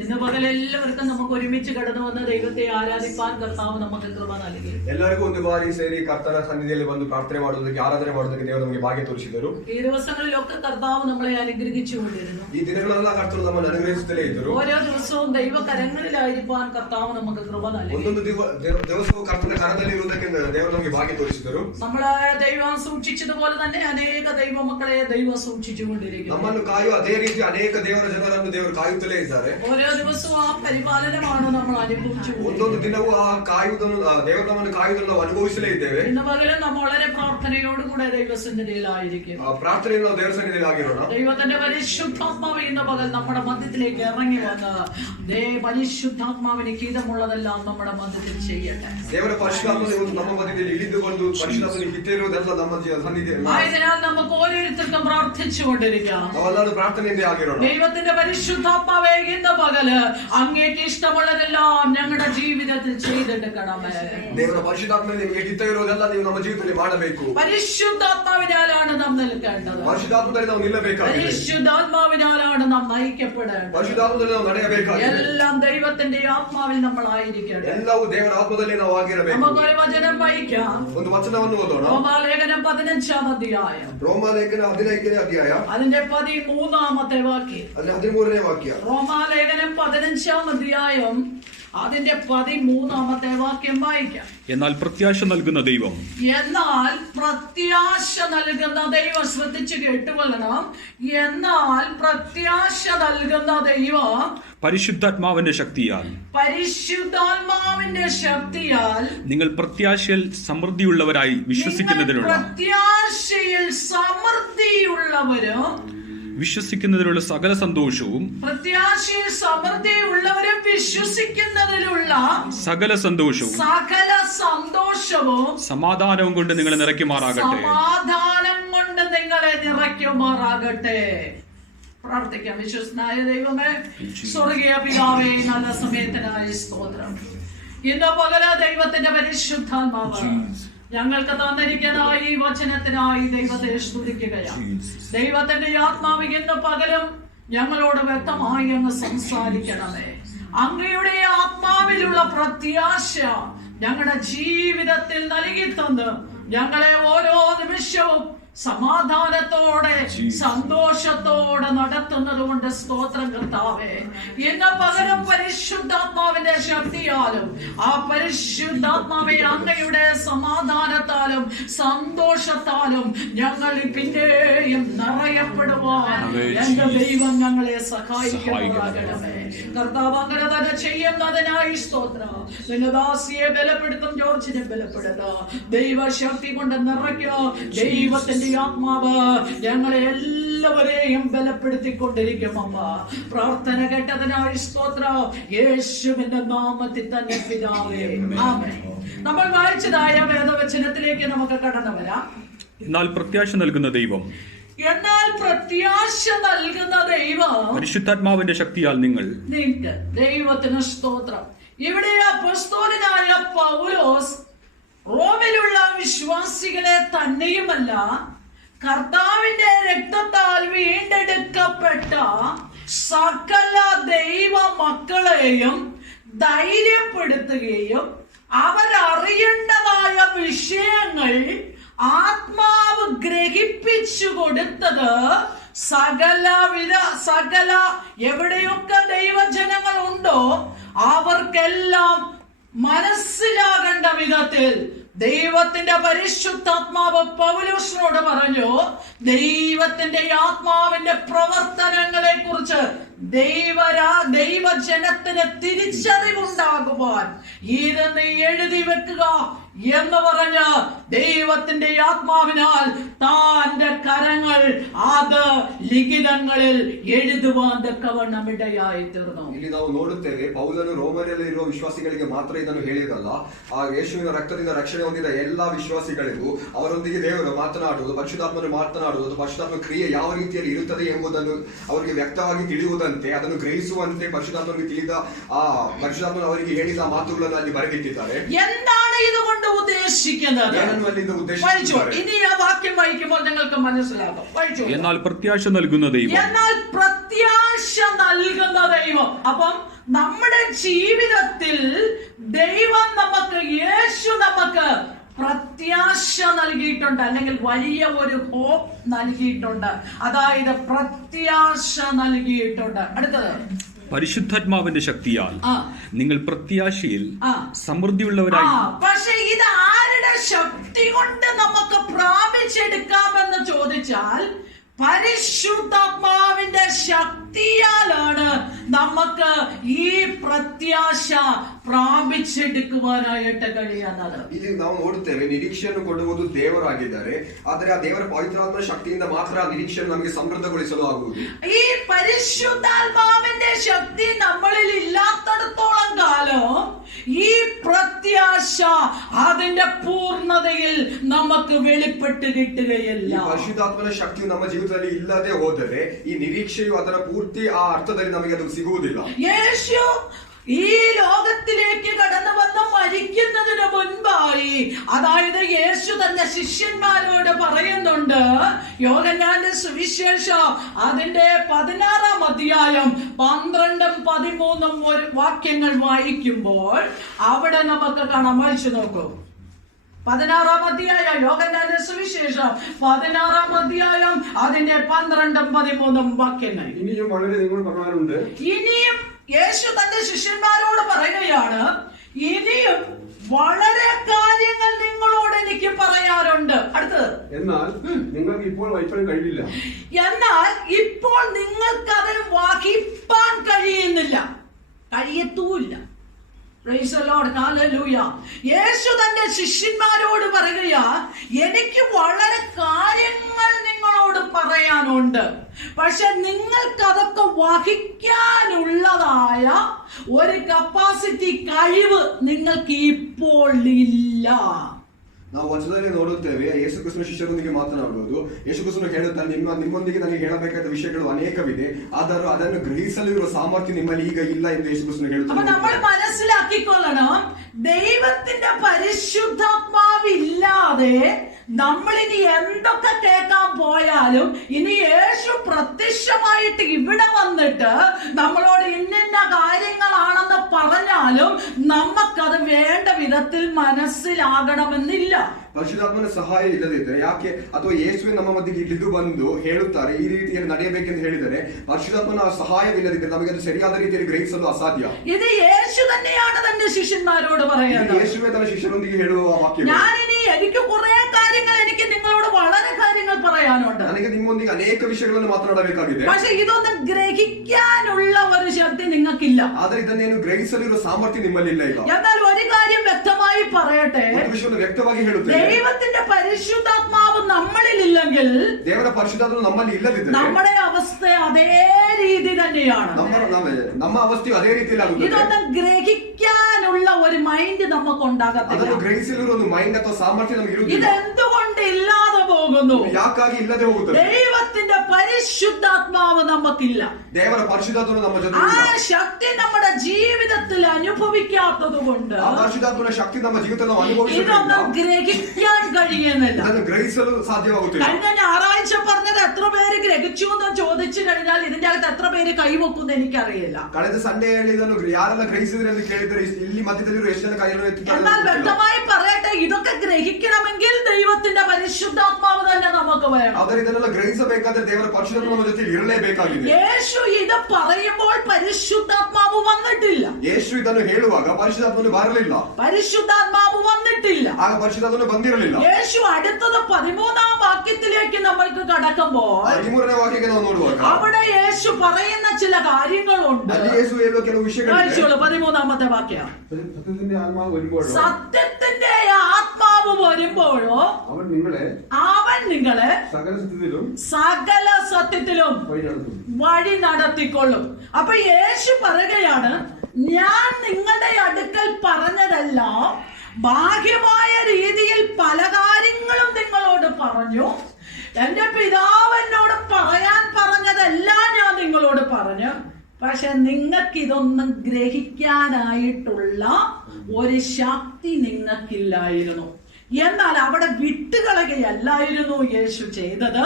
ഇന്ന് പകൽ എല്ലാവർക്കും നമുക്ക് ഒരുമിച്ച് കടന്നു വന്ന് ദൈവത്തെ ആരാധിപ്പാൻ കർത്താവ് നമുക്ക് കൃപ നൽകി. എല്ലാവർക്കും ಒಂದು ಬಾರಿ ಸೇರಿ ಕರ್ತನ ಸನ್ನಿಧಿಯಲ್ಲಿ ಬಂದು ಪ್ರಾರ್ಥನೆ ಮಾಡುವುದಕ್ಕೆ ಆರಾಧನೆ ಮಾಡುವುದಕ್ಕೆ ದೇವರು ನಮಗೆ ಭಾಗ್ಯ ತೋರಿಸಿದರು. ഈ ദിവസങ്ങളിലൊക്കെ കർത്താവ് നമ്മളെ അനുഗ്രഹിച്ചുകൊണ്ടിരുന്നു. ಈ ದಿನಗಳೆಲ್ಲ ಕರ್ತನು ನಮ್ಮನ್ನು ಅನುಗ್ರಹಿಸುತ್ತಲೇ ಇದ್ದರು. ഓരോ ദിവസവും ദൈവകരങ്ങളിലായിരിക്കാൻ കർത്താവ് നമുക്ക് കൃപ നൽകി. ಒಂದೊಂದು ദിവസവും ಕರ್ತನ ಕರದಲ್ಲಿ ಇರುವುದಕ್ಕೆ ದೇವರು ನಮಗೆ ಭಾಗ್ಯ ತೋರಿಸಿದರು. നമ്മളെ ദൈവം സൂക്ഷിച്ചതുപോലെ തന്നെ അനേക ദൈവമക്കളെ ദൈവം സൂക്ഷിച്ചുകൊണ്ടിരിക്കുന്നു. ನಮ್ಮನ್ನು ಕಾಯುವ ಅದೇ ರೀತಿ ಅನೇಕ ದೇವರ ಜನರನ್ನು ದೇವರು ಕಾಯುತ್ತಲೇ ಇದ್ದಾರೆ. ഓരോ ദിവസവും ആ പരിപാലനമാണ് നമ്മൾ അനുഭവിച്ചു. ಒಂದೊಂದು ದಿನವೂ ಆ ಕಾಯುವುದನ್ನು ದೇವರು ನಮ್ಮನ್ನು ಕಾಯುವುದನ್ನು ನಾವು ಅನುಭವಿಸಲೇ ಇದ್ದೇವೆ. ഇന്ന് പകലും നമ്മൾ വളരെ പ്രാർത്ഥനയോടുകൂടെ ദൈവസന്നിധിയിലായിരിക്കും. പ്രാർത്ഥನೆಯಿಂದ ನಾವು ದೇವರ ಸನ್ನಿಧಿಯಲ್ಲಿ ಆಗಿರೋಣ. ദൈവത്തിന്റെ പരിശുദ്ധാത്മാവ് ഇന്ന് പകൽ നമ്മുടെ മധ്യത്തിലേക്ക് ഇറങ്ങി വന്ന് പരിശുദ്ധാത്മാവിന് ഗീതമുള്ളതെല്ലാം നമ്മുടെ മധ്യത്തിൽ ചെയ്യട്ടെ. ದೇವರ ಪರಿಶುದ್ಧಾತ್ಮನು ನಮ್ಮ ಮಧ್ಯದಲ್ಲಿ ಇಳಿದು ಬಂದು ಪರಿಶುದ್ಧಾತ್ಮನಿಗೆ ಹಿತವಿರುವುದೆಲ್ಲ ನಮ್ಮ ಸನ್ನಿಧಿಯಲ್ಲಿ. ആയതിനാൽ നമുക്ക് ഓരോരുത്തർക്കും പ്രാർത്ഥിച്ചുകൊണ്ടിരിക്കാം. ನಾವೆಲ್ಲರೂ ಪ್ರಾರ್ಥನೆಯಿಂದ ಆಗಿರೋಣ. ദൈവത്തിന്റെ പരിശുദ്ധാത്മാവേ ഇന്ന് പകല് അങ്ങേക്ക് ഇഷ്ടമുള്ളതെല്ലാം ഞങ്ങളുടെ ജീവിതത്തിൽ ചെയ്തെടുക്കണമേ. ದೇವರ ಪರಿಶುದ್ಧಾತ್ಮನು ನಿಮಗೆ ಹಿತವಿರುವುದೆಲ್ಲ ನೀವು ನಮ್ಮ ಜೀವಿತದಲ್ಲಿ ಮಾಡಬೇಕು. പരിശുദ്ധാത്മാവിനാലാണ് നാം നിൽക്കേണ്ടത്. ಪರಿಶುದ್ಧಾತ್ಮದಲ್ಲಿ ನಾವು ನಿಲ್ಲಬೇಕಾಗಿದೆ. പരിശുദ്ധാത്മാവിനാലാണ് നാം നയിക്കപ്പെടേണ്ടത്. ಪರಿಶುದ್ಧಾತ್ಮದಲ್ಲಿ ನಾವು ನಡೆಯಬೇಕಾಗಿದೆ. എല്ലാം ദൈവത്തിന്റെ ആത്മാവിൽ നമ്മൾ ആയിരിക്കണം. ಎಲ್ಲವೂ ದೇವರ ಆತ್ಮದಲ್ಲಿ ನಾವು ಆಗಿರಬೇಕು. നമുക്കൊരു വചനം വായിക്കാം. ಒಂದು ವಚನವನ್ನು ಓದೋಣ. റോമാലേഖനം 15-ാം അധ്യായം. ರೋಮಾಲೇಖನ 15ನೇ ಅಧ್ಯಾಯ. അതിന്റെ 13ാമത്തെ വാക്യം. അതിന്റെ 13ನೇ ವಾಕ್ಯ. റോമാലേഖനം 15-ാം അധ്യായം അതിന്റെ 13ാമത്തെ വാക്യം വായിക്കാം. എന്നാൽ പ്രത്യാശ നൽകുന്ന ദൈവം ശ്രദ്ധിച്ചു കേട്ടുകൊള്ളണം. എന്നാൽ പ്രത്യാശ നൽകുന്ന ദൈവം പരിശുദ്ധാത്മാവിന്റെ ശക്തിയാൽ നിങ്ങൾ പ്രത്യാശയിൽ സമൃദ്ധിയുള്ളവരായി വിശ്വസിക്കുന്നതിലുള്ള സകല സന്തോഷവും വിശ്വസിക്കുന്നതിലുള്ള സകല സന്തോഷവും സമാധാനവും കൊണ്ട് നിങ്ങളെ നിറയ്ക്കുമാറാകട്ടെ. പ്രാർത്ഥിക്കാം. വിശ്വസ്തനായ ദൈവമേ, സ്വർഗീയ പിതാവേ, നല്ല സമയത്തിനായ സ്തോത്രം. ഇന്ന് പകല ദൈവത്തിന്റെ പരിശുദ്ധാത്മാവ് ഞങ്ങൾക്ക് തന്നിരിക്കുന്ന ഈ വചനത്തിനായി ദൈവത്തെ സ്തുതിക്കുകയാണ്. ദൈവത്തിന്റെ ആത്മാവ് ഇന്ന് പകലും ഞങ്ങളോട് വ്യക്തമായി അങ്ങ് സംസാരിക്കണമേ. അങ്ങയുടെ ആത്മാവിലുള്ള പ്രത്യാശ ഞങ്ങളുടെ ജീവിതത്തിൽ നൽകി തന്ന് ഞങ്ങളെ ഓരോ നിമിഷവും സമാധാനത്തോടെ സന്തോഷത്തോടെ നടത്തുന്നത് കൊണ്ട് സ്തോത്രം കർത്താവേ. ഇന്ന് പകരം പരിശുദ്ധാത്മാവിന്റെ ശക്തിയാലും ആ പരിശുദ്ധാത്മാവെ അങ്ങയുടെ സമാധാനത്താലും സന്തോഷത്താലും ഞങ്ങൾ പിന്നെയും നിറയപ്പെടുവാൻ എന്റെ ദൈവം ഞങ്ങളെ സഹായിക്കണമേ. കർത്താവ് അങ്ങനെ തന്നെ ചെയ്യുന്നതിനായി സ്തോത്രം. നിന്റെ ദാസിയെ ബലപ്പെടുത്തും, ജോർജിനെ ബലപ്പെടുത്തുക, ദൈവശക്തി കൊണ്ട് നിറയ്ക്കുക. ദൈവത്തിന്റെ ആത്മാവ് ഞങ്ങളെ എല്ലാവരെയും ബലപ്പെടുത്തിക്കൊണ്ടിരിക്കും. അമ്മ, പ്രാർത്ഥന കേട്ടതിനായി സ്തോത്രം. യേശുവിന്റെ നാമത്തിൽ തന്നെ പിതാവേ, ആമേൻ. നമ്മൾ വായിച്ചതായ വേദവചനത്തിലേക്ക് നമുക്ക് കടന്നു വരാം. എന്നാൽ പ്രത്യാശ നൽകുന്ന ദൈവം പരിശുദ്ധാത്മാവിന്റെ ശക്തിയാൽ നിങ്ങൾക്ക് ദൈവത്തിന് സ്തോത്രം. ഇവിടെ അപ്പോസ്തലനായ പൗലോസ് റോമിലുള്ള വിശ്വാസികളെ തന്നെയുമല്ല, കർത്താവിന്റെ രക്തത്താൽ വീണ്ടെടുക്കപ്പെട്ട സകല ദൈവ മക്കളെയും ധൈര്യപ്പെടുത്തുകയും അവരറിയേണ്ടതായ വിഷയങ്ങൾ ആത്മാവ് ഗ്രഹിപ്പിച്ചു കൊടുത്തത് സകല എവിടെയൊക്കെ ദൈവജനങ്ങൾ ഉണ്ടോ അവർക്കെല്ലാം മനസ്സിലാകേണ്ട വിധത്തിൽ ദൈവത്തിന്റെ പരിശുദ്ധാത്മാവ് പൗലോസിനോട് പറഞ്ഞു. ദൈവത്തിന്റെ ആത്മാവിന്റെ പ്രവർത്തനങ്ങളെ കുറിച്ച് ദൈവജനത്തിന് തിരിച്ചറിവുണ്ടാകുവാൻ ഇത് നീ എഴുതി വെക്കുക എന്ന് പറഞ്ഞ് ദൈവത്തിന്റെ ആത്മാവിനാൽ താന്റെ കരങ്ങൾ അത് ലിഖിതങ്ങളിൽ എഴുതുവാൻ തക്കവണ്ണം ഇടയായി തീർന്നു. ಇಲ್ಲಿ ನಾವು ನೋಡುತ್ತೇವೆ, ಪೌಲನು ರೋಮನಲ್ಲಿ ಇರುವ ವಿಶ್ವಾಸಿಗಳಿಗೆ ಮಾತ್ರ ಇದನ್ನು ಹೇಳಿದಲ್ಲ, ಆ ಯೇಸುವಿನ ರಕ್ತದಿಂದ ರಕ್ಷಣೆ ಹೊಂದಿದ ಎಲ್ಲಾ ವಿಶ್ವಾಸಿಗಳಿಗೂ ಅವರೊಂದಿಗೆ ದೇವರು ಮಾತನಾಡುವುದು, ಪರಿಶುದ್ಧಾತ್ಮನು ಮಾತನಾಡುವುದು, ಪರಿಶುದ್ಧಾತ್ಮ ಕ್ರಿಯೆ ಯಾವ ರೀತಿಯಲ್ಲಿ ಇರುತ್ತದೆ ಎಂಬುದನ್ನು ಅವರಿಗೆ ವ್ಯಕ್ತವಾಗಿ ತಿಳಿಯುವುದಂತೆ, ಅದನ್ನು ಗ್ರಹಿಸುವಂತೆ ಪರಿಶುದ್ಧಾತ್ಮನಿಗೆ ತಿಳಿದ ಆ ಪರಿಶುದ್ಧಾತ್ಮನು ಅವರಿಗೆ ಹೇಳಿದ ಮಾತುಗಳನ್ನು ಅಲ್ಲಿ ಬರೆದಿಟ್ಟಿದ್ದಾರೆ. എന്താണ് ഇതുകൊണ്ട് ഉദ്ദേശിക്കുന്നത്? ಏನನ್ನು ಅಲ್ಲಿಂದ വായിച്ചു. ಉದ್ದೇಶಿಸಿದ್ದಾರೆ? ഇനി ആ വാക്യം വായിക്കുമ്പോൾ നിങ്ങൾക്ക് മനസ്സിലാകും. വായിച്ചു. എന്നാൽ പ്രത്യാശ നൽകുന്ന ദൈവം, എന്നാൽ പ്രത്യാശ നൽകുന്ന ദൈവം. അപ്പം നമ്മുടെ ജീവിതത്തിൽ ദൈവം നമുക്ക്, യേശു നമുക്ക് പ്രത്യാശ നൽകിയിട്ടുണ്ട്, അല്ലെങ്കിൽ വലിയ ഒരു ഹോപ്പ് നൽകിയിട്ടുണ്ട്. അതായത് പ്രത്യാശ നൽകിയിട്ടുണ്ട്. അടുത്തത്, പരിശുദ്ധാത്മാവിന്റെ ശക്തിയാൽ നിങ്ങൾ പ്രത്യാശയിൽ സമൃദ്ധിയുള്ളവരായി. പക്ഷെ ഇത് ആരുടെ ശക്തി കൊണ്ട് നമുക്ക് പ്രാപിച്ചെടുക്കാമെന്ന് ചോദിച്ചാൽ പരിശുദ്ധാത്മാവിന്റെ ശക്തിയാലാണ് നമുക്ക് ഈ പ്രത്യാശ പ്രാപിച്ചെടുക്കുവാനായിട്ട് കഴിയുന്നത്. ಇಲ್ಲಿ ನಾವು ನೋಡುತ್ತೇವೆ, ನಿರೀಕ್ಷೆಯನ್ನು ಕೊಡುವುದು ದೇವರಾಗಿದ್ದಾರೆ. ಆದರೆ ಆ ದೇವರ ಪವಿತ್ರಾತ್ಮನ ಶಕ್ತಿಯಿಂದ ಮಾತ್ರ ಆ ನಿರೀಕ್ಷೆಯನ್ನು ನಮಗೆ ಸಮೃದ್ಧಗೊಳಿಸಲು ಆಗುವುದು. ഈ പരിശുദ്ധാത്മാവിന്റെ ശക്തി നമ്മളിൽ ഇല്ലാത്തിടത്തോളം കാലം ഈ പ്രത്യാശ അതിന്റെ പൂർണ്ണതയിൽ നമുക്ക് വെളിപ്പെട്ട് കിട്ടുകയില്ല. ಈ ಪರಿಶುದ್ಧಾತ್ಮನ ಶಕ್ತಿಯು ನಮ್ಮ ಜೀವಿತದಲ್ಲಿ ಇಲ್ಲದೆ ಹೋದರೆ ಈ ನಿರೀಕ್ಷೆಯು ಅದರ ಪೂರ್ತಿ ಆ ಅರ್ಥದಲ್ಲಿ ನಮಗೆ ಅದು ಸಿಗುವುದಿಲ್ಲ. യേശു ഈ ലോകത്തിലേക്ക് കടന്നു വന്ന് മരിക്കുന്നതിന് മുൻപായി, അതായത് യേശു തന്റെ ശിഷ്യന്മാരോട് പറയുന്നുണ്ട്, യോഹന്നാന്റെ സുവിശേഷം അതിന്റെ 16-ാം അധ്യായം 12-13 വാക്യങ്ങൾ വായിക്കുമ്പോൾ അവിടെ നമുക്ക് കാണാം. വായിച്ചു നോക്കൂ. 16-ാം അധ്യായം യോഹന്നാന്റെ സുവിശേഷം 16-ാം അധ്യായം അതിന്റെ 12-13 വാക്യങ്ങൾ. ഇനിയും വളരെ നിങ്ങൾ പറയാനുണ്ട്. ഇനിയും യേശു തന്റെ ശിഷ്യന്മാരോട് പറയുകയാണ്, ഇനിയും വളരെ കാര്യങ്ങൾ നിങ്ങളോട് എനിക്ക് പറയാറുണ്ട്. അടുത്തത്, എന്നാൽ നിങ്ങൾക്ക് ഇപ്പോൾ വഹിക്കാൻ കഴിയില്ല. എന്നാൽ ഇപ്പോൾ നിങ്ങൾക്കത് വഹിപ്പാൻ കഴിയുന്നില്ല, കഴിയത്തുമില്ല. Praise the Lord. Hallelujah. യേശു തന്റെ ശിഷ്യന്മാരോട് പറയുകയാ, എനിക്ക് വളരെ കാര്യങ്ങൾ നിങ്ങളോട് പറയാനുണ്ട്, പക്ഷെ നിങ്ങൾക്ക് അതൊക്കെ വഹിക്കാനുള്ളതായ ഒരു കപ്പാസിറ്റി, കഴിവ് നിങ്ങൾക്ക് ഇപ്പോൾ ഇല്ല. ನಾವು ವಚನದಲ್ಲಿ ನೋಡುತ್ತೇವೆ, ಯೇಸು ಕ್ರಿಸ್ತನ ಶಿಷ್ಯರೊಂದಿಗೆ ಮಾತನಾಡುವುದು. ಯೇಸು ಕ್ರಿಸ್ತನು ಹೇಳುತ್ತಾರೆ, ನಿಮ್ಮೊಂದಿಗೆ ನನಗೆ ಹೇಳಬೇಕಾದ ವಿಷಯಗಳು ಅನೇಕವಿದೆ, ಆದರೂ ಅದನ್ನು ಗ್ರಹಿಸಲು ಇರುವ ಸಾಮರ್ಥ್ಯ ನಿಮ್ಮಲ್ಲಿ ಈಗ ಇಲ್ಲ ಎಂದು ಯೇಸು ಕ್ರಿಸ್ತನು അപ്പോൾ നമ്മൾ ಹೇಳುತ್ತಾರೆ. മനസ്സിലാക്കിക്കൊള്ളണം, ദൈവത്തിന്റെ പരിശുദ്ധാത്മാവില്ലാതെ നമ്മളിനി എന്തൊക്കെ കേൾക്കാൻ പോയാലും, ഇനി യേശു പ്രത്യക്ഷമായിട്ട് ഇവിടെ വന്നിട്ട് നമ്മളോട് ഇന്ന കാര്യങ്ങളാണെന്ന് പറഞ്ഞാലും നമുക്കത് വേണ്ട വിധത്തിൽ മനസ്സിലാകണമെന്നില്ല. ಪರಿಶುದ್ಧಾತ್ಮನ ಸಹಾಯ ಇಲ್ಲದಿದ್ದರೆ ಯಾಕೆ, ಅಥವಾ ಯೇಸುವೆ ನಮ್ಮ ಮಧ್ಯೆ ಇಳಿದು ಬಂದು ಹೇಳುತ್ತಾರೆ ಈ ರೀತಿಯಲ್ಲಿ ನಡೆಯಬೇಕೆಂದು ಹೇಳಿದರೆ, ಪರಿಶುದ್ಧಾತ್ಮನ ಸಹಾಯವಿಲ್ಲದಿದ್ದರೆ ನಮಗೆ ಅದು ಸರಿಯಾದ ರೀತಿಯಲ್ಲಿ ಗ್ರಹಿಸಲು ಅಸಾಧ್ಯ. ഇത് യേശു തന്നെയാണ് തന്റെ ശിഷ്യന്മാരോട് പറയുന്നത്. ಯೇಸುವೆ ತನ್ನ ಶಿಷ್ಯರೊಂದಿಗೆ ಹೇಳುವ ವಾಕ್ಯ, ഞാനിനി എനിക്ക് കുറെ കാര്യങ്ങൾ, എനിക്ക് നിങ്ങളോട് വളരെ കാര്യങ്ങൾ പറയാനുണ്ട്, ನನಗೆ ನಿಮ್ಮೊಂದಿಗೆ ಅನೇಕ ವಿಷಯಗಳನ್ನು ಮಾತನಾಡಬೇಕಾಗಿದೆ. പക്ഷെ ഇതൊന്നും ഗ്രഹിക്കാനുള്ള ഒരു ശക്തി നിങ്ങൾക്കില്ല. ಆದರೆ ಇದನ್ನೇನು ಗ್ರಹಿಸಲಿರುವ ಸಾಮರ್ಥ್ಯ ನಿಮ್ಮಲ್ಲಿ ಇಲ್ಲ. ಈಗ എന്നാൽ ഒരു കാര്യം വ്യക്തമായി പറയട്ടെ, ಒಂದು ವಿಷಯವನ್ನು ವ್ಯಕ್ತವಾಗಿ ಹೇಳುತ್ತೇವೆ, ദൈവത്തിന്റെ പരിശുദ്ധാത്മാവ് നമ്മളിൽ ഇല്ലെങ്കിൽ, ದೇವರ ಪರಿಶುದ್ಧಾತ್ಮನು ನಮ್ಮಲ್ಲಿ ಇಲ್ಲದಿದ್ದರೆ നമ്മുടെ അവസ്ഥ അതേ രീതി തന്നെയാണ്. ನಮ್ಮ ಅವಸ್ಥೆಯು ಅದೇ ರೀತಿಯಲ್ಲಿ ಆಗುತ್ತದೆ. ഇതൊന്നും ഗ്രഹിക്കാനുള്ള ഒരു മൈൻഡ് നമുക്ക് ഉണ്ടാകത്തില്ല. ಅದನ್ನು ಗ್ರಹಿಸಲಿರುವ ಒಂದು ಮೈಂಡ್ ಅಥವಾ ಸಾಮರ್ಥ್ಯ ನಮಗೆ ಇರುವುದಿಲ್ಲ. ഇതെന്തുകൊണ്ട് ഇല്ലാതെ പോകുന്നു? ಯಾಕಾಗಿ ಇಲ್ಲದೆ ಹೋಗುತ್ತದೆ? ദൈവത്തിന്റെ പരിശുദ്ധാത്മാവ് നമുക്കില്ല. ದೇವರ ಪರಿಶುದ್ಧಾತ್ಮನು ನಮ್ಮ ಜೊತೆ ആ ಇಲ್ಲ. ശക്തി നമ്മുടെ ജീവിതത്തിൽ അനുഭവിക്കാത്തത് കൊണ്ട് ಆ ಪರಿಶುದ್ಧಾತ್ಮನ ಶಕ್ತಿ ನಮ್ಮ ಜೀವಿತದಲ್ಲಿ ನಾವು ಅನುಭವಿಸುವುದಿಲ್ಲ. ഇതൊന്നും ഗ്രഹിക്കാൻ കഴിയുന്നില്ല. ಅದನ್ನು ಗ್ರಹಿಸಲು ಸಾಧ್ಯವಾಗುತ್ತಿಲ್ಲ. കഴിഞ്ഞ ഞായറാഴ്ച പറഞ്ഞത് എത്ര പേര് ഗ്രഹിച്ചു എന്ന് ചോദിച്ചു കഴിഞ്ഞാൽ ഇതിന്റെ അകത്ത് എത്ര പേര് കൈവെക്കുന്നു എനിക്കറിയില്ല. ಕಳೆದ ಸಂಡೇ ಹೇಳಿದನು ಯಾರೆಲ್ಲ ಗ್ರಹಿಸಿದ್ರೆ ಎಂದು ಕೇಳಿದರೆ ಇಲ್ಲಿ ಮಧ್ಯದಲ್ಲಿ ಎಷ್ಟು ಜನ ಕೈಯನ್ನು എന്നാൽ വ്യക്തമായി പറയട്ടെ, ഇതൊക്കെ ഗ്രഹിക്കണമെങ്കിൽ ദൈവത്തിന്റെ പരിശുദ്ധാത്മാവ് തന്നെ നമുക്ക് വേണം. ಆದರೆ ಇದನ್ನೆಲ್ಲ ಗ್ರಹಿಸಬೇಕಾದ್ರೆ ದೇವರ ಪರಿಶುದ್ಧಾತ್ಮ ನಮ್ಮ ಜೊತೆ ಇರಲೇಬೇಕಾಗಿದೆ. യേശു ഇത് പറയുമ്പോൾ പരിശുദ്ധാത്മാവ് വന്നിട്ടില്ല. ಯೇಸು ಇದನ್ನು ಹೇಳುವಾಗ ಪರಿಶುದ್ಧಾತ್ಮನು ಬರಲಿಲ್ಲ. പരിശുദ്ധാത്മാവ് വന്നിട്ടില്ല. ಆಗ ಪರಿಶುದ್ಧಾತ್ಮನು ಬಂದಿರಲಿಲ್ಲ. യേശു അടുത്തത് 13-ാം വാക്യത്തിലേക്ക് നമ്മൾക്ക് കടക്കുമ്പോൾ 13ನೇ ವಾಕ್ಯಕ್ಕೆ ನಾವು ನೋಡುವಾಗ അവിടെ യേശു പറയുന്ന ചില കാര്യങ്ങളുണ്ട്. ಅಲ್ಲಿ ಯೇಸು ಹೇಳುವ ಕೆಲವು ವಿಷಯಗಳಿವೆ. 13-ാമത്തെ വാക്യം, സത്യത്തിന്റെ ആത്മാവ് വരുമ്പോഴോ, സത്യത്തിന്റെ ആത്മാവ് വരുമ്പോഴോ അവൻ നിങ്ങളെ സകല സത്യത്തിലും വഴി നടത്തിക്കൊള്ളും. അപ്പൊ യേശു പറയുകയാണ്, ഞാൻ നിങ്ങളുടെ അടുക്കൽ പറഞ്ഞതെല്ലാം ബാഹ്യമായ രീതിയിൽ പല കാര്യങ്ങളും നിങ്ങളോട് പറഞ്ഞു. എന്റെ പിതാവ് എന്നോട് പറയാൻ പറഞ്ഞതെല്ലാം ഞാൻ നിങ്ങളോട് പറഞ്ഞു. പക്ഷെ നിങ്ങൾക്ക് ഇതൊന്നും ഗ്രഹിക്കാനായിട്ടുള്ള ഒരു ശക്തി നിങ്ങൾക്കില്ലായിരുന്നു. എന്നാൽ അവിടെ വിട്ടുകളയുകയല്ലായിരുന്നു യേശു ചെയ്തത്.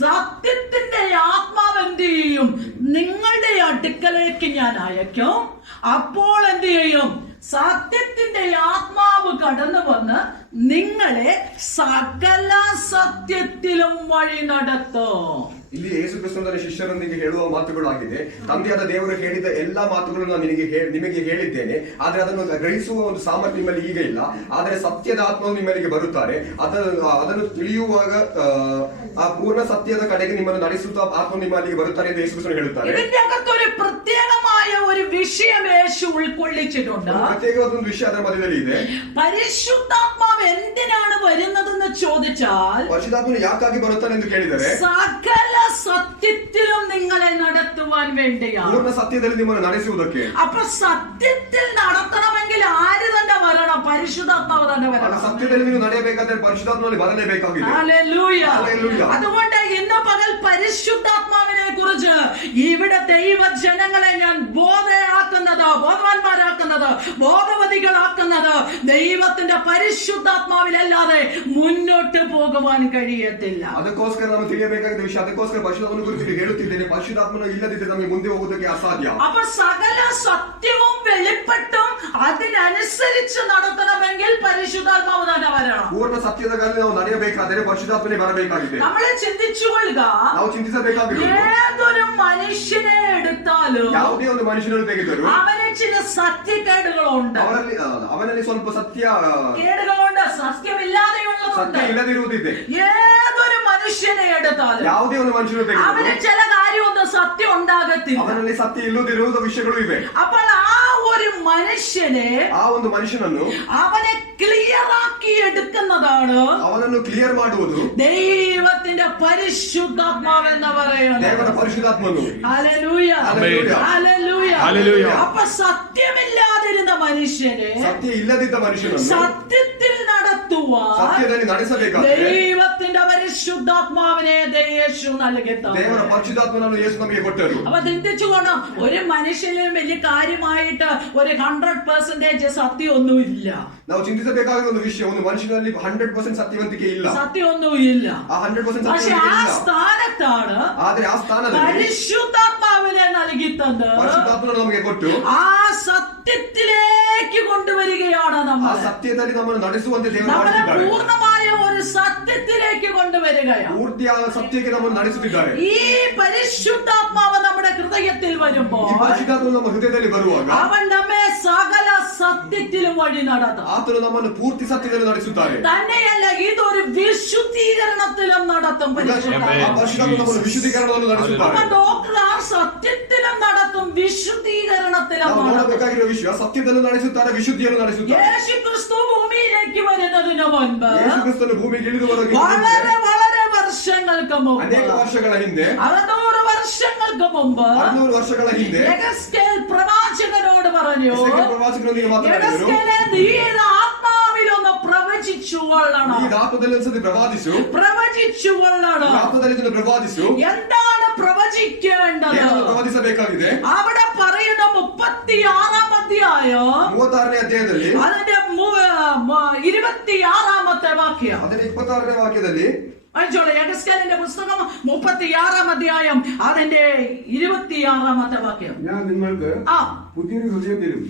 സത്യത്തിന്റെ ആത്മാവ് എന്ത് ചെയ്യും? നിങ്ങളുടെ അടുക്കലേക്ക് ഞാൻ അയക്കും. അപ്പോൾ എന്ത് ചെയ്യും? സത്യത്തിന്റെ ആത്മാവ് കടന്നു വന്ന് നിങ്ങളെ സകല ಸತ್ಯത്തിലും വഴി നടത്തും. ಇಲ್ಲಿ ಯೇಸು ಕ್ರಿಸ್ತನ ಶಿಷ್ಯರೊಂದಿಗೆ ಹೇಳುವ ಮಾತುಗಳಾಗಿದೆ. ತಂದೆಯಾದ ದೇವರು ಹೇಳಿದ ಎಲ್ಲಾ ಮಾತುಗಳನ್ನು ನಾನು ನಿಮಗೆ ಹೇಳಿದ್ದೇನೆ, ಆದ್ರೆ ಅದನ್ನು ಗ್ರಹಿಸುವ ಒಂದು ಸಾಮರ್ಥ್ಯ ನಿಮ್ಮಲ್ಲಿ ಈಗ ಇಲ್ಲ. ಆದರೆ ಸತ್ಯದ ಆತ್ಮವು ನಿಮ್ಮಲ್ಲಿಗೆ ಬರುತ್ತಾರೆ. ಅದನ್ನು ತಿಳಿಯುವಾಗ ಆ ಪೂರ್ಣ ಸತ್ಯದ ಕಡೆಗೆ ನಿಮ್ಮನ್ನು ನಡೆಸುತ್ತಾ ಆತ್ಮ ನಿಮ್ಮಲ್ಲಿಗೆ ಬರುತ್ತಾರೆ ಎಂದು ಯೇಸು ಕ್ರಿಸ್ತನು ಹೇಳುತ್ತಾರೆ. ഇതിന്റെ അകത്തൊരു പ്രത്യേകമായ ഒരു വിഷയം യേശു ഉൾക്കൊള്ളിച്ചിട്ടുണ്ട്. പ്രത്യേകವಾದ ಒಂದು ವಿಷಯ ಅದರ ಮಧ್ಯದಲ್ಲಿ ಇದೆ. പരിശുദ്ധാത്മാവ് എന്തിനാണ് വരുന്നതെന്ന് ചോദിച്ചാൽ, ಪರಿಶುದ್ಧಾತ್ಮನು ಯಾಕಾಗಿ ಬರುತ್ತಾನೆ ಎಂದು ಕೇಳಿದರೆ, സകല സത്യത്തിലും നിങ്ങളെ നടത്തുവാൻ വേണ്ടിയാണ്. ಪೂರ್ಣ ಸತ್ಯದಲ್ಲಿ ನಿಮ್ಮನ್ನು ನಡೆಸುವುದಕ್ಕೆ. അപ്പൊ സത്യത്തിൽ നടത്തണമെങ്കിൽ ആര് തന്നെ വരണം? പരിശുദ്ധാത്മാവ് തന്നെ വരണം. സത്യದಲ್ಲಿ ನೀವು ನಡೆಯಬೇಕಾದ್ರೆ ಪರಿಶುದ್ಧಾತ್ಮನಲ್ಲಿ ಬರಲೇಬೇಕಾಗಿದೆ. ഹല്ലേലൂയ. ഹല്ലേലൂയ. അതുകൊണ്ട് ഇന്ന് പകൽ പരിശുദ്ധാത്മാവിനെ കുറിച്ച് ഇവിടെ ദൈവജനങ്ങളെ ഞാൻ ബോധവാന്മാരാക്കുന്നത്, ബോധവതികളാക്കുന്നത് ദൈവത്തിന്റെ പരിശുദ്ധാത്മാവിലല്ലാതെ മുന്നോട്ട് പോകുവാൻ കഴിയത്തില്ല. ಅದಕ್ಕೋಸ್ಕರ ನಾವು ತಿಳಿಯಬೇಕಾದ ವಿಷಯ, ಅದಕ್ಕೋಸ್ಕರ ಪರಿಶುದ್ಧಾತ್ಮನ ಕುರಿತು ಹೇಳುತ್ತಿದ್ದೇನೆ. ಪರಿಶುದ್ಧಾತ್ಮನು ಇಲ್ಲದಿದ್ದರೆ ನಮಗೆ ಮುಂದೆ ಹೋಗುವುದಕ್ಕೆ ಅಸಾಧ್ಯ. അപ്പൊ സകല സത്യവും വെളിപ്പെട്ടും അതിനനുസരിച്ച് നടത്തണമെങ്കിൽ പരിശുദ്ധാത്മാവ് തന്നെ വരണം. ಪೂರ್ಣ ಸತ್ಯದ ಗಾಳಿ ನಾವು ನಡೆಯಬೇಕಾದರೆ ಪರಿಶುದ್ಧಾತ್ಮನೇ ಬರಬೇಕಾಗಿದೆ. നമ്മളെ ചിന്തിച്ചുകൊള്ളുക, ನಾವು ಚಿಂತಿಸಬೇಕಾಗಿರುವುದು ഏതൊരു മനുഷ്യനെ എടുത്താലും ಯಾವುದೇ ಒಂದು ಮನುಷ್ಯನನ್ನು ತೆಗೆದರು അവന് ചില സത്യക്കേടുകളുണ്ട്. ಅವನಲ್ಲಿ ಸ್ವಲ್ಪ കേടുകളുണ്ട്, സത്യമില്ലാതെയുള്ളതുണ്ട്. ಸತ್ಯ ಇಲ್ಲದಿರುವುದಿದೆ. ഏതൊരു മനുഷ്യനെ എടുത്താലും ಯಾವುದೇ ಒಂದು ಮನುಷ್ಯನು അവന് ತೆಗೆದರು ചില കാര്യമൊന്നും സത്യം ഉണ്ടാകത്തില്ല. ಅವನಲ್ಲಿ ಸತ್ಯ ಇಲ್ಲದಿರುವುದು ವಿಷಯಗಳು ಇವೆ. അപ്പോൾ ആ ഒരു മനുഷ്യനെ, ಆ ಒಂದು ಮನುಷ್ಯನನ್ನು അവനെ ക്ലിയർ ആക്കി എടുക്കുന്നതാണ് ಅವನನ್ನು ಕ್ಲಿಯರ್ ಮಾಡುವುದು ദൈവത്തിന്റെ പരിശുദ്ധാത്മാവ് എന്ന് പറയുന്നത്. ದೇವರ ಪರಿಶುದ್ಧಾತ್ಮನು. Hallelujah, hallelujah. Hallelujah, hallelujah. അപ്പൊ സത്യമില്ലാതിരുന്ന മനുഷ്യനെ ಸತ್ಯ ಇಲ್ಲದಿದ್ದ ಮನುಷ್ಯನನ್ನು സത്യത്തിൽ നടത്തുവാൻ ಸತ್ಯದಲ್ಲಿ ನಡೆಸಬೇಕಾದರೆ ദൈവത്തിന്റെ പരിശുദ്ധാത്മാവിനെ യേശു നൽകി തന്നു. ದೇವರ ಪರಿಶುದ್ಧಾತ್ಮನನ್ನು ಯೇಸು ನಮಗೆ ಕೊಟ್ಟರು. അപ്പൊ ചിന്തിച്ചുകൊണ്ട് ഒരു മനുഷ്യനും വലിയ കാര്യമായിട്ട് ഒരു 100% സത്യമൊന്നുമില്ല. ನಾವು ಚಿಂತಿಸಬೇಕಾಗಿರುವ ಒಂದು ವಿಷಯ, ಒಂದು ಮನುಷ್ಯನಲ್ಲಿ 100% ಸತ್ಯವಂತಿಕೆ ಇಲ್ಲ. സത്യമൊന്നുമില്ല. ಆ 100% പക്ഷെ ಸತ್ಯವಂತಿಕೆ ആ ಇಲ್ಲ. സ്ഥാനത്താണ് ಆದ್ರೆ ಆ ಸ್ಥಾನದಲ್ಲಿ പരിശുദ്ധാത്മാവിനെ നൽകി തന്ന് ಪರಿಶುದ್ಧಾತ್ಮನು ನಮಗೆ ಕೊಟ್ಟು ആ സത്യത്തിലേക്ക് കൊണ്ടുവരികയാണ്. ಆ നമ്മൾ ಸತ್ಯದಲ್ಲಿ ನಮ್ಮನ್ನು ನಡೆಸುವಂತೆ ದೇವರು നമ്മളെ ಮಾಡುತ್ತಿದ್ದಾರೆ. പൂർണ്ണമായ ഒരു സത്യത്തിലേക്ക് കൊണ്ടുവരികയാണ്. ಪೂರ್ತಿಯಾದ ಸತ್ಯಕ್ಕೆ ನಮ್ಮನ್ನು ನಡೆಸುತ್ತಿದ್ದಾರೆ. ഈ പരിശുദ്ധാത്മാവ് നമ്മുടെ ഹൃദയത്തിൽ വരുമ്പോൾ ಈ ಪರಿಶುದ್ಧಾತ್ಮನು ನಮ್ಮ ಹೃದಯದಲ್ಲಿ ಬರುವಾಗ അവൻ നമ്മെ സകല സത്യത്തിലും വഴി നടത്തും. ಆತನು ನಮ್ಮನ್ನು ಪೂರ್ತಿ ಸತ್ಯದಲ್ಲಿ ನಡೆಸುತ್ತಾರೆ. തന്നെയല്ല, ഇതൊരു വിശുദ്ധീകരണത്തിലും നടത്തും. ಆ ಪರಿಶುದ್ಧಾತ್ಮನು ನಮ್ಮನ್ನು ವಿಶುದ್ಧೀಕರಣವನ್ನು അപ്പൊ ನಡೆಸುತ್ತಾರೆ. ഡോക്ടർ ആ സത്യത്തിലും നടത്തും, വിശുദ്ധീകരണത്തിലും ನಾವು നടത്തും. ನೋಡಬೇಕಾಗಿರುವ ವಿಷಯ, ಸತ್ಯದಲ್ಲೂ ನಡೆಸುತ್ತಾರೆ, ವಿಶುದ್ಧಿಯನ್ನು ನಡೆಸುತ್ತಾರೆ. യേശു ക്രിസ്തു ഭൂമിയിലേക്ക് വരുന്നതിന് മുൻപ് ಯೇಸು ಕ್ರಿಸ್ತನು ಭೂಮಿಗೆ ಇಳಿದು ಬರೋದು വളരെ വളരെ വർഷങ്ങൾക്ക് മുമ്പ്, ಅನೇಕ ವರ್ಷಗಳ ಹಿಂದೆ, 600 വർഷങ്ങൾക്ക് മുമ്പ് 600 ವರ್ಷಗಳ ಹಿಂದೆ യെഹെസ്കേൽ പ്രവാചകനോട് പറഞ്ഞു, ಎಸೆಕಿಯೇಲ್ ಪ್ರವಾಚಕನೊಂದಿಗೆ ಮಾತನಾಡಿದರು. യെഹെസ്കേലേ, നീ ഇത് ആത്മാവിലൊന്ന് പ്രവചിച്ചു കൊള്ളണം. ಈ ಆತ್ಮದಲ್ಲಿ ಒಂದ್ಸತಿ ಪ್ರವಾದಿಸು, പ്രവചിച്ചു കൊള്ളണം. ಈ ಆತ್ಮದಲ್ಲಿ ಇದನ್ನು ಪ್ರವಾದಿಸು. എന്താണ് പ്രവചിക്കേണ്ടത്? ಏನನ್ನು ಪ್ರವಾದಿಸಬೇಕಾಗಿದೆ? അവിടെ പറയുന്ന 36 അധ്യായം 36ನೇ ಅಧ್ಯಾಯದಲ್ಲಿ അതിന്റെ 26 വാക്യം. ಅದರ 26ನೇ ವಾಕ್ಯದಲ್ಲಿ വായിച്ചോളൂ. യെഹെസ്കേലിന്റെ പുസ്തകം 36 അധ്യായം അതിന്റെ 26 വാക്യം. ഞാൻ നിങ്ങൾക്ക് പുതിയൊരു ഹൃദയത്തിലും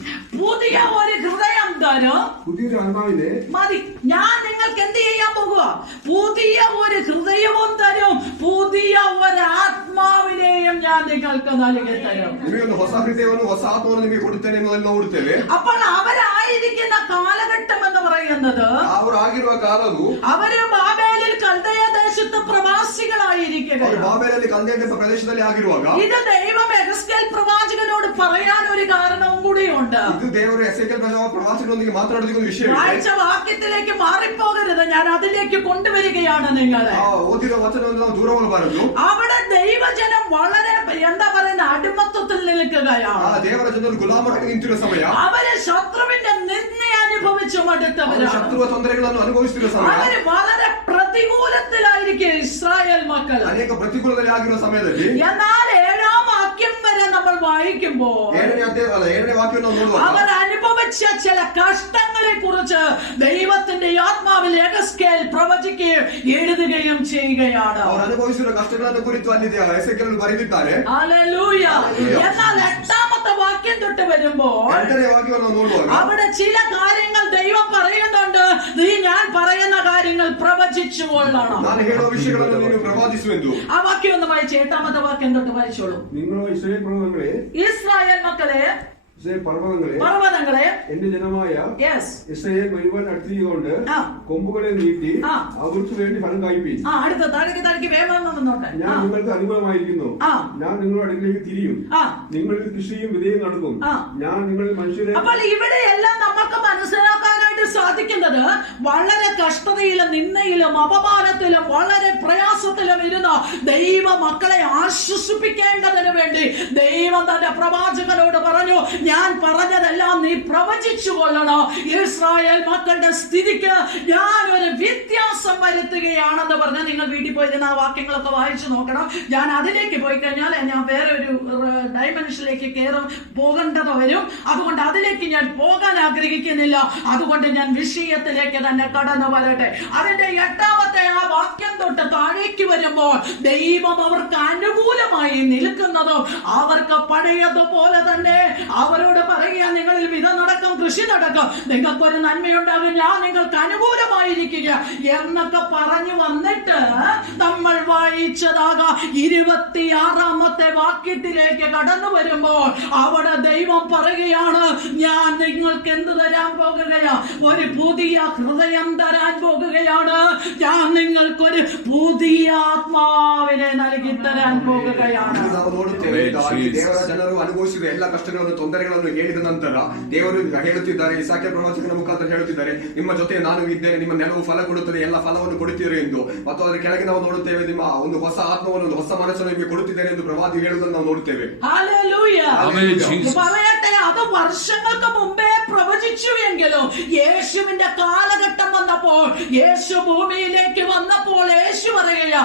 പുതിയ ഒരു ഹൃദയം തരും. പുതിയൊരു ആത്മാവിനെ മതി. ഞാൻ നിങ്ങൾക്ക് എന്ത് ചെയ്യാൻ പോകുക? പുതിയ ഒരു ഹൃദയവും തരും, പുതിയ ഒരു ആത്മാവിനെയും ഞാൻ നിങ്ങൾക്ക് നൽകി തരും. ನಿಮಗೆ ಒಂದು ಹೊಸ ಹೃದಯವನ್ನು, ಹೊಸ ಆತ್ಮವನ್ನು ನಿಮಗೆ ಕೊಡುತ್ತೇನೆ ಎನ್ನುವುದನ್ನು ನೋಡುತ್ತೇವೆ. അപ്പോൾ അവരായിരിക്കുന്ന കാലഘട്ടം എന്ന് പറയുന്നത്, ಅವರು ಆಗಿರುವ ಕಾಲವು, അവര് ബാബേലിൽ കൽദയ ദേശത്ത് പ്രവാസികളായിരിക്കുക. ಅವರು ಬಾಬೆಲಲ್ಲಿ ಕಲ್ದೆಯ ಪ್ರದೇಶದಲ್ಲಿ ಆಗಿರುವಾಗ ഇത് ദൈവം യെഹെസ്കേൽ പ്രവാചകനോട് പറയാൻ ഒരു കാരണവും കൂടിയുണ്ട്. ಇದು ದೇವರು ಎಸೆಕಿಯೇಲ್ ಪ್ರವಾಚಕರೊಂದಿಗೆ ಮಾತನಾಡೋದಕ್ಕೆ ಒಂದು ವಿಷಯ ಇದೆ. വായിച്ച വാക്യത്തിലേക്ക് മാറിപ്പോകരുത്, ഞാൻ അതിലേക്ക് കൊണ്ടുവരികയാണ് നിങ്ങളെ. ಓದಿರೋ ವಚನವನ್ನು ನಾವು ದೂರ ಹೋಗಬಾರದು. അവിടെ ദൈവജനം വളരെ എന്താ പറയുന്ന അടിമത്തത്തിൽ നിൽക്കുകയാണ്. ದೇವರ ಜನರು ಗುಲಾಮರಾಗಿ ನಿಂತಿರುವ ಸಮಯ, അവര് ശത്രുവിന്റെ നിന്ദ അനുഭവിച്ചു മടുത്തവരാണ്. ಶತ್ರುವ ತೊಂದರೆಗಳನ್ನು ಅನುಭವಿಸುತ್ತಿರುವ ಸಮಯ, അവര് വളരെ പ്രതികൂലത്തിലായിരിക്കും ഇസ്രായേൽ മക്കൾ. ಅನೇಕ ಪ್ರತಿಕೂಲದಲ್ಲಿ ಆಗಿರುವ ಸಮಯದಲ್ಲಿ എന്നാൽ 7ാം വാക്യം വരെ നമ്മൾ വായിക്കുമ്പോൾ 7ನೇ ವಾಕ್ಯವನ್ನು ನಾವು ನೋಡುವಾಗ അവർ അനുഭവിച്ച അനുഭവിച്ച ചില കഷ്ടങ്ങളെ കുറിച്ച് ദൈവത്തിന്റെ ആത്മാവിൽ എഗസ്കേൽ പ്രവചിക്കുകയും എഴുതുകയും ചെയ്യുകയാണ്. ಅವರು ಅನುಭವಿಸಿದ ಕಷ್ಟಗಳನ್ನು ಕುರಿತು ಅಲ್ಲಿ ಎಸೆಕಿಯೇಲ್ ಬರೆದಿದ್ದಾರೆ. ഹല്ലേലൂയ. എന്നാൽ 8ാമത്തെ വാക്യം തൊട്ട് വരുമ്പോൾ 2ನೇ ವಾಕ್ಯವನ್ನು ನೋಡುವಾಗ അവിടെ ചില കാര്യങ്ങൾ ദൈവം പറയുന്നുണ്ട്. നീ ഞാൻ പറയുന്ന കാര്യങ്ങൾ പ്രവചിച്ചു കൊള്ളണം. ನಾನು ಹೇಳುವ ವಿಷಯಗಳನ್ನು ನೀನು ಪ್ರವಾದಿಸುವೆಂದು. ആ വാക്യം ഒന്ന് വായിച്ച് 8ാമത്തെ വാക്യം തൊട്ട് വായിച്ചോളൂ. നിങ്ങൾ ഇസ്രായേൽ പർവ്വതങ്ങളെ, ഇസ്രായേൽ മക്കളെ, പർവ്വതങ്ങളെ എന്റെ ജനമായ ഇസ്രായേൽ മുഴുവൻ അടുത്തിരിക്കൊണ്ട് കൊമ്പുകളെ നീട്ടി അവർക്ക് വേണ്ടി ഫലം കായ്പീൻ. അടുത്ത താഴേക്ക് വേഗം നോട്ടെ. ഞാൻ നിങ്ങൾക്ക് അനുഭവമായിരിക്കുന്നു. ഞാൻ നിങ്ങളുടെ അടുക്കിലേക്ക് തിരിയും. നിങ്ങളിൽ കൃഷിയും വിധേയം നടക്കും. ഞാൻ നിങ്ങളിൽ മനുഷ്യരെ. അപ്പോൾ ഇവിടെയെല്ലാം നമുക്ക് മനസ്സിലാക്കാനായിട്ട് സാധിക്കുന്നത് വളരെ കഷ്ടതയിലും നിന്നയിലും അപമാനത്തിലും വളരെ പ്രയാസത്തിലും ഇരുന്ന ദൈവ മക്കളെ ആശ്വസിപ്പിക്കേണ്ടതിന് വേണ്ടി ദൈവം തന്റെ പ്രവാചകനോട് പറഞ്ഞു, ഞാൻ പറഞ്ഞതെല്ലാം നീ പ്രവചിച്ചു കൊള്ളണം. ഇസ്രായേൽ മക്കളുടെ സ്ഥിതിക്ക് ഞാൻ ഒരു വ്യത്യാസം വരുത്തുകയാണെന്ന് പറഞ്ഞ് നിങ്ങൾ വീട്ടിൽ പോയിരുന്ന ആ വാക്യങ്ങളൊക്കെ വായിച്ചു നോക്കണം. ഞാൻ അതിലേക്ക് പോയി കഴിഞ്ഞാൽ ഞാൻ വേറെ ഒരു ഡൈമെൻഷനിലേക്ക് പോകേണ്ടത് വരും. അതുകൊണ്ട് അതിലേക്ക് ഞാൻ പോകാൻ ആഗ്രഹിക്കുന്നില്ല. അതുകൊണ്ട് ഞാൻ വിഷയത്തിലേക്ക് തന്നെ കടന്നു വരട്ടെ. അതിന്റെ 8ാമത്തെ ആ വാക്യം തൊട്ട് താഴേക്ക് വരുമ്പോൾ ദൈവം അവർക്ക് അനുകൂലമായി നിൽക്കുന്നതും അവർക്ക് പഴയതുപോലെ തന്നെ അവരോട് പറയുക, നിങ്ങളിൽ വിധം നടക്കും, കൃഷി നടക്കും, നിങ്ങൾക്കൊരു നന്മയുണ്ടാകും, ഞാൻ നിങ്ങൾക്ക് അനുകൂലമായിരിക്കുക എന്നൊക്കെ പറഞ്ഞു വന്നിട്ട് നമ്മൾ വായിച്ചതാകാം 26ാമത്തെ വാക്യത്തിലേക്ക് കടന്നു വരുമ്പോൾ അവിടെ ദൈവം പറയുകയാണ്, ഞാൻ നിങ്ങൾക്ക് എന്ത് തരാൻ പോകുകയാ? ഒരു പുതിയ ഹൃദയം തരാൻ പോകുകയാണ്. ഞാൻ നിങ്ങൾക്കൊരു പുതിയ ആത്മാവിനെ നൽകി തരാൻ പോകുകയാണ്. ನಾವು ನೋಡುತ್ತೇವೆ ದೇವರ ಜನರು ಅನುಭವಿಸಿದ ಎಲ್ಲ ಕಷ್ಟಗಳನ್ನು ತೊಂದರೆಗಳನ್ನು ಹೇಳಿದ ನಂತರ ದೇವರು ಹೇಳುತ್ತಿದ್ದಾರೆ, ಇಸಾಕ್ಯ ಪ್ರವಾಚಕನ ಮುಖಾಂತರ ಹೇಳುತ್ತಿದ್ದಾರೆ, ನಿಮ್ಮ ಜೊತೆ ನಾನು ಇದ್ದೇನೆ, ನಿಮ್ಮ ನೆಲವು ಫಲ ಕೊಡುತ್ತದೆ, ಎಲ್ಲ ಫಲವನ್ನು ಕೊಡುತ್ತೀರಿ ಎಂದು. ಮತ್ತು ಅದರ ಕೆಳಗೆ ನಾವು ನೋಡುತ್ತೇವೆ, ನಿಮ್ಮ ಒಂದು ಹೊಸ ಆತ್ಮವನ್ನು, ಒಂದು ಹೊಸ ಮನಸ್ಸನ್ನು ನಿಮಗೆ ಕೊಡುತ್ತಿದ್ದೇನೆ ಎಂದು ಪ್ರವಾದಿ ಹೇಳುವುದನ್ನು ನಾವು ನೋಡುತ್ತೇವೆ. പറയട്ടെ, അത് വർഷങ്ങൾക്ക് മുമ്പേ പ്രവചിച്ചുവെങ്കിലും യേശുവിന്റെ കാലഘട്ടം വന്നപ്പോൾ, യേശു ഭൂമിയിലേക്ക് വന്നപ്പോൾ യേശു പറയുക,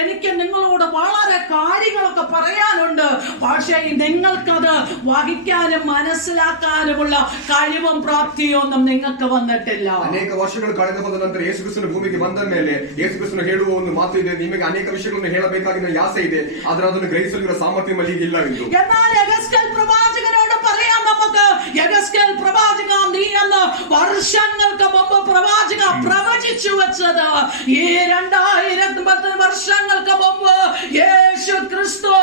എനിക്ക് നിങ്ങളോട് വളരെ കാര്യങ്ങളൊക്കെ പറയാനുണ്ട്, പക്ഷേ നിങ്ങൾക്കത് വഹിക്കാനും മനസ്സിലാക്കാനുമുള്ള കഴിവും പ്രാപ്തിയും ഒന്നും നിങ്ങൾക്ക് വന്നിട്ടില്ല. ಅನೇಕ ವರ್ಷಗಳು ಕಳೆದು ಹೋದ ನಂತರ ಯೇಸು ಕ್ರಿಸ್ತನ ಭೂಮಿಗೆ ಬಂದ ಮೇಲೆ ಯೇಸು ಕ್ರಿಸ್ತನು ಹೇಳುವ ಒಂದು ಮಾತು ಇದೆ, ನಿಮಗೆ ಅನೇಕ ವಿಷಯಗಳನ್ನು ಹೇಳಬೇಕಾಗಿನ ಆಸೆ ಇದೆ, ಆದರೆ ಅದನ್ನು ಗ್ರಹಿಸಲಿರುವ ಸಾಮರ್ಥ್ಯ ಮಲ್ಲಿಗೆ ಇಲ್ಲ ಎಂದು. എന്നാൽ യഹസ്കേൽ പ്രവാചകനോട് പറയാം നമുക്ക്, യഹസ്കേൽ പ്രവാചക, നീ അന്ന് വർഷങ്ങൾക്ക് മുമ്പ് പ്രവാചക പ്രവചിച്ചു വെച്ചത് ഈ 2010 വർഷങ്ങൾക്ക് മുമ്പ് യേശു ക്രിസ്തു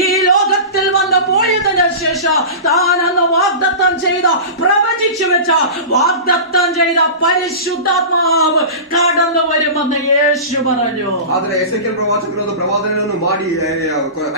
ഈ ലോകത്തിൽ വന്ന് പോയതിനു ശേഷം താൻ അന്ന് വാഗ്ദത്തം ചെയ്ത, പ്രവചിച്ചു വെച്ച, വാഗ്ദത്തം ചെയ്ത പരിശുദ്ധാത്മാവ് കടന്നു വരുമെന്ന് യേശു പറഞ്ഞു. ಆದರೆ ಎಸೆಕಿಯೇಲ್ ಪ್ರವಾಚಕರು ಪ್ರವಾದನೆಯನ್ನು ಮಾಡಿ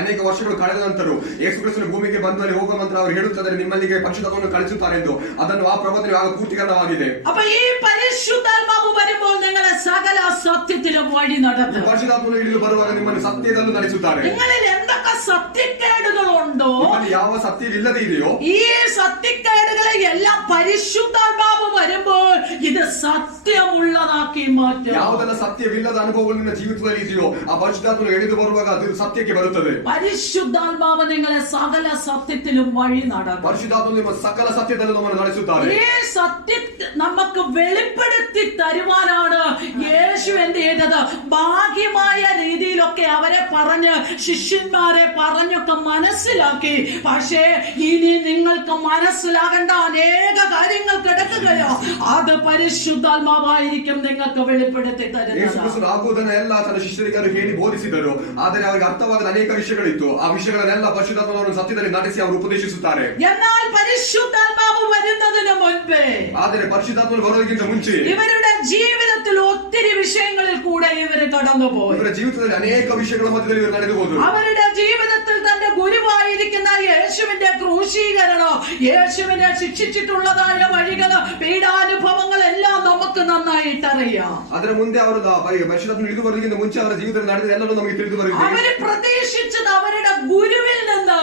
ಅನೇಕ ವರ್ಷಗಳು ಕಳೆದ ನಂತರ ಯೇಸು ಕ್ರಿಸ್ತನ ಭೂಮಿಗೆ ಬಂದಲ್ಲಿ ಹೋಗುವ ನಂತರ ಅವರು ಹೇಳುತ್ತಿದ್ದಾರೆ, ನಿಮ್ಮಲ್ಲಿಗೆ ಪರಿಶುದ್ಧಾತ್ಮವನ್ನು ಕಳಿಸುತ್ತಾರೆ ಎಂದು. ಅದನ್ನು ಆ ಪ್ರವಾದನೆ ಆಗ ಪೂರ್ತೀಕರಣವಾಗಿದೆ. അപ്പൊ ഈ പരിശുദ്ധാത്മാവ് വരുമ്പോൾ നിങ്ങളെ സകല സത്യത്തിലും വഴി നടത്തും. ಪರಿಶುದ್ಧಾತ್ಮನು ಇಳಿದು ಬರುವಾಗ ನಿಮ್ಮನ್ನು ಸತ್ಯದಲ್ಲೂ ನಡೆಸುತ್ತಾರೆ. നിങ്ങളിൽ എന്തൊക്കെ സത്യക്കേടുകളുണ്ടോ, ಯಾವ ಸತ್ಯವಿಲ್ಲದೆ ಇದೆಯೋ ഈ സത്യക്കേടുകളെ എല്ലാം പരിശുദ്ധാത്മാവ് വരുമ്പോൾ ഇത് സത്യമുള്ളതാക്കി മാറ്റും. ಯಾವುದೆಲ್ಲ ಸತ್ಯವಿಲ್ಲದ ಅನುಭವಗಳು ನಿನ್ನ ಜೀವಿತದಲ್ಲಿ ಇದೆಯೋ ಆ ಪರಿಶುದ್ಧಾತ್ಮನು ಎಳೆದು ಬರುವಾಗ ಅದು ಸತ್ಯಕ್ಕೆ ಬರುತ್ತದೆ. പരിശുദ്ധാത്മാവ് നിങ്ങളെ സകല സത്യത്തിലും വഴി നടത്തും. ಪರಿಶುದ್ಧಾತ್ಮನು ನಿಮ್ಮ ಸಕಲ ಸತ್ಯದಲ್ಲೂ ನಮ್ಮನ್ನು ನಡೆಸುತ್ತಾರೆ. ഈ സത്യം നമുക്ക് വെളിപ്പെടുത്തി തരുവാനാണ് യേശു എന്ത് ചെയ്തത്? ഭാഗ്യമായ രീതിയിലൊക്കെ അവരെ പറഞ്ഞ്, ശിഷ്യന്മാരെ പറഞ്ഞൊക്കെ മനസ്സിലാക്കി. പക്ഷേ ഇനി നിങ്ങൾക്ക് മനസ്സിലാകേണ്ട അനേക കാര്യങ്ങൾ കിടക്കുകയോ, അത് പരിശുദ്ധാത്മാവായിരിക്കും നിങ്ങൾക്ക് വെളിപ്പെടുത്തി തരുന്നത്. ಆಗುವುದನ್ನೆಲ್ಲ ತನ್ನ ಶಿಷ್ಯರಿಗೆ ಹೇಳಿ ಬೋಧಿಸಿದರು, ಆದರೆ ಅವರಿಗೆ ಅರ್ಥವಾಗದ ಅನೇಕ ವಿಷಯಗಳಿತ್ತು. ಆ ವಿಷಯಗಳನ್ನೆಲ್ಲ ಪರಿಶುದ್ಧಾತ್ಮನವರು ಸತ್ಯದಲ್ಲಿ ನಡೆಸಿ ಅವರು ಉಪದೇಶಿಸುತ್ತಾರೆ. എന്നാൽ പരിശുദ്ധാത്മാവ് വരുന്നതിന് മുൻപേ, ಆದರೆ ಪರಿಶುದ್ಧಾತ್ಮನು ಬರೋದಕ್ಕಿಂತ ಮುಂಚೆ ഇവരുടെ ജീവിതത്തിൽ ഒത്തിരി വിഷയങ്ങളിൽ കൂടെ ഇവര് കടന്നുപോയി. ಇವರ ಜೀವಿತದಲ್ಲಿ ಅನೇಕ ವಿಷಯಗಳ ಮಧ್ಯದಲ್ಲಿ ಇವರು ನಡೆದು ಹೋದರು. അവരുടെ ജീവിതത്തിൽ തന്റെ ഗുരുവായിരിക്കുന്ന യേശുവിന്റെ ക്രൂശീകരണം, യേശുവിനെ ശിക്ഷിച്ചിട്ടുള്ളതായ വഴികള്, പീഡാനുഭവങ്ങൾ എല്ലാം നമുക്ക് നന്നായിട്ട് അറിയാം. ಅದರ ಮುಂದೆ ಅವರು ಪರಿಶುದ್ಧಾತ್ಮನು ಇಳಿದು ಬರೋದಕ್ಕಿಂತ ಮುಂಚೆ ಅವರ ಜೀವಿತದಲ್ಲಿ ನಡೆದ ಎಲ್ಲರೂ ನಮಗೆ ತಿಳಿದು ಬರುತ್ತದೆ. അവര് പ്രതീക്ഷിച്ചത് അവരുടെ ഗുരുവിൽ നിന്ന്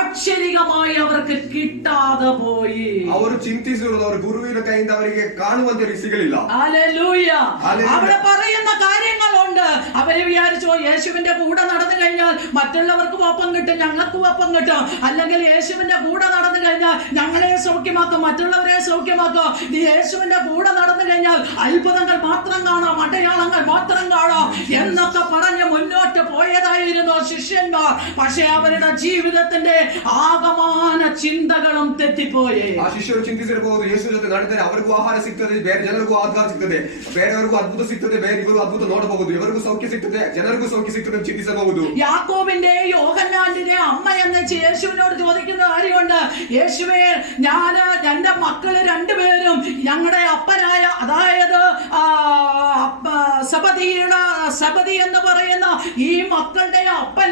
അക്ഷരികമായ പൂർണ്ണമായി അവർക്ക് കിട്ടാതെ പോയി. ಅವರು ಚಿಂತಿಸಿರುವುದು ಅವರ ಗುರುವಿನ ಕೈಯಿಂದ ಅವರಿಗೆ ಕಾಣುವಂತೆ ಋಷಿಗಳಿಲ್ಲ. ഹല്ലേലൂയ. ഹല്ലേലൂയ. അവിടെ പറയുന്ന കാര്യങ്ങളുണ്ട്. അവര് വിചാരിച്ചോ യേശുവിന്റെ കൂടെ നടന്നു കഴിഞ്ഞാൽ മറ്റുള്ളവർക്ക് ഒപ്പം കിട്ടും, ഞങ്ങൾക്ക് ഒപ്പം കിട്ടും. അല്ലെങ്കിൽ യേശുവിന്റെ കൂടെ നടന്നു കഴിഞ്ഞാൽ ഞങ്ങളെ സൗഖ്യമാക്കും, മറ്റുള്ളവരെ സൗഖ്യമാക്കും. ഈ യേശുവിന്റെ കൂടെ നടന്നു കഴിഞ്ഞാൽ അത്ഭുതങ്ങൾ മാത്രം കാണാം, അടയാളങ്ങൾ മാത്രം കാണാം എന്നൊക്കെ പറഞ്ഞ് മുന്നോട്ട് പോയതായിരുന്നു ശിഷ്യന്മാർ. പക്ഷെ അവരുടെ ജീവിതത്തിന്റെ ആകമാന ചിന്തകളും തെറ്റിപ്പോയി. ಆ ಶಿಷ್ಯರು ಚಿಂತಿಸಿರಬಹುದು, ಯೇಸು ಜೊತೆ ನಡೆದರೆ ಅವರಿಗೂ ಆಹಾರ ಸಿಗ್ತದೆ, ಬೇರೆ ಜನರಿಗೂ ಆಹಾರ ಸಿಗ್ತದೆ, ಬೇರೆಯವರಿಗೂ ಅದ್ಭುತ ಸಿಗ್ತದೆ, ಬೇರೆ ಇವರು ಅದ್ಭುತ ನೋಡಬಹುದು, ಇವರಿಗೂ ಸೌಖ್ಯ ಸಿಗ್ತದೆ, ಜನರಿಗೂ ಸೌಖ್ಯ ಸಿಗ್ತದೆ ಅಂತ ಚಿಂತಿಸಬಹುದು. യാക്കോബിന്റെ യോഹന്നാന്റെ അമ്മ എന്ന് യേശുവിനോട് ചോദിക്കുന്ന കാര്യമുണ്ട്. യേശുവേ, ഞാൻ എന്റെ മക്കള് രണ്ടുപേരും ഞങ്ങളുടെ അപ്പനായ, അതായത് സബദി എന്ന് പറയുന്ന ഈ മക്കളുടെ അപ്പൻ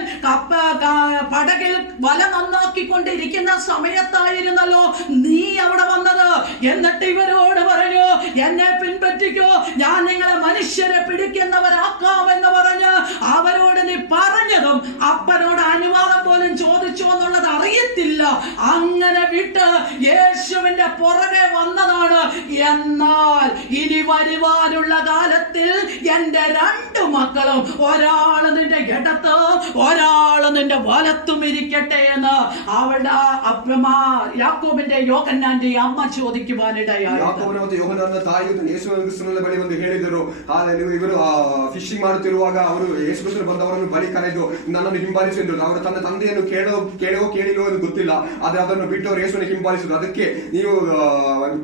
പടകിൽ വല നന്നാക്കിക്കൊണ്ടിരിക്കുന്ന സമയത്തായിരുന്നല്ലോ നീ അവിടെ വന്നത്. എന്നിട്ട് ഇവരോട് പറഞ്ഞു, എന്നെ പിൻപറ്റിക്കോ, ഞാൻ നിങ്ങളെ മനുഷ്യരെ പിടിക്കുന്നവരാക്കാമെന്ന് പറഞ്ഞ് അവരോട് നീ പറഞ്ഞതും അപ്പനോട് അനുവാദം പോലും ചോദിച്ചോ എന്നുള്ളത് അറിയത്തില്ല. അങ്ങനെ വിട്ട് യേശുവിന്റെ പുറകെ വന്നതാണ്. എന്നാൽ ഇനി വരുവാനുള്ള കാലത്തിൽ എന്റെ രണ്ടു മക്കളും, ഒരാള് നിന്റെ ഇടത്ത് ഒരാള് നിന്റെ വലത്തും ഇരിക്കട്ടെ എന്ന് അവളുടെ യാക്കോബിന്റെ യോഹന്നാന്റെ അമ്മ ചോദിക്കുവാനിടയായി. ಯಾಕೋಬನ ಮತ್ತು ಯೋಹನನ ತಾಯಿಯು ಯೇಸು ಕ್ರಿಸ್ತನ ಬಳಿ ಬಂದು ಹೇಳಿದರು, ಇವರು ಫಿಶಿಂಗ್ ಮಾಡುತ್ತಿರುವಾಗ ಅವರು ಯೇಸು ಕ್ರಿಸ್ತನು ಬಂದವರನ್ನು ಬಳಿ ಕರೆದು ನನ್ನನ್ನು ಹಿಂಬಾಲಿಸು ಎಂದರು. ಅವರ ತನ್ನ ತಂದೆಯನ್ನು ಕೇಳೋ ಕೇಳಿಲ್ಲೋ ಎಂದು ಗೊತ್ತಿಲ್ಲ, ಆದ್ರೆ ಅದನ್ನು ಬಿಟ್ಟು ಅವರು ಯೇಸುವನ್ನು ಹಿಂಬಾಲಿಸಿದ್ರು. ಅದಕ್ಕೆ ನೀವು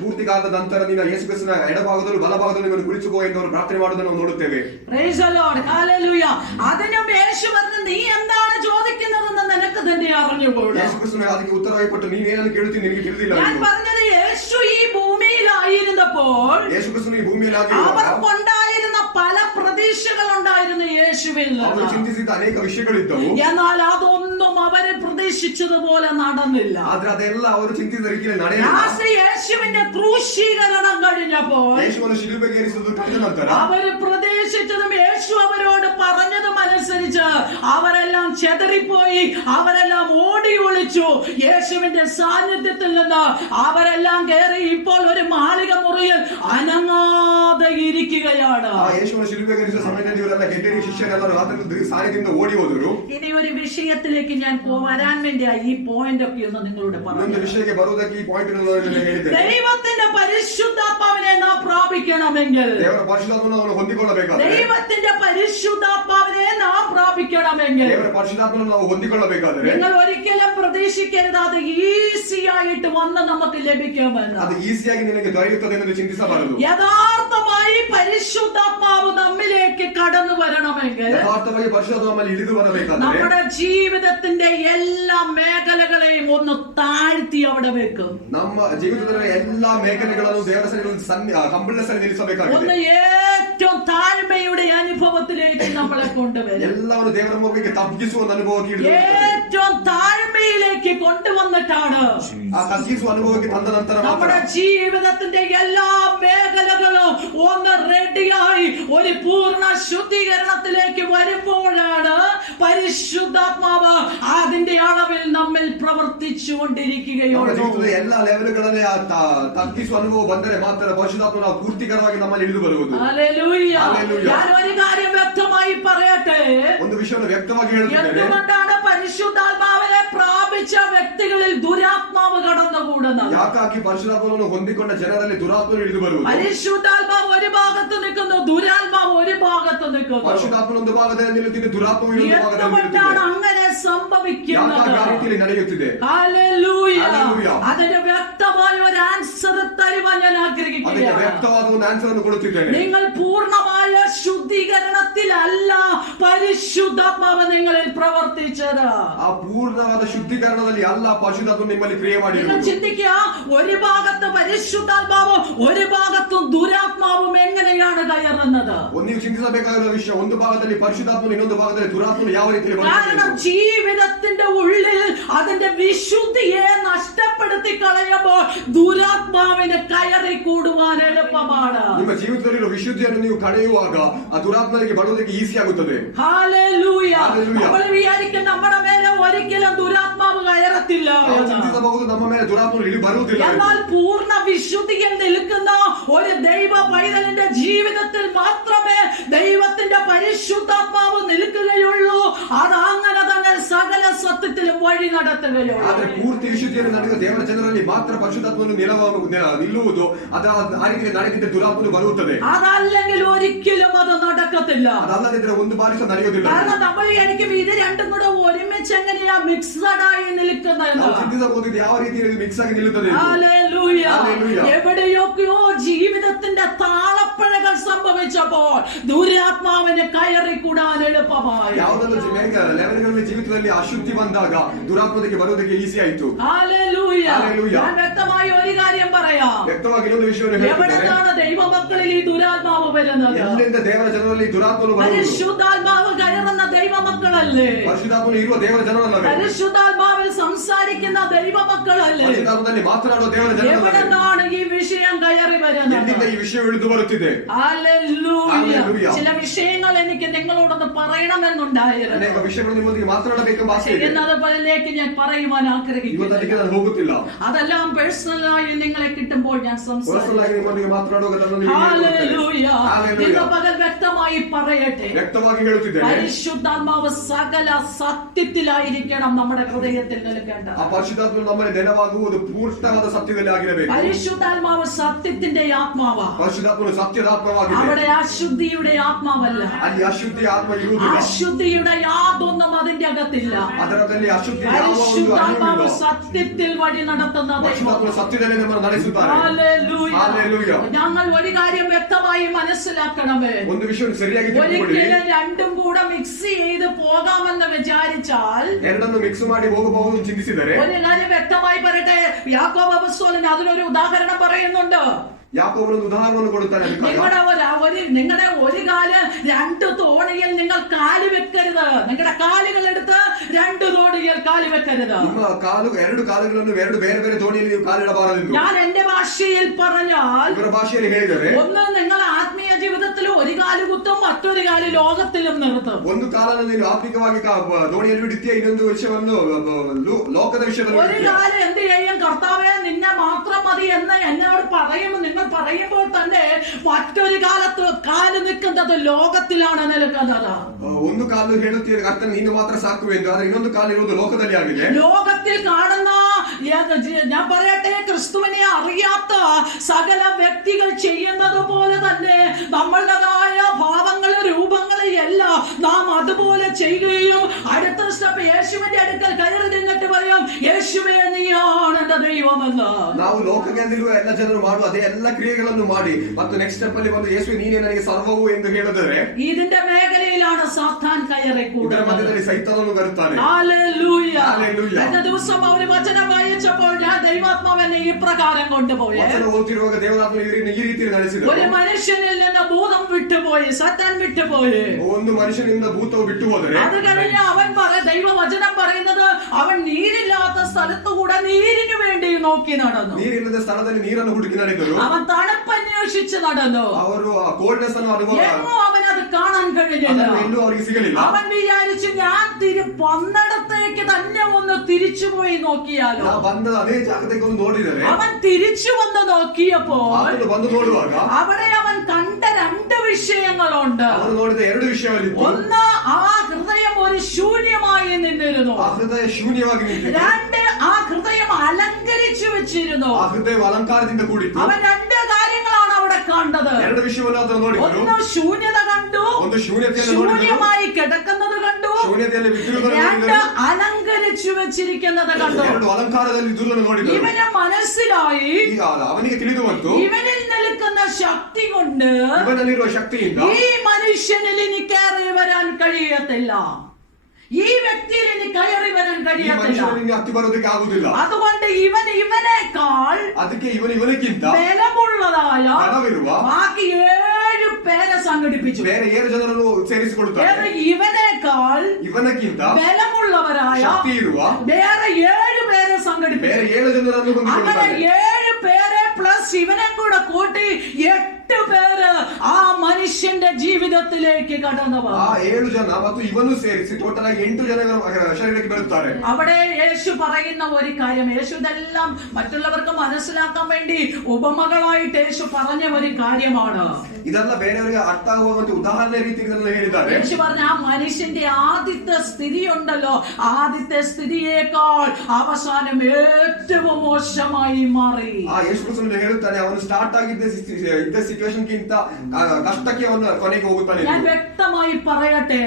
ಪೂರ್ತಿ ಕಾಲದ ನಂತರ ನೀನು ಯೇಸು ಕ್ರಿಸ್ತನ ಎಡಭಾಗದಲ್ಲೂ ಬಲಭಾಗದಲ್ಲೂ ನೀವು ಕುಳಿತುಕೋ ಎಂದು ಅವರು ಪ್ರಾರ್ಥನೆ ಮಾಡುವುದನ್ನು ನಾವು ನೋಡುತ್ತೇವೆ. Praise the Lord. Hallelujah. അതിനും യേശു പറഞ്ഞു, നീ എന്താണ് ചോദിക്കുന്നതെന്ന് നിനക്ക് തന്നെ അറിഞ്ഞുകൂടാ. ಯೇಸು ಕ್ರಿಸ್ತನು ಅದಕ್ಕೆ ಉತ್ತರವಾಗಿ ಕೊಟ್ಟು ನೀನೇನನ್ನು ಕೇಳುತ್ತೀನಿ ನಿನಗೆ ತಿಳಿದಿಲ್ಲ. ഞാൻ പറഞ്ഞത് യേശു ഈ ഭൂമിയിലായിരുന്നപ്പോൾ ಯೇಸು ಕ್ರಿಸ್ತನು ಈ ಭೂಮಿಯಲ್ಲಿ അവർക്കുണ്ടായിരുന്ന പല പ്രതീക്ഷകൾ ഉണ്ടായിരുന്നു യേശുവിൽ. ಅವರು ಚಿಂತಿಸಿದ ಅನೇಕ ವಿಷಯಗಳಿದ್ದವು. എന്നാൽ അതൊന്നും അവര് പ്രതീക്ഷിച്ചതുപോലെ നടന്നില്ല. ಆದ್ರೆ ಅದೆಲ್ಲ ಅವರು ಚಿಂತಿಸಿದ ರೀತಿಯಲ್ಲಿ ನಡೆಯಲಿಲ್ಲ. യേശുവിന്റെ ക്രൂശീകരണം കഴിഞ്ഞപ്പോൾ ಯೇಸುವನ್ನು ಶಿಲುಬೆಗೇರಿಸುವುದು ಕಂಡ ನಂತರ അവര് പ്രതീക്ഷിച്ചതും യേശു അവരോട് പറഞ്ഞതും അനുസരിച്ച് അവരെല്ലാം ചെതറിപ്പോയി, അവരെല്ലാം ഓടി ഒളിച്ചു. യേശുവിന്റെ സാന്നിധ്യത്തിൽ നിന്ന് അവരെല്ലാം കയറി ഇപ്പോൾ ഒരു മാളിക മുറിയിൽ അനങ്ങാതെ ഇരിക്കുകയാണ്. ಯೇಸುವನ್ನು ಶಿಲುಬೆಗೇರಿಸುವ ಸಮಯದಲ್ಲಿ ಇವರೆಲ್ಲ ಗೆದ್ದರಿ ಶಿಷ್ಯರೆಲ್ಲರೂ ಆತನ ಸಾನ್ನಿಧ್ಯದಿಂದ ಓಡಿ ಹೋದರು. ഇനി ഒരു വിഷയത്തിലേക്ക് ഞാൻ വരാൻ വേണ്ടിയായി ഈ പോയിന്റ് ഒക്കെ ഒന്ന് നിങ്ങളോട് പറഞ്ഞു. ಒಂದು ವಿಷಯಕ್ಕೆ ಬರುವುದಕ್ಕೆ ಈ ಪಾಯಿಂಟ್ ಹೇಳಿದ್ದೇನೆ. ദൈവത്തിന്റെ പരിശുദ്ധാത്മാവിനെ നാം പ്രാപിക്കണമെങ്കിൽ, ದೇವರ ಪರಿಶುದ್ಧಾತ್ಮವನ್ನು ನಾವು ಹೊಂದಿಕೊಳ್ಳಬೇಕಾದರೆ, ദൈവത്തിന്റെ പരിശുദ്ധാത്മാവിനെ നാം പ്രാപിക്കണമെങ്കിൽ ದೇವರ ಪರಿಶುದ್ಧಾತ್ಮವನ್ನು ನಾವು ಹೊಂದಿಕೊಳ್ಳಬೇಕಾದರೆ നിങ്ങൾ ഒരിക്കലും പ്രതീക്ഷിക്കരുത് അത് ഈസി ആയിട്ട് വന്ന് നമുക്ക് ലഭിക്കുമെന്ന്. ಅದು ಈಸಿಯಾಗಿ ನಿನಗೆ ದೊರೆಯುತ್ತದೆ ಎಂದು ಚಿಂತಿಸಬಾರದು. യഥാർത്ഥമായി പരിശുദ്ധാത്മാവ് നമ്മിലേക്ക് കടന്നു വരണമെങ്കിൽ ಯಥಾರ್ಥವಾಗಿ ಪರಿಶುದ್ಧಾತ್ಮ ನಮ್ಮಲ್ಲಿ ಇಳಿದು ಬರಬೇಕಾದರೆ നമ്മുടെ ജീവിതത്തിന്റെ എല്ലാ മേഖലകളെയും ഒന്ന് താഴ്ത്തി അവിടെ വെക്കും. ನಮ್ಮ ಜೀವಿತದ ಎಲ್ಲಾ ಮೇಖಲೆಗಳನ್ನು ದೇವರ ಕಂಬಳ ಸರಿ ನಿಲ್ಲಿಸಬೇಕಾಗಿದೆ. ഒന്ന് ഏറ്റവും താഴ്മയുടെ അനുഭവത്തിലേക്ക് നമ്മളെ കൊണ്ടുവരും. ಎಲ್ಲವನ್ನು ದೇವರ ಮುಖಕ್ಕೆ ತಗ್ಗಿಸುವ ಅನುಭವಕ್ಕೆ ഏറ്റവും താഴ്മയിലേക്ക് കൊണ്ടുവന്നിട്ടാണ് ಆ ತಗ್ಗಿಸುವ ಅನುಭವಕ್ಕೆ ತಂದ ನಂತರ നമ്മുടെ ജീവിതത്തിന്റെ എല്ലാ മേഖലകളും ഒന്ന് റെഡിയായി ഒരു പൂർണ്ണ ശുദ്ധീകരണത്തിലേക്ക് വരുമ്പോഴാണ് പരിശുദ്ധാത്മാവ് അതിന്റെ അളവിൽ നമ്മിൽ പ്രവർത്തിച്ചുകൊണ്ടിരിക്കുകയുള്ളൂ. എല്ലാ ಲೆವೆಲ್ಗಳಲ್ಲಿ ತಗ್ಗಿಸುವ ಅನುಭವ ಬಂದರೆ ಮಾತ್ರ ಪರಿಶುದ್ಧಾತ್ಮ ನಾವು ಪೂರ್ತಿಕರವಾಗಿ ನಮ್ಮಲ್ಲಿ ಇಳಿದು ಬರುವುದು. ഞാൻ ഒരു കാര്യം വ്യക്തമായി പറയട്ടെ. ಒಂದು ವಿಷಯವನ್ನು ವ್ಯಕ್ತವಾಗಿ ಹೇಳುತ್ತೇನೆ. എന്തുകൊണ്ടാണ് പരിശുദ്ധാത്മാവിനെ പ്രാപിച്ച വ്യക്തികളിൽ ദുരാത്മാവ് കടന്നുകൂടുന്നത്? ಯಾಕಾಗಿ ಪರಿಶುದ್ಧಾತ್ಮವನ್ನು ಹೊಂದಿಕೊಂಡ ಜನರಲ್ಲಿ ದುರಾತ್ಮನು ಇಳಿದು ಬರುವುದು. പരിശുദ്ധാത്മാവ് ഒരു ഭാഗത്ത് നിൽക്കുന്നു, ദുരാത്മാവ് ഒരു ഭാഗത്ത് നിൽക്കുന്നു. ಪರಿಶುದ್ಧಾತ್ಮನ ಒಂದು ಭಾಗದಲ್ಲಿ ನಿಲ್ಲುತ್ತಿದೆ, ದುರಾತ್ಮವು ಇನ್ನೊಂದು ಭಾಗದಲ್ಲಿ എന്തുകൊണ്ടാണ് അങ്ങനെ സംഭവിക്കുന്നത്? ಆ ರೀತಿಯಲ್ಲಿ ನಡೆಯುತ್ತಿದೆ. ഹല്ലേലൂയ. ഹല്ലേലൂയ. അതിന് വ്യക്തമായ ഒരു ആൻസർ തരുവാൻ ഞാൻ ആഗ്രഹിക്കുകയാണ്. വ്യക്തವಾದ ಒಂದು ಆನ್ಸರ್ ಅನ್ನು ಕೊಡುತ್ತಿದ್ದೇನೆ. നിങ്ങൾ പൂർണ്ണമായ ശുദ്ധീകരണത്തിലല്ല പരിശുദ്ധാത്മാവ് നിങ്ങളിൽ പ്രവർത്തിച്ചത്. ಆ ಪೂರ್ಣವಾದ ಶುದ್ಧೀಕರಣದಲ್ಲಿ ಅಲ್ಲ ಪರಿಶುದ್ಧಾತ್ಮ ನಿಮ್ಮಲ್ಲಿ ಕ್ರಿಯೆ നിങ്ങൾ ಮಾಡಿರುವುದು. ചിന്തിക്കുക, ഒരു ഭാഗത്ത് പരിശുദ്ധാത്മാവും ഒരു ഭാഗത്തും ദുരാത്മാവും എങ്ങനെയാണ് കയറുന്നത്? ನೀವು ಚಿಂತಿಸಬೇಕಾಗಿರುವ ವಿಷಯ, ಒಂದು ಭಾಗದಲ್ಲಿ ಪರಿಶುದ್ಧಾತ್ಮನು ಇನ್ನೊಂದು ಭಾಗದಲ್ಲಿ ದುರಾತ್ಮನು ಯಾವ ರೀತಿಯಲ್ಲಿ കാരണം ജീവിതത്തിന്റെ ഉള്ളിൽ അതിന്റെ വിശുദ്ധിയെ നഷ്ടപ്പെടുത്തി കളയുമ്പോൾ ദുരാത്മാവിന് കയറി കൂടുവാൻ എളുപ്പമാണ്. ನಿಮ್ಮ ಜೀವಿತದಲ್ಲಿರುವ ವಿಶುದ್ಧಿಯನ್ನು ನೀವು ಕಳೆಯುವಾಗ ಆ ದುರಾತ್ಮನಿಗೆ ಬರುವುದಕ್ಕೆ ಈಸಿ ಆಗುತ್ತದೆ. ഹല്ലേലൂയ. ഹല്ലേലൂയ. നമ്മൾ വിചാരിക്കും നമ്മുടെ മേലെ ഒരിക്കലും ദുരാത്മാവ് കയറത്തില്ല. ನಾವು ಚಿಂತಿಸಬಹುದು ನಮ್ಮ ಮೇಲೆ ದುರಾತ್ಮನು ಇಳಿ ಬರುವುದಿಲ್ಲ. എന്നാൽ പൂർണ്ണ വിശുദ്ധിയിൽ നിൽക്കുന്ന ഒരു ദൈവ പൈതലിന്റെ ജീവിതത്തിൽ മാത്രമേ ദൈവത്തിന്റെ പരിശുദ്ധാത്മാവ് നിൽക്കുകയുള്ളൂ. അത് അങ്ങനെ തന്നെ സകല സത്യത്തിലും വഴി നടത്തുകയുള്ളൂ. ಆದ್ರೆ ಪೂರ್ತಿ ವಿಶುದ್ಧಿಯನ್ನು ನಡೆಯುವ ದೇವರ ಜನರಲ್ಲಿ ಮಾತ್ರ ಪರಿಶುದ್ಧಾತ್ಮನು ನಿಲ್ಲುವುದು. ಅದು ಆ ರೀತಿ ನಡೆದಿದ್ದ ದುರಾತ್ಮನು ಬರುತ್ತದೆ. അതല്ലെങ്കിൽ ഒരിക്കലും അത് നടക്കത്തില്ല. അതല്ലാದಿದ್ರೆ ಒಂದು ಬಾರಿ ಸಹ ನಡೆಯುವುದಿಲ್ಲ. കാരണം നമ്മൾ എനിക്ക് ഇത് രണ്ടും കൂടെ ഒരുമിച്ച് എങ്ങനെയാ മിക്സഡ് ആയി നിൽക്കുന്നത്? ಯಾವ ರೀತಿಯಲ್ಲಿ ಮಿಕ್ಸ್ ಆಗಿ ನಿಲ್ಲುತ್ತದೆ. ഹല്ലേലൂയ. എവിടെയൊക്കെയോ ജീവിതത്തിന്റെ താളപ്പിഴകൾ സംഭവിച്ചപ്പോൾ ദുരാത്മാവിന് കയറി കൂടാൻ എളുപ്പമായി. ಯಾವುದೊಂದು ಲೆವೆಲ್ಗಳಲ್ಲಿ ಜೀವಿತದಲ್ಲಿ ಅಶುದ್ಧಿ ಬಂದಾಗ ದುರಾತ್ಮನಿಗೆ ಬರುವುದಕ್ಕೆ ಈಸಿ ಆಯಿತು. ഹല്ലേലൂയ. ഞാൻ വ്യക്തമായി ഒരു കാര്യം പറയാം. ವ್ಯಕ್ತವಾಗಿ ಇನ್ನೊಂದು ವಿಷಯವನ್ನು എവിടെയാണ് ദൈവമക്കളിൽ ഈ ദുരാത്മാവ് വരുന്നത്? ಎಲ್ಲಿಂದ ದೇವರ ಜನರಲ್ಲಿ ದುರಾತ್ಮನು ಬರುವುದು? പരിശുദ്ധാത്മാവ് കയറുന്ന ദൈവമക്കളല്ലേ? ಪರಿಶುದ್ಧಾತ್ಮನು ಇರುವ ದೇವರ ಜನರಲ್ಲವೇ? പരിശുദ്ധാത്മാവിൽ സംസാരിക്കുന്ന ദൈവമക്കളല്ലേ? ಪರಿಶುದ್ಧಾತ್ಮದಲ್ಲಿ ಮಾತನಾಡುವ ದೇವರ ಜನರಲ್ಲವೇ? എവിടെയാണ് ഈ വിഷയം കയറി വരുന്നത്? ಎಲ್ಲಿಂದ ಈ ವಿಷಯ ಇಳಿದು ಬರುತ್ತಿದೆ? ഹല്ലേലൂയ. ചില വിഷയങ്ങൾ എനിക്ക് നിങ്ങളോടൊന്ന് പറയണമെന്നുണ്ടായിരുന്നു. ಅನೇಕ ವಿಷಯಗಳು ನಿಮ್ಮೊಂದಿಗೆ ಮಾತನಾಡಬೇಕೆಂಬ ಆಸೆ ಇದೆ. ചെയ്യുന്നത് പോലെയൊക്കെ ഞാൻ പറയുവാൻ ആഗ്രഹിക്കുന്നു. ಇವತ್ತಿಗೆ ನಾನು ಹೋಗುತ್ತಿಲ್ಲ. അതെല്ലാം പേഴ്സണലായി നിങ്ങളെ കിട്ടുമ്പോൾ ഞാൻ ಪರ್ಸನಲ್ ನಿಮ್ಮೊಂದಿಗೆ ಮಾತನಾಡುವಾಗ ഹല്ലേലൂയ. ഇന്ന് പകൽ വ്യക്തമായി പറയട്ടെ, ವ್ಯಕ್ತವಾಗಿ ಹೇಳುತ್ತಿದ್ದೇನೆ, പരിശുദ്ധാത്മാവ് സകല സത്യത്തിലായിരിക്കണം നമ്മുടെ ഹൃദയത്തിൽ നിൽക്കേണ്ടത്. ಆ ಪರಿಶುದ್ಧಾತ್ಮನು ನಮ್ಮಲ್ಲಿ ನೆನವಾಗುವುದು ಪೂರ್ಣವಾದ ಸತ್ಯದಲ್ಲಿ ಆಗಿರಬೇಕು. പരിശുദ്ധാത്മാവ് സത്യത്തിന്റെ ആത്മാവാ. ಪರಿಶುದ್ಧಾತ್ಮನು ಸತ್ಯದ ಆತ್ಮವಾಗಿದೆ. അവിടെ അശുദ്ധിയുടെ ആത്മാവല്ല. ಅಲ್ಲಿ ಅಶುದ್ಧಿ ಆತ್ಮ ಇರುವುದಿಲ್ಲ. അശുദ്ധിയുടെ യാതൊന്നും അതിന്റെ അകത്തില്ല. ಅದರಲ್ಲಿ ಅಶುದ್ಧಿ പരിശുദ്ധാത്മാവ് സത്യത്തിൽ വഴി നടത്തുന്ന ദൈവം. സത്യದಲ್ಲಿ ನಮ್ಮನ್ನು ನಡೆಸುತ್ತಾರೆ. ഹല്ലേലൂയ. ഞങ്ങൾ ഒരു കാര്യം വ്യക്തമായി മനസ്സിലാക്കണമേ. ಒಂದು ವಿಷಯ ಸರಿಯಾಗಿ ತಿಳ್ಕೊಳ್ಳಿ. ഒരിക്കലും രണ്ടും കൂടെ മിക്സ് ചെയ്ത് പോകാമെന്ന് വിചാരിച്ചാൽ, ಎರಡನ್ನು ಮಿಕ್ಸ್ ಮಾಡಿ ಹೋಗಬಹುದು ಚಿಂತಿಸಿದರೆ, ഒരു കാര്യം വ്യക്തമായി പറയട്ടെ, യാക്കോബ് അപ്പോസ്തലൻ അതിനൊരു ഉദാഹരണം പറയുന്നുണ്ട്. യാക്കോബ് ഉദാഹരണം കൊടുത്താൽ നിങ്ങളുടെ ഒരു കാല് രണ്ട് തോണിയിൽ നിങ്ങൾ കാല് വെക്കരുത്. നിങ്ങളുടെ കാലുകൾ എടുത്ത് രണ്ട് തോണിയിൽ കാല് വെക്കരുത്. ಎರಡು ಕಾಲುಗಳನ್ನು ಎರಡು ಬೇರೆ ಬೇರೆ തോണിಯಲ್ಲಿ ನೀವು ಕಾಲಿಡಬಾರದು. ഞാൻ എന്റെ ഭാഷയിൽ പറഞ്ഞാൽ, ಇವರ ಭಾಷೆಯಲ್ಲಿ ಹೇಳಿದರೆ, ഒന്ന് നിങ്ങൾ ആത്മീയ ജീവിതത്തിൽ ഒരു കാല് കുത്തും, മറ്റൊരു കാല് ലോകത്തിലും നിർത്തും. ಒಂದು ಕಾಲನ್ನು ನೀವು ಆತ್ಮಿಕವಾಗಿ ದೋಣಿಯಲ್ಲಿ ಬಿಡುತ್ತೀಯ, ಇನ್ನೊಂದು ವಿಷಯವನ್ನು ಲೋಕದ ವಿಷಯದಲ್ಲಿ. ഒരു കാല് എന്ത് ചെയ്യും? കർത്താവേ നിന്നെ മാത്രം മതി എന്ന് എന്നോട് പറയുമ്പോൾ, നിങ്ങൾ പറയുമ്പോൾ തന്നെ മറ്റൊരു കാലത്ത് കാല് നിൽക്കുന്നത് ലോകത്തിലാണ് നിൽക്കുന്നത്. ಒಂದು ಕಾಲು ಹೇಳುತ್ತೀರಿ ಕರ್ತನೇ ನೀನು ಮಾತ್ರ ಸಾಕು ಎಂದು, ಆದರೆ ಇನ್ನೊಂದು ಕಾಲು ಇರುವುದು ಲೋಕದಲ್ಲಿ ಆಗಿದೆ. ലോകത്തിൽ കാണുന്ന, ഞാൻ പറയട്ടെ, ക്രിസ്തുവിനെ അറിയാത്ത സകല വ്യക്തികൾ ചെയ്യുന്നത് പോലെ തന്നെ നമ്മളുടേതായ ഭാവങ്ങളും രൂപങ്ങളും എല്ലാം നാം അതുപോലെ ചെയ്യുകയും അടുത്ത സ്റ്റെപ്പ് യേശുവിന്റെ അടുക്കൽ കയറി നിന്നിട്ട് പറയും, യേശുവേ നീയാണ് എന്റെ ദൈവമെന്ന്. ನಾವು ಲೋಕದಲ್ಲಿರುವ ಎಲ್ಲ ಜನರು ಮಾಡುವ ಅದೇ ಎಲ್ಲ ಕ್ರಿಯೆಗಳನ್ನು ಮಾಡಿ ಮತ್ತು ನೆಕ್ಸ್ಟ್ ಸ್ಟೆಪ್ ಅಲ್ಲಿ ಬಂದು ಯೇಸು ನೀನೇ ನನಗೆ ಸರ್ವವು ಎಂದು ಹೇಳಿದರೆ, ഇതിന്റെ മേഖലയിലാണ് സാത്താൻ കയറി കൂടുന്നത്. ಮಧ್ಯದಲ್ಲಿ ಸೈತಾನನು ಬರುತ್ತಾನೆ. ഹല്ലേലൂയ. ഹല്ലേലൂയ. കഴിഞ്ഞ ദിവസം ഒരു വചനം വായിച്ചപ്പോൾ ഞാൻ ദൈവാത്മാവിനെ ഈ പ്രകാരം കൊണ്ടുപോയി. ವಚನ ಓದುತ್ತಿರುವಾಗ ದೇವರಾತ್ಮ ಈ ರೀತಿ ನಡೆಸಿದರು. ഒരു മനുഷ്യനിൽ നിന്ന് ഭൂതം വിട്ടുപോയി, സാത്താൻ വിട്ടുപോയി. ಒಂದು ಮನುಷ್ಯನಿಂದ ಭೂತವು ಬಿಟ್ಟು ಹೋದರೆ, അത് കഴിഞ്ഞ് അവൻ ദൈവവചനം പറയുന്നത്, അവൻ നീരില്ലാത്ത സ്ഥലത്തുകൂടെ നീരിനു വേണ്ടി നോക്കി നടന്നു. ನೀರಿಲ್ಲದ ಸ್ಥಳದಲ್ಲಿ ನೀರನ್ನು ಹುಡುಕಿ ನಡೆದರು. അവൻ തണുപ്പ് അന്വേഷിച്ച് നടന്നു. ಅವರು ಕೋಲ್ಡ್ನೆಸ್ ಅನ್ನು ಅನುಭವ അവനത് കാണാൻ കഴിഞ്ഞില്ല. ಅವರಿಗೆ ಸಿಗಲಿಲ್ಲ. അവൻ വിചാരിച്ചു, ഞാൻ വന്നിടത്തേക്ക് തന്നെ ഒന്ന് തിരിച്ചുപോയി നോക്കിയാലോ. ಬಂದ ಅದೇ ಜಾಗಕ್ಕೆ ಒಂದು ನೋಡಿದರೆ, അവൻ തിരിച്ചു വന്ന് നോക്കിയപ്പോൾ ಬಂದು ನೋಡುವಾಗ അവിടെ അവൻ കണ്ട രണ്ട് വിഷയങ്ങളുണ്ട്. ಅವರು ನೋಡಿದ ಎರಡು ವಿಷಯಗಳಿತ್ತು. ഒന്ന്, ആ ഹൃദയം ഒരു ശൂന്യമായി നിന്നിരുന്നു. ಆ ಹೃದಯ ಶೂನ್ಯವಾಗಿ ನಿಂತಿತ್ತು. രണ്ട്, ആ ഹൃദയം അലങ്കരിച്ചു വെച്ചിരുന്നു. ಆ ಹೃದಯ ಅಲಂಕಾರದಿಂದ ಕೂಡಿತ್ತು. അവൻ രണ്ട് കാര്യങ്ങളാണ് അവിടെ കണ്ടത്. ಎರಡು ವಿಷಯವನ್ನು ಆತನು ನೋಡಿದರು. ഒന്ന് ശൂന്യത കണ്ടു, ಒಂದು ಶೂನ್ಯತೆಯನ್ನು ನೋಡಿದರು. ശൂന്യമായി കിടക്കുന്നത് കണ്ടു. ಶೂನ್ಯತೆಯಲ್ಲಿ ಬಿದ್ದಿರುವುದನ್ನು രണ്ട്, ನೋಡಿದರು. അലങ്കരിച്ചു വെച്ചിരിക്കുന്നത് കണ്ടു. ಎರಡು ಅಲಂಕಾರದಲ್ಲಿ ಇದ್ದುದನ್ನು ನೋಡಿದರು. ഇവന് മനസ്സിലായി, ಅವನಿಗೆ ತಿಳಿದು ಬಂತು, ഇവനിൽ നിൽക്കുന്ന ശക്തി കൊണ്ട് ಇವನಲ್ಲಿರುವ ಶಕ್ತಿಯಿಂದ ഈ മനുഷ്യനിൽ ഇനി കയറി വരാൻ കഴിയത്തില്ല. ഈ വ്യക്തിയിൽ ഇനി കയറി വരാൻ കഴിയത്തില്ല. ಹತ್ತಿ ಬರೋದಕ್ಕೆ ಆಗುದಿಲ್ಲ. അതുകൊണ്ട് ഇവനേക്കാൾ ಅದಕ್ಕೆ ಇವನಿಗಿಂತ ബലമുള്ളതായ ಬಲವಿರುವ ബാക്കി 7 പേരെ സംഘടിപ്പിച്ചു. ಬೇರೆ 7 ಜನರನ್ನು ಸೇರಿಸಿಕೊಳ್ಳುತ್ತಾರೆ. ഇവനേക്കാൾ ಇವನಕ್ಕಿಂತ ബലമുള്ളവരായ ಶಕ್ತಿ ಇರುವ വേറെ 7 പേരെ സംഘടിപ്പിച്ചു. ಬೇರೆ 7 ಜನರನ್ನು അങ്ങനെ ಹೊಂದಿಕೊಳ್ಳುತ್ತಾರೆ. 7 പേരെ പ്ലസ് ഇവനെ കൂടെ കൂട്ടി 8 പേരെ പേര് ആ മനുഷ്യന്റെ ജീവിതത്തിലേക്ക് കടന്നു വന്നു. ಆ 7 ಜನ ಮತ್ತು ಇವನು ಸೇರಿಸಿ ಟೋಟಲ್ ಆಗಿ 8 ಜನ ಶರೀರಕ್ಕೆ ಬರುತ್ತಾರೆ. അവിടെ യേശു പറയുന്ന ഒരു കാര്യം, യേശു ഇതെല്ലാം മറ്റുള്ളവർക്ക് മനസ്സിലാക്കാൻ വേണ്ടി ഉപമകളായിട്ട് യേശു പറഞ്ഞ ഒരു കാര്യമാണ്. ಇದೆಲ್ಲ ಬೇರೆಯವರಿಗೆ ಅರ್ಥ ಆಗುವಂತ ಉದಾಹರಣೆ ರೀತಿಯಲ್ಲಿ ಹೇಳಿದ್ದಾರೆ. യേശു പറഞ്ഞ ആ മനുഷ്യന്റെ ആദ്യത്തെ സ്ഥിതി ഉണ്ടല്ലോ, ആദ്യത്തെ സ്ഥിതിയേക്കാൾ അവസാനം ഏറ്റവും മോശമായി മാറി. ಆ ಯೇಸು ಕ್ರಿಸ್ತನು ಹೇಳುತ್ತಾನೆ, ಅವನು ಸ್ಟಾರ್ಟ್ ಆಗಿದ್ದ ಸಿಚುವೇಶನ್ ಗಿಂತ ಕಷ್ಟಕ್ಕೆ ಅವನು ಕೊನೆಗೆ ಹೋಗುತ್ತಾನೆ. ഞാൻ വ്യക്തമായി പറയട്ടെ,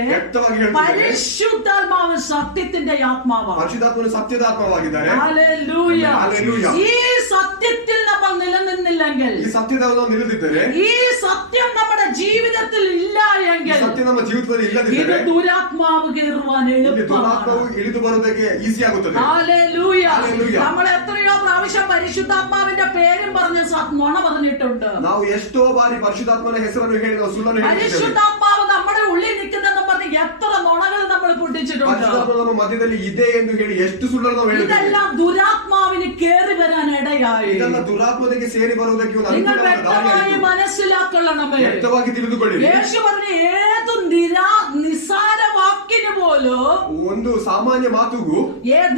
പരിശുദ്ധാത്മാവ് സത്യത്തിന്റെ ആത്മാവാണ്. പരിശുദ്ധാത്മാവ് സത്യದ ಆತ್ಮವಾಗಿದ್ದಾರೆ. ഹല്ലേലൂയ. ഹല്ലേലൂയ. ഈ സത്യത്തിൽ നമ്മൾ നിലനിന്നില്ലെങ്കിൽ, ಈ ಸತ್ಯದ ನಿಲ್ಲದಿದ್ದರೆ, ഈ സത്യം നമ്മുടെ ജീവിതത്തിൽ ഇല്ല എങ്കിൽ, ಸತ್ಯ ನಮ್ಮ ಜೀವಿತದಲ್ಲಿ ഇത് ಇಲ್ಲದಿದ್ದರೆ ദുരാത്മാവ് കയറുവാൻ ದುರಾತ್ಮವು ಇಳಿದು ಬರುವುದಕ್ಕೆ ಈಸಿ ಆಗುತ್ತದೆ. ഹല്ലേലൂയ. ഹല്ലേലൂയ. നമ്മൾ എത്രയോ പ്രാവശ്യം പരിശുദ്ധാത്മാവിന്റെ പേരും പറഞ്ഞ് നുണ പറഞ്ഞിട്ടുണ്ട്. ನಾವು ಎಷ್ಟೋ ಬಾರಿ ಪರಿಶುದ್ಧಾತ್ಮನ ಹೆಸರನ್ನು ಹೇಳಿ ನಾವು ಸುಳ್ಳನ್ನು ಹೇಳಿದ್ದೇವೆ. പരിശുദ്ധാത്മാവ് നമ്മുടെ ഉള്ളിൽ നിൽക്കുന്നെന്ന് പറഞ്ഞ് എത്ര നുണകൾ നമ്മൾ പൊട്ടിച്ചിട്ടുണ്ട്. ಪರಿಶುದ್ಧಾತ್ಮ ನಮ್ಮ ಮಧ್ಯದಲ್ಲಿ ಇದೆ ಎಂದು ಹೇಳಿ ಎಷ್ಟು ಸುಳ್ಳನ್ನು ನಾವು ಹೇಳಿದ್ದೇವೆ. ഇതെല്ലാം ദുരാത്മാവിന് കയറി വരാൻ ഇടയായി. ಇದೆಲ್ಲ ದುರಾತ್ಮನಿಗೆ ಸೇರಿ ಬರುವುದಕ್ಕೆ ಒಂದು നിങ്ങൾ ಅನುಕೂಲವಾದ വ്യക്തമായി ದಾರಿಯಾಯಿತು. മനസ്സിലാക്കണമേ. വ്യക്തವಾಗಿ ತಿಳಿದುಕೊಳ್ಳಿ. യേശു പറഞ്ഞ ഏതു നിസാര വാക്കിന് പോലും, ಒಂದು ಸಾಮಾನ್ಯ ಮಾತುಗೂ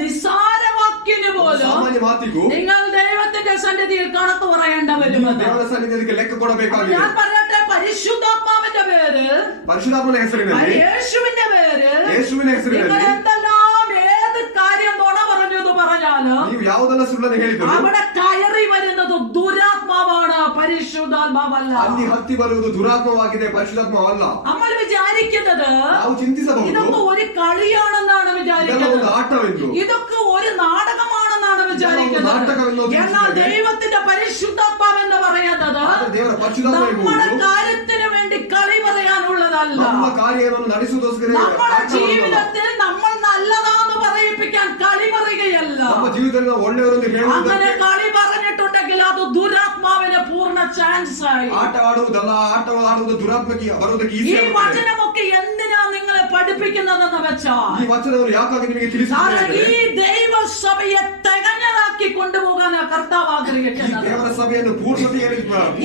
നിസാര വാക്കിന് പോലും ಸಾಮಾನ್ಯ ಮಾತಿಗೂ നിങ്ങൾ ദൈവത്തിന്റെ സന്നിധിയിൽ കണക്ക് പറയേണ്ട വരുമെന്ന്. ದೇವರ ಸನ್ನಿಧಿಯಲ್ಲಿ ಲೆಕ್ಕ ಕೊಡಬೇಕಾಗಿದೆ. ഞാൻ പറയട്ടെ, പരിശുദ്ധാത്മാവിന്റെ പേര്, ಪರಿಶುದ್ಧಾತ್ಮನ ಹೆಸರಿನಲ್ಲಿ, യേശുവിന്റെ പേര്, ಯೇಸುವಿನ നിങ്ങൾ ಹೆಸರಿನಲ್ಲಿ എന്തെല്ലാം ഏത് കാര്യം നുണ പറഞ്ഞു എന്ന് പറഞ്ഞാലും ನೀವು ಯಾವುದೆಲ್ಲ ಸುಳ್ಳನ್ನು ಹೇಳಿದರು അവിടെ കയറി വരുന്നത് ദുരാത്മാവാണ്, പരിശുദ്ധാത്മാവല്ല. ಅಲ್ಲಿ ಹತ್ತಿ ಬರುವುದು ದುರಾತ್ಮವಾಗಿದೆ, ಪರಿಶುದ್ಧಾತ್ಮವಲ್ಲ. നമ്മൾ വിചാരിക്കുന്നത് ನಾವು ಚಿಂತಿಸಬಹುದು ഇതൊക്കെ ഒരു കളിയാണെന്നാണ് ಇದೆಲ್ಲ വിചാരിക്കുന്നത്, ಒಂದು ಆಟವೆಂದು. ഇതൊക്കെ ഒരു നാടകമാണെന്നാണ് വിചാരിക്കുന്നത്. നാടകമെന്നോ എന്നാൽ ദൈവത്തിന്റെ പരിശുദ്ധാത്മാവ് എന്ന് പറയുന്നത് ದೇವರ ಪರಿಶುದ್ಧಾತ್ಮ നമ്മുടെ ಎಂಬುದು കാര്യത്തിന് വേണ്ടി കളി പറയാനുള്ളതല്ല. ನಮ್ಮ ಕಾರ್ಯವನ್ನು ನಡೆಸುವುದಕ್ಕೋಸ್ಕರ നമ്മുടെ ಆಟವಲ್ಲ. ജീവിതത്തിൽ നമ്മൾ നല്ലതാന്ന് പറയിപ്പിക്കാൻ കളി പറയുകയല്ല. ನಮ್ಮ ಜೀವಿತದಲ್ಲಿ ನಾವು ಒಳ್ಳೆಯವರನ್ನು അങ്ങനെ ಹೇಳುವುದಕ್ಕೆ കളി പറഞ്ഞിട്ടുണ്ടെങ്കിൽ അത് ദുരാത്മാവിന് പൂർണ്ണ ചാൻസ് ആയി. ಆಟವಾಡುವುದಲ್ಲ, ಆಟವಾಡುವುದು ದುರಾತ್ಮಕ್ಕೆ ಬರುವುದಕ್ಕೆ ഈ ಈಸಿ ಆಗುತ್ತದೆ. വചനമൊക്കെ എന്തിനാ നിങ്ങളെ പഠിപ്പിക്കുന്നതെന്ന് വെച്ചാൽ, ಈ ವಚನವನ್ನು ಯಾಕಾಗಿ ನಿಮಗೆ കാരണം ತಿಳಿಸುತ್ತಾರೆ? ഈ ദൈവസഭയെ തികഞ്ഞതാക്കി കൊണ്ടുപോകാൻ കർത്താവ് ಈ ആഗ്രഹിക്കുന്നത്. ದೇವರ ಸಭೆಯನ್ನು ಪೂರ್ಣತೆಯಲ್ಲಿ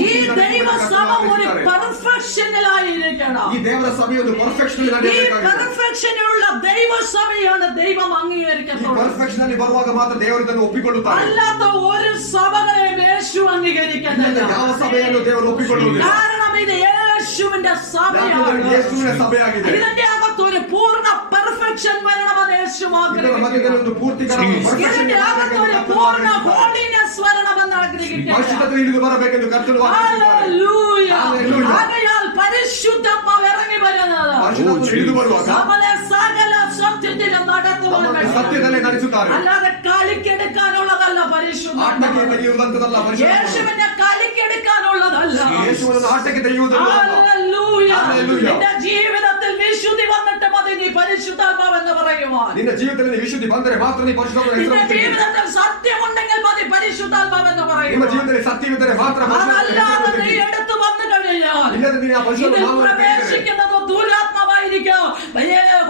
ഈ ദൈവസഭ ഒരു പെർഫെക്ഷനിലായിരിക്കണം. ಈ ದೇವರ ಸಭೆಯನ್ನು ಪರ್ಫೆಕ್ಷನ್ ഈ ನಡೆಯಬೇಕಾಗಿದೆ. പെർഫെക്ഷനുള്ള ദൈവസഭയാണ് ദൈവം ಈ അംഗീകരിക്കുന്നത്. ಪರ್ಫೆಕ್ಷನ್ ಅಲ್ಲಿ ಬರುವಾಗ ಮಾತ್ರ ದೇವರು ಇದನ್ನು ಒಪ್ಪಿಕೊಳ್ಳುತ್ತಾರೆ. അല്ലാത്ത ഒരു സഭകളെ യേശു അംഗീകരിക്കുന്നില്ല. ಯಾವ ಸಭೆಯನ್ನು ದೇವರು ಒಪ್ಪಿಕೊಳ್ಳುವುದಿಲ್ಲ. കാരണം ഇത് യേശുവിന്റെ സഭയാണ്. ಯಾಕಂದ್ರೆ ಯೇಸುವಿನ ಸಭೆಯಾಗಿದೆ. ഇതിന്റെ അകത്ത് ഒരു പൂർണ്ണ പെർഫെക്ഷൻ വരണമെന്ന് യേശു ಇದರ ആഗ്രഹിക്കുന്നു. ಮಧ್ಯದಲ್ಲಿ ಒಂದು ಪೂರ್ತಿಕರವಾದ perfection ഇതിന്റെ അകത്ത് ഒരു പൂർണ്ണ ഹോളിനെസ് വരണമെന്ന് ആഗ്രഹിക്കുന്നു. ಪರಿಶುದ್ಧತೆ ಇಳಿದು ಬರಬೇಕೆಂದು ಕರ್ತನು ವಾಗ್ದಾನ ഹല്ലേലൂയ. ഹല്ലേലൂയ. ആകയാൽ പരിശുദ്ധാത്മാവ് ഇറങ്ങി വരുന്നത് ಪರಿಶುದ್ಧಾತ್ಮ ಇಳಿದು ಬರುವಾಗ നമ്മളെ സകല സത്യത്തിലും നടത്തുവാൻ ನಮ್ಮನ್ನು വേണ്ടി. ಸತ್ಯದಲ್ಲೇ ನಡೆಸುತ್ತಾರೆ. അല്ലാതെ കളിക്കെടുക്കാനുള്ളതല്ല ಆಟಕ್ಕೆ പരിശുദ്ധാത്മാവ്. ತೆಗೆಯುವುದಂತದಲ್ಲ ಪರಿಶುದ್ಧಾತ್ಮ. യേശുവിനെ കളിക്കെടുക്കാനുള്ളതല്ല. ಯೇಸುವನ್ನು ಆಟಕ್ಕೆ ತೆಗೆಯುವುದಲ್ಲ. ഹല്ലേലൂയ. ഹല്ലേലൂയ. നിന്റെ ജീവിതത്തിൽ വിശുദ്ധി വന്നിട്ട് മതി നീ പരിശുദ്ധാത്മാവ് എന്ന് പറയുവാൻ. ನಿನ್ನ ಜೀವಿತದಲ್ಲಿ ವಿಶುದ್ಧಿ ಬಂದರೆ ಮಾತ್ರ ನೀ ಪರಿಶುದ್ಧಾತ್ಮನ നിന്റെ ಹೆಸರನ್ನು ತೆಗೆಯುವುದು. ജീവിതത്തിൽ സത്യമുണ്ടെങ്കിൽ മതി പരിശുദ്ധാത്മാവ് എന്ന് ನಿಮ್ಮ പറയുവാൻ. ಜೀವಿತದಲ್ಲಿ ಸತ್ಯವಿದ್ದರೆ ಮಾತ್ರ ಪರಿಶುದ್ಧಾತ್ಮನ അതല്ലാതെ ಹೆಸರನ್ನು നീ ತೆಗೆಯುವುದು. എടുത്തു വന്നു കഴിഞ്ഞാൽ ಇಲ್ಲದೆ ನೀನು ಆ ഇതിൽ ಪರಿಶುದ್ಧಾತ್ಮನ പ്രവേശിക്കുന്നത് ദുരാത്മാവായിരിക്കും,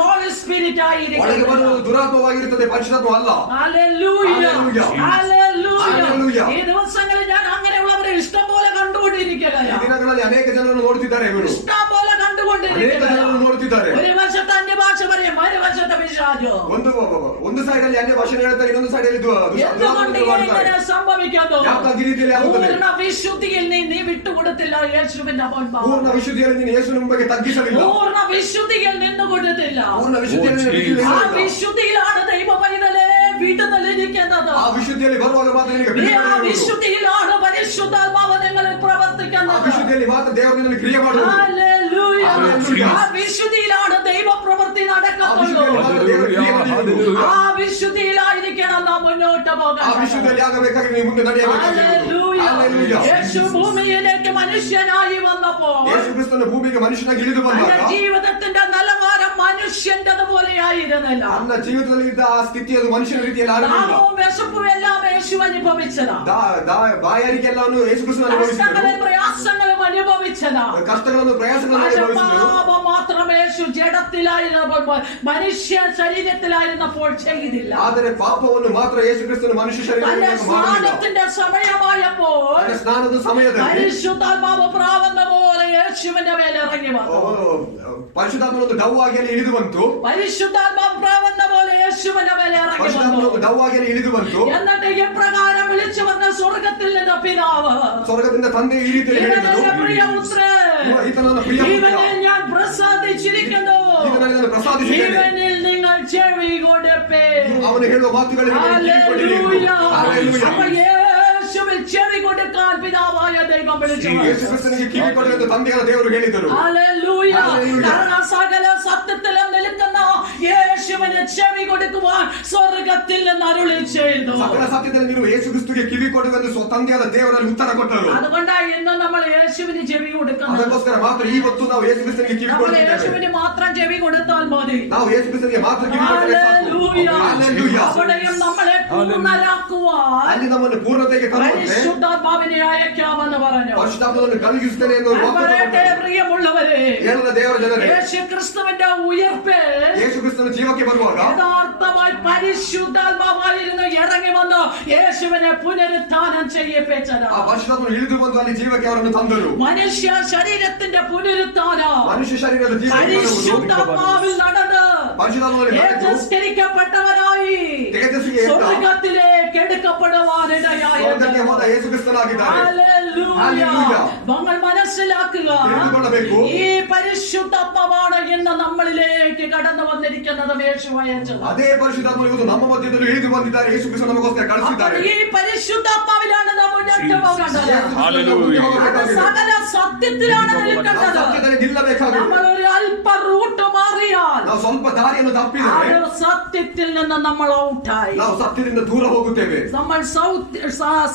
ഹോളി സ്പിരിറ്റ് ಒಳಗೆ ആയിരിക്കും. ಬರುವುದು ದುರಾತ್ಮವಾಗಿರುತ್ತದೆ, ಪರಿಶುದ್ಧಾತ್ಮ ಅಲ್ಲ. ഹല്ലേലൂയ. ഹല്ലേലൂയ. ഹല്ലേലൂയ. ഹല്ലേലൂയ. ഈ ദിവസങ്ങളിൽ ഞാൻ അങ്ങനെയുള്ളവരെ ഇഷ്ടം പോലെ ಈ കണ്ടുകൊണ്ടിരിക്കുകയാണ്. ದಿನಗಳಲ್ಲಿ ಅನೇಕ ಜನರನ್ನು ನೋಡುತ್ತಿದ್ದಾರೆ, ಇವರು ഇഷ്ടം പോലെ ಅನೇಕ കണ്ടുകൊണ്ടിരിക്കുകയാണ്. ಜನರನ್ನು ನೋಡುತ್ತಿದ್ದಾರೆ. ഒരു വശത്ത് അന്യഭാഷ പറയും, മറുവശത്ത് പിശാചു. ಒಂದು ಸೈಡ್ ಅಲ್ಲಿ ಅನ್ಯ ಭಾಷೆ ಹೇಳ್ತಾರೆ, ಇನ್ನೊಂದು ಸೈಡ್ ಅಲ್ಲಿ എന്തുകൊണ്ട് ഇങ്ങനെ സംഭവിക്കുന്നു? ಯಾಕಾಗಿ ಈ ರೀತಿಯಲ್ಲಿ ಆಗುತ್ತದೆ? പൂർണ്ണ വിശുദ്ധിയിൽ നീ വിട്ടുകൊടുത്തില്ല യേശുവിന്റെ ആത്മാവ്. ಪೂರ್ಣ ವಿಶುದ್ಧಿಯಲ್ಲಿ ನೀನು ಯೇಸುವಿನ ಬಗ್ಗೆ ತಗ್ಗಿಸಲಿಲ್ಲ. പൂർണ്ണ വിശുദ്ധിയിൽ നിന്ന് കൊടുത്തില്ല. ಪೂರ್ಣ ವಿಶುದ್ಧಿಯಲ್ಲಿ ನೀನು ആ ಬಿಡಲಿಲ್ಲ. വിശുദ്ധിയിലാണ് ദൈവ പൈതലേ വിടുതലിരിക്കുന്നത്. ಆ ವಿಶುದ್ಧಿಯಲ್ಲಿ ಬರುವಾಗ ಮಾತ್ರ ನಿನಗೆ ഈ ಬಿಡುಗಡೆ ആ ಇರುವುದು. വിശുദ്ധിയിലാണ് പരിശുദ്ധാത്മാവ് നിങ്ങളിൽ ಆ പ്രവർത്തിക്കുന്നത്. ವಿಶುದ್ಧಿಯಲ್ಲಿ ಮಾತ್ರ ದೇವರು ನಿನ್ನಲ್ಲಿ ಕ್ರಿಯೆ ಮಾಡುವುದು. ഹല്ലേലൂയ. ഹല്ലേലൂയ. ആ വിശുദ്ധിയിലാണ് ദൈവ പ്രവൃത്തി ಆ നടക്കുന്നത്. ವಿಶುದ್ಧಿಯಲ್ಲಿ ಮಾತ್ರ ದೇವರು ಕ್ರಿಯೆ ನಡೆಯುವುದು. ആ വിശുദ്ധിയിലായിരിക്കണം നാം മുന്നോട്ട് ಆ പോകാൻ. ವಿಶುದ್ಧಿಯಲ್ಲಿ ಆಗಬೇಕಾಗಿ ನೀವು ಮುಂದೆ ನಡೆಯಬೇಕಾಗಿರುವುದು. ഹല്ലേലൂയ. ഹല്ലേലൂയ. യേശു ഭൂമിയിലേക്ക് മനുഷ്യനായി വന്നപ്പോൾ ಯೇಸು ಕ್ರಿಸ್ತನ ಭೂಮಿಗೆ ಮನುಷ್ಯನಾಗಿ ಇಳಿದು ಬಂದಾಗ തന്റെ ജീവിതത്തിന്റെ നിലവാരം മനുഷ്യന്റേതുപോലെയായിരുന്നില്ല. ನನ್ನ ಜೀವಿತದಲ್ಲಿ ಇದ್ದ ಆ ಸ್ಥಿತಿ ಅದು ಮನುಷ್ಯನ ರೀತಿಯಲ್ಲಿ ಆಗಲಿಲ್ಲ. ദാഹവും വിശപ്പും എല്ലാം യേശു അനുഭവിച്ചതാ. ಬಾಯಾರಿಕೆ ಎಲ್ಲವನ್ನು ಯೇಸು ಕ್ರಿಸ್ತನ ಅನುಭವಿಸಿದರು. കഷ്ടങ്ങളും പ്രയാസങ്ങളും അനുഭവിച്ചതാ. ಕಷ್ಟಗಳನ್ನು ಪ್ರಯಾಸಗಳನ್ನು ಅನುಭವಿಸಿದರು. പാപം മാത്രം പാപം യേശു ജഡത്തിലായിരുന്നപ്പോൾ മനുഷ്യ ശരീരത്തിലായിരുന്നപ്പോൾ ചെയ്തില്ല. ಆದರೆ ಪಾಪವನ್ನು ಮಾತ್ರ ಯೇಸು ಕ್ರಿಸ್ತನು ಮನುಷ್ಯ ಶರೀರದಲ್ಲಿ സ്നാനത്തിന്റെ സമയമായപ്പോൾ ಸ್ನಾನದ ಸಮಯದಲ್ಲಿ പരിശുദ്ധാത്മാവ് പ്രാവെന്ന പോലെ യേശുവിന്റെ മേലെ ഇറങ്ങി വന്നു. ಪರಿಶುದ್ಧಾತ್ಮನು ಡವ್ವಾಗಿ ಅಲ್ಲಿ ಇಳಿದು ಬಂತು. പരിശുദ്ധാത്മാവ് പ്രാവെന്ന പോലെ യേശുവിന്റെ മേലെ ഇറങ്ങി വന്നു. ಪರಿಶುದ್ಧಾತ್ಮನು ಡವ್ವಾಗಿ ಅಲ್ಲಿ ಇಳಿದು ಬಂತು. എന്നിട്ട് ഇപ്രകാരം വിളിച്ചു പറഞ്ഞ സ്വർഗത്തിൽ നിന്ന് പിതാവ്, ಸ್ವರ್ಗದಿಂದ ತಂದೆ ಈ ರೀತಿ ಹೇಳಿದರು, ಈತನನ್ನ ಪ್ರಿಯ ಪುತ್ರ, ഇവനെ ഞാൻ പ്രസാദിച്ചിരിക്കുന്നു, ಈತನಲ್ಲಿ ನಾನು ಪ್ರಸಾದಿಸಿದ್ದೇನೆ, ഇവനിൽ നിങ്ങൾ ചെവി കൊടുപ്പീൻ. ಅವನು ಹೇಳುವ ಮಾತುಗಳಿಗೆ ನೀವು ಕಿವಿಗೊಡಿರಿ. ഹല്ലേലൂയ. അപ്പോൾ യേശുവിൽ ചെവി കൊടുക്കാൻ പിതാവായ ദൈവം വിളിച്ചു. ಯೇಸು ಕ್ರಿಸ್ತನಿಗೆ ಕಿವಿ ಕೊಡು ಎಂದು ತಂದೆಯಾದ ದೇವರು ಹೇಳಿದರು. ഹല്ലേലൂയ. കാരണം സകല സത്യത്തിലും നിൽക്കുന്ന യേശുവിന് ചെവി കൊടുക്കുവാൻ സ്വർഗത്തിൽ നിന്ന് അരുളി ചെയ്തു. ಸಕಲ ಸತ್ಯದಲ್ಲಿ ನೀವು ಯೇಸು ಕ್ರಿಸ್ತನಿಗೆ ಕಿವಿ ಕೊಡುವೆಂದು ತಂದೆಯಾದ ದೇವರಲ್ಲಿ ಉತ್ತರ ಕೊಟ್ಟರು. അതുകൊണ്ടാണ് ഇന്ന് നമ്മൾ യേശുവിന് ചെവി കൊടുക്കുന്നത്. ಅದಕ್ಕೋಸ್ಕರ ಮಾತ್ರ ಇವತ್ತು ನಾವು ಯೇಸು ಕ್ರಿಸ್ತನಿಗೆ ಕಿವಿ നമ്മൾ ಕೊಡುತ್ತೇವೆ. യേശുവിന് മാത്രം ചെവി കൊടുത്താൽ മതി. ನಾವು ಯೇಸು ಕ್ರಿಸ್ತನಿಗೆ ಮಾತ್ರ ಕಿವಿ ಕೊಟ್ಟರೆ ಸಾಕು. ഹല്ലേലൂയ. അവിടെയും നമ്മളെ പൂർണ്ണരാക്കുവാൻ ಅಲ್ಲಿ ನಮ್ಮನ್ನು ಪೂರ್ಣತೆಗೆ ತರುವಂತೆ പരിശുദ്ധാത്മാവിനെ അയക്കാമെന്ന് പറഞ്ഞു. ಪರಿಶುದ್ಧಾತ್ಮನನ್ನು ಕಳುಹಿಸುತ್ತೇನೆ ಎಂದು പറയട്ടെ പ്രിയമുള്ളവരെ, ಹೇಳದ ದೇವರ ಜನರೇ, യേശു ക്രിസ്തുവിന്റെ ഉയർപ്പ് ಯೇಸು ಕ್ರಿಸ್ತನ ಜೀವಕ್ಕೆ ಬರುವಾಗ യഥാർത്ഥമായി പരിശുദ്ധാത്മാവായിരുന്നു ഇറങ്ങി വന്ന് യേശുവിനെ പുനരുത്ഥാനം ചെയ്യിപ്പിച്ചത്. ಆ ಪರಿಶುದ್ಧಾತ್ಮನು ಇಳಿದು ಬಂದು ಅಲ್ಲಿ ಜೀವಕ್ಕೆ ಅವರನ್ನು ತಂದರು. മനുഷ്യ ശരീരത്തിന്റെ പുനരുത്ഥാനം ಮನುಷ್ಯ ಶರೀರದ ಜೀವಕ್ಕೆ പരിശുദ്ധാത്മാവിൽ നടന്ന് ಪರಿಶುದ್ಧಾತ್ಮನಲ್ಲಿ ನಡೆದು തേജസ്കരിക്കപ്പെട്ടവരായി ತೇಜಸ್ಸಿಗೆ ಎದ್ದ സ്വർഗത്തിലേക്ക് എടുക്കപ്പെടുവാനിടയായത്. ಸ್ವರ್ಗಕ್ಕೆ ಹೋದ ಯೇಸು ಕ್ರಿಸ್ತನಾಗಿದ್ದಾನೆ. ഹല്ലേലൂയ. നമ്മൾ മനസ്സിലാക്കുക, ತಿಳಿದುಕೊಳ್ಳಬೇಕು, ഈ പരിശുദ്ധാത്മാവാണ് ഇന്ന് നമ്മളിലേക്ക് കടന്നു വന്നിരിക്കുന്നത്. യേശു അയച്ചത് ಅದೇ ಪರಿಶುದ್ಧಾತ್ಮನು ಇವತ್ತು ನಮ್ಮ ಮಧ್ಯದಲ್ಲಿ ಇಳಿದು ಬಂದಿದ್ದಾರೆ. ಯೇಸು ಕ್ರಿಸ್ತ ನಮಗೋಸ್ಕರ ಕಳಿಸಿದ್ದಾರೆ. ഈ പരിശുദ്ധാത്മാവിലാണ് നാം മുന്നോട്ട് പോകേണ്ടത്. അത് സകല സത്യത്തിലാണ് നിൽക്കേണ്ടത്. ಸತ್ಯದಲ್ಲಿ ನಿಲ್ಲಬೇಕಾಗಿದೆ. നമ്മൾ ഒരു അല്പ റൂട്ട് മാറിയാൽ ನಾವು ಸ್ವಲ್ಪ ದಾರಿಯನ್ನು ತಪ್ಪಿದರೆ ആ സത്യത്തിൽ നിന്ന് നമ്മൾ ഔട്ടായി. ನಾವು ಸತ್ಯದಿಂದ ದೂರ ಹೋಗುತ್ತೇವೆ. നമ്മൾ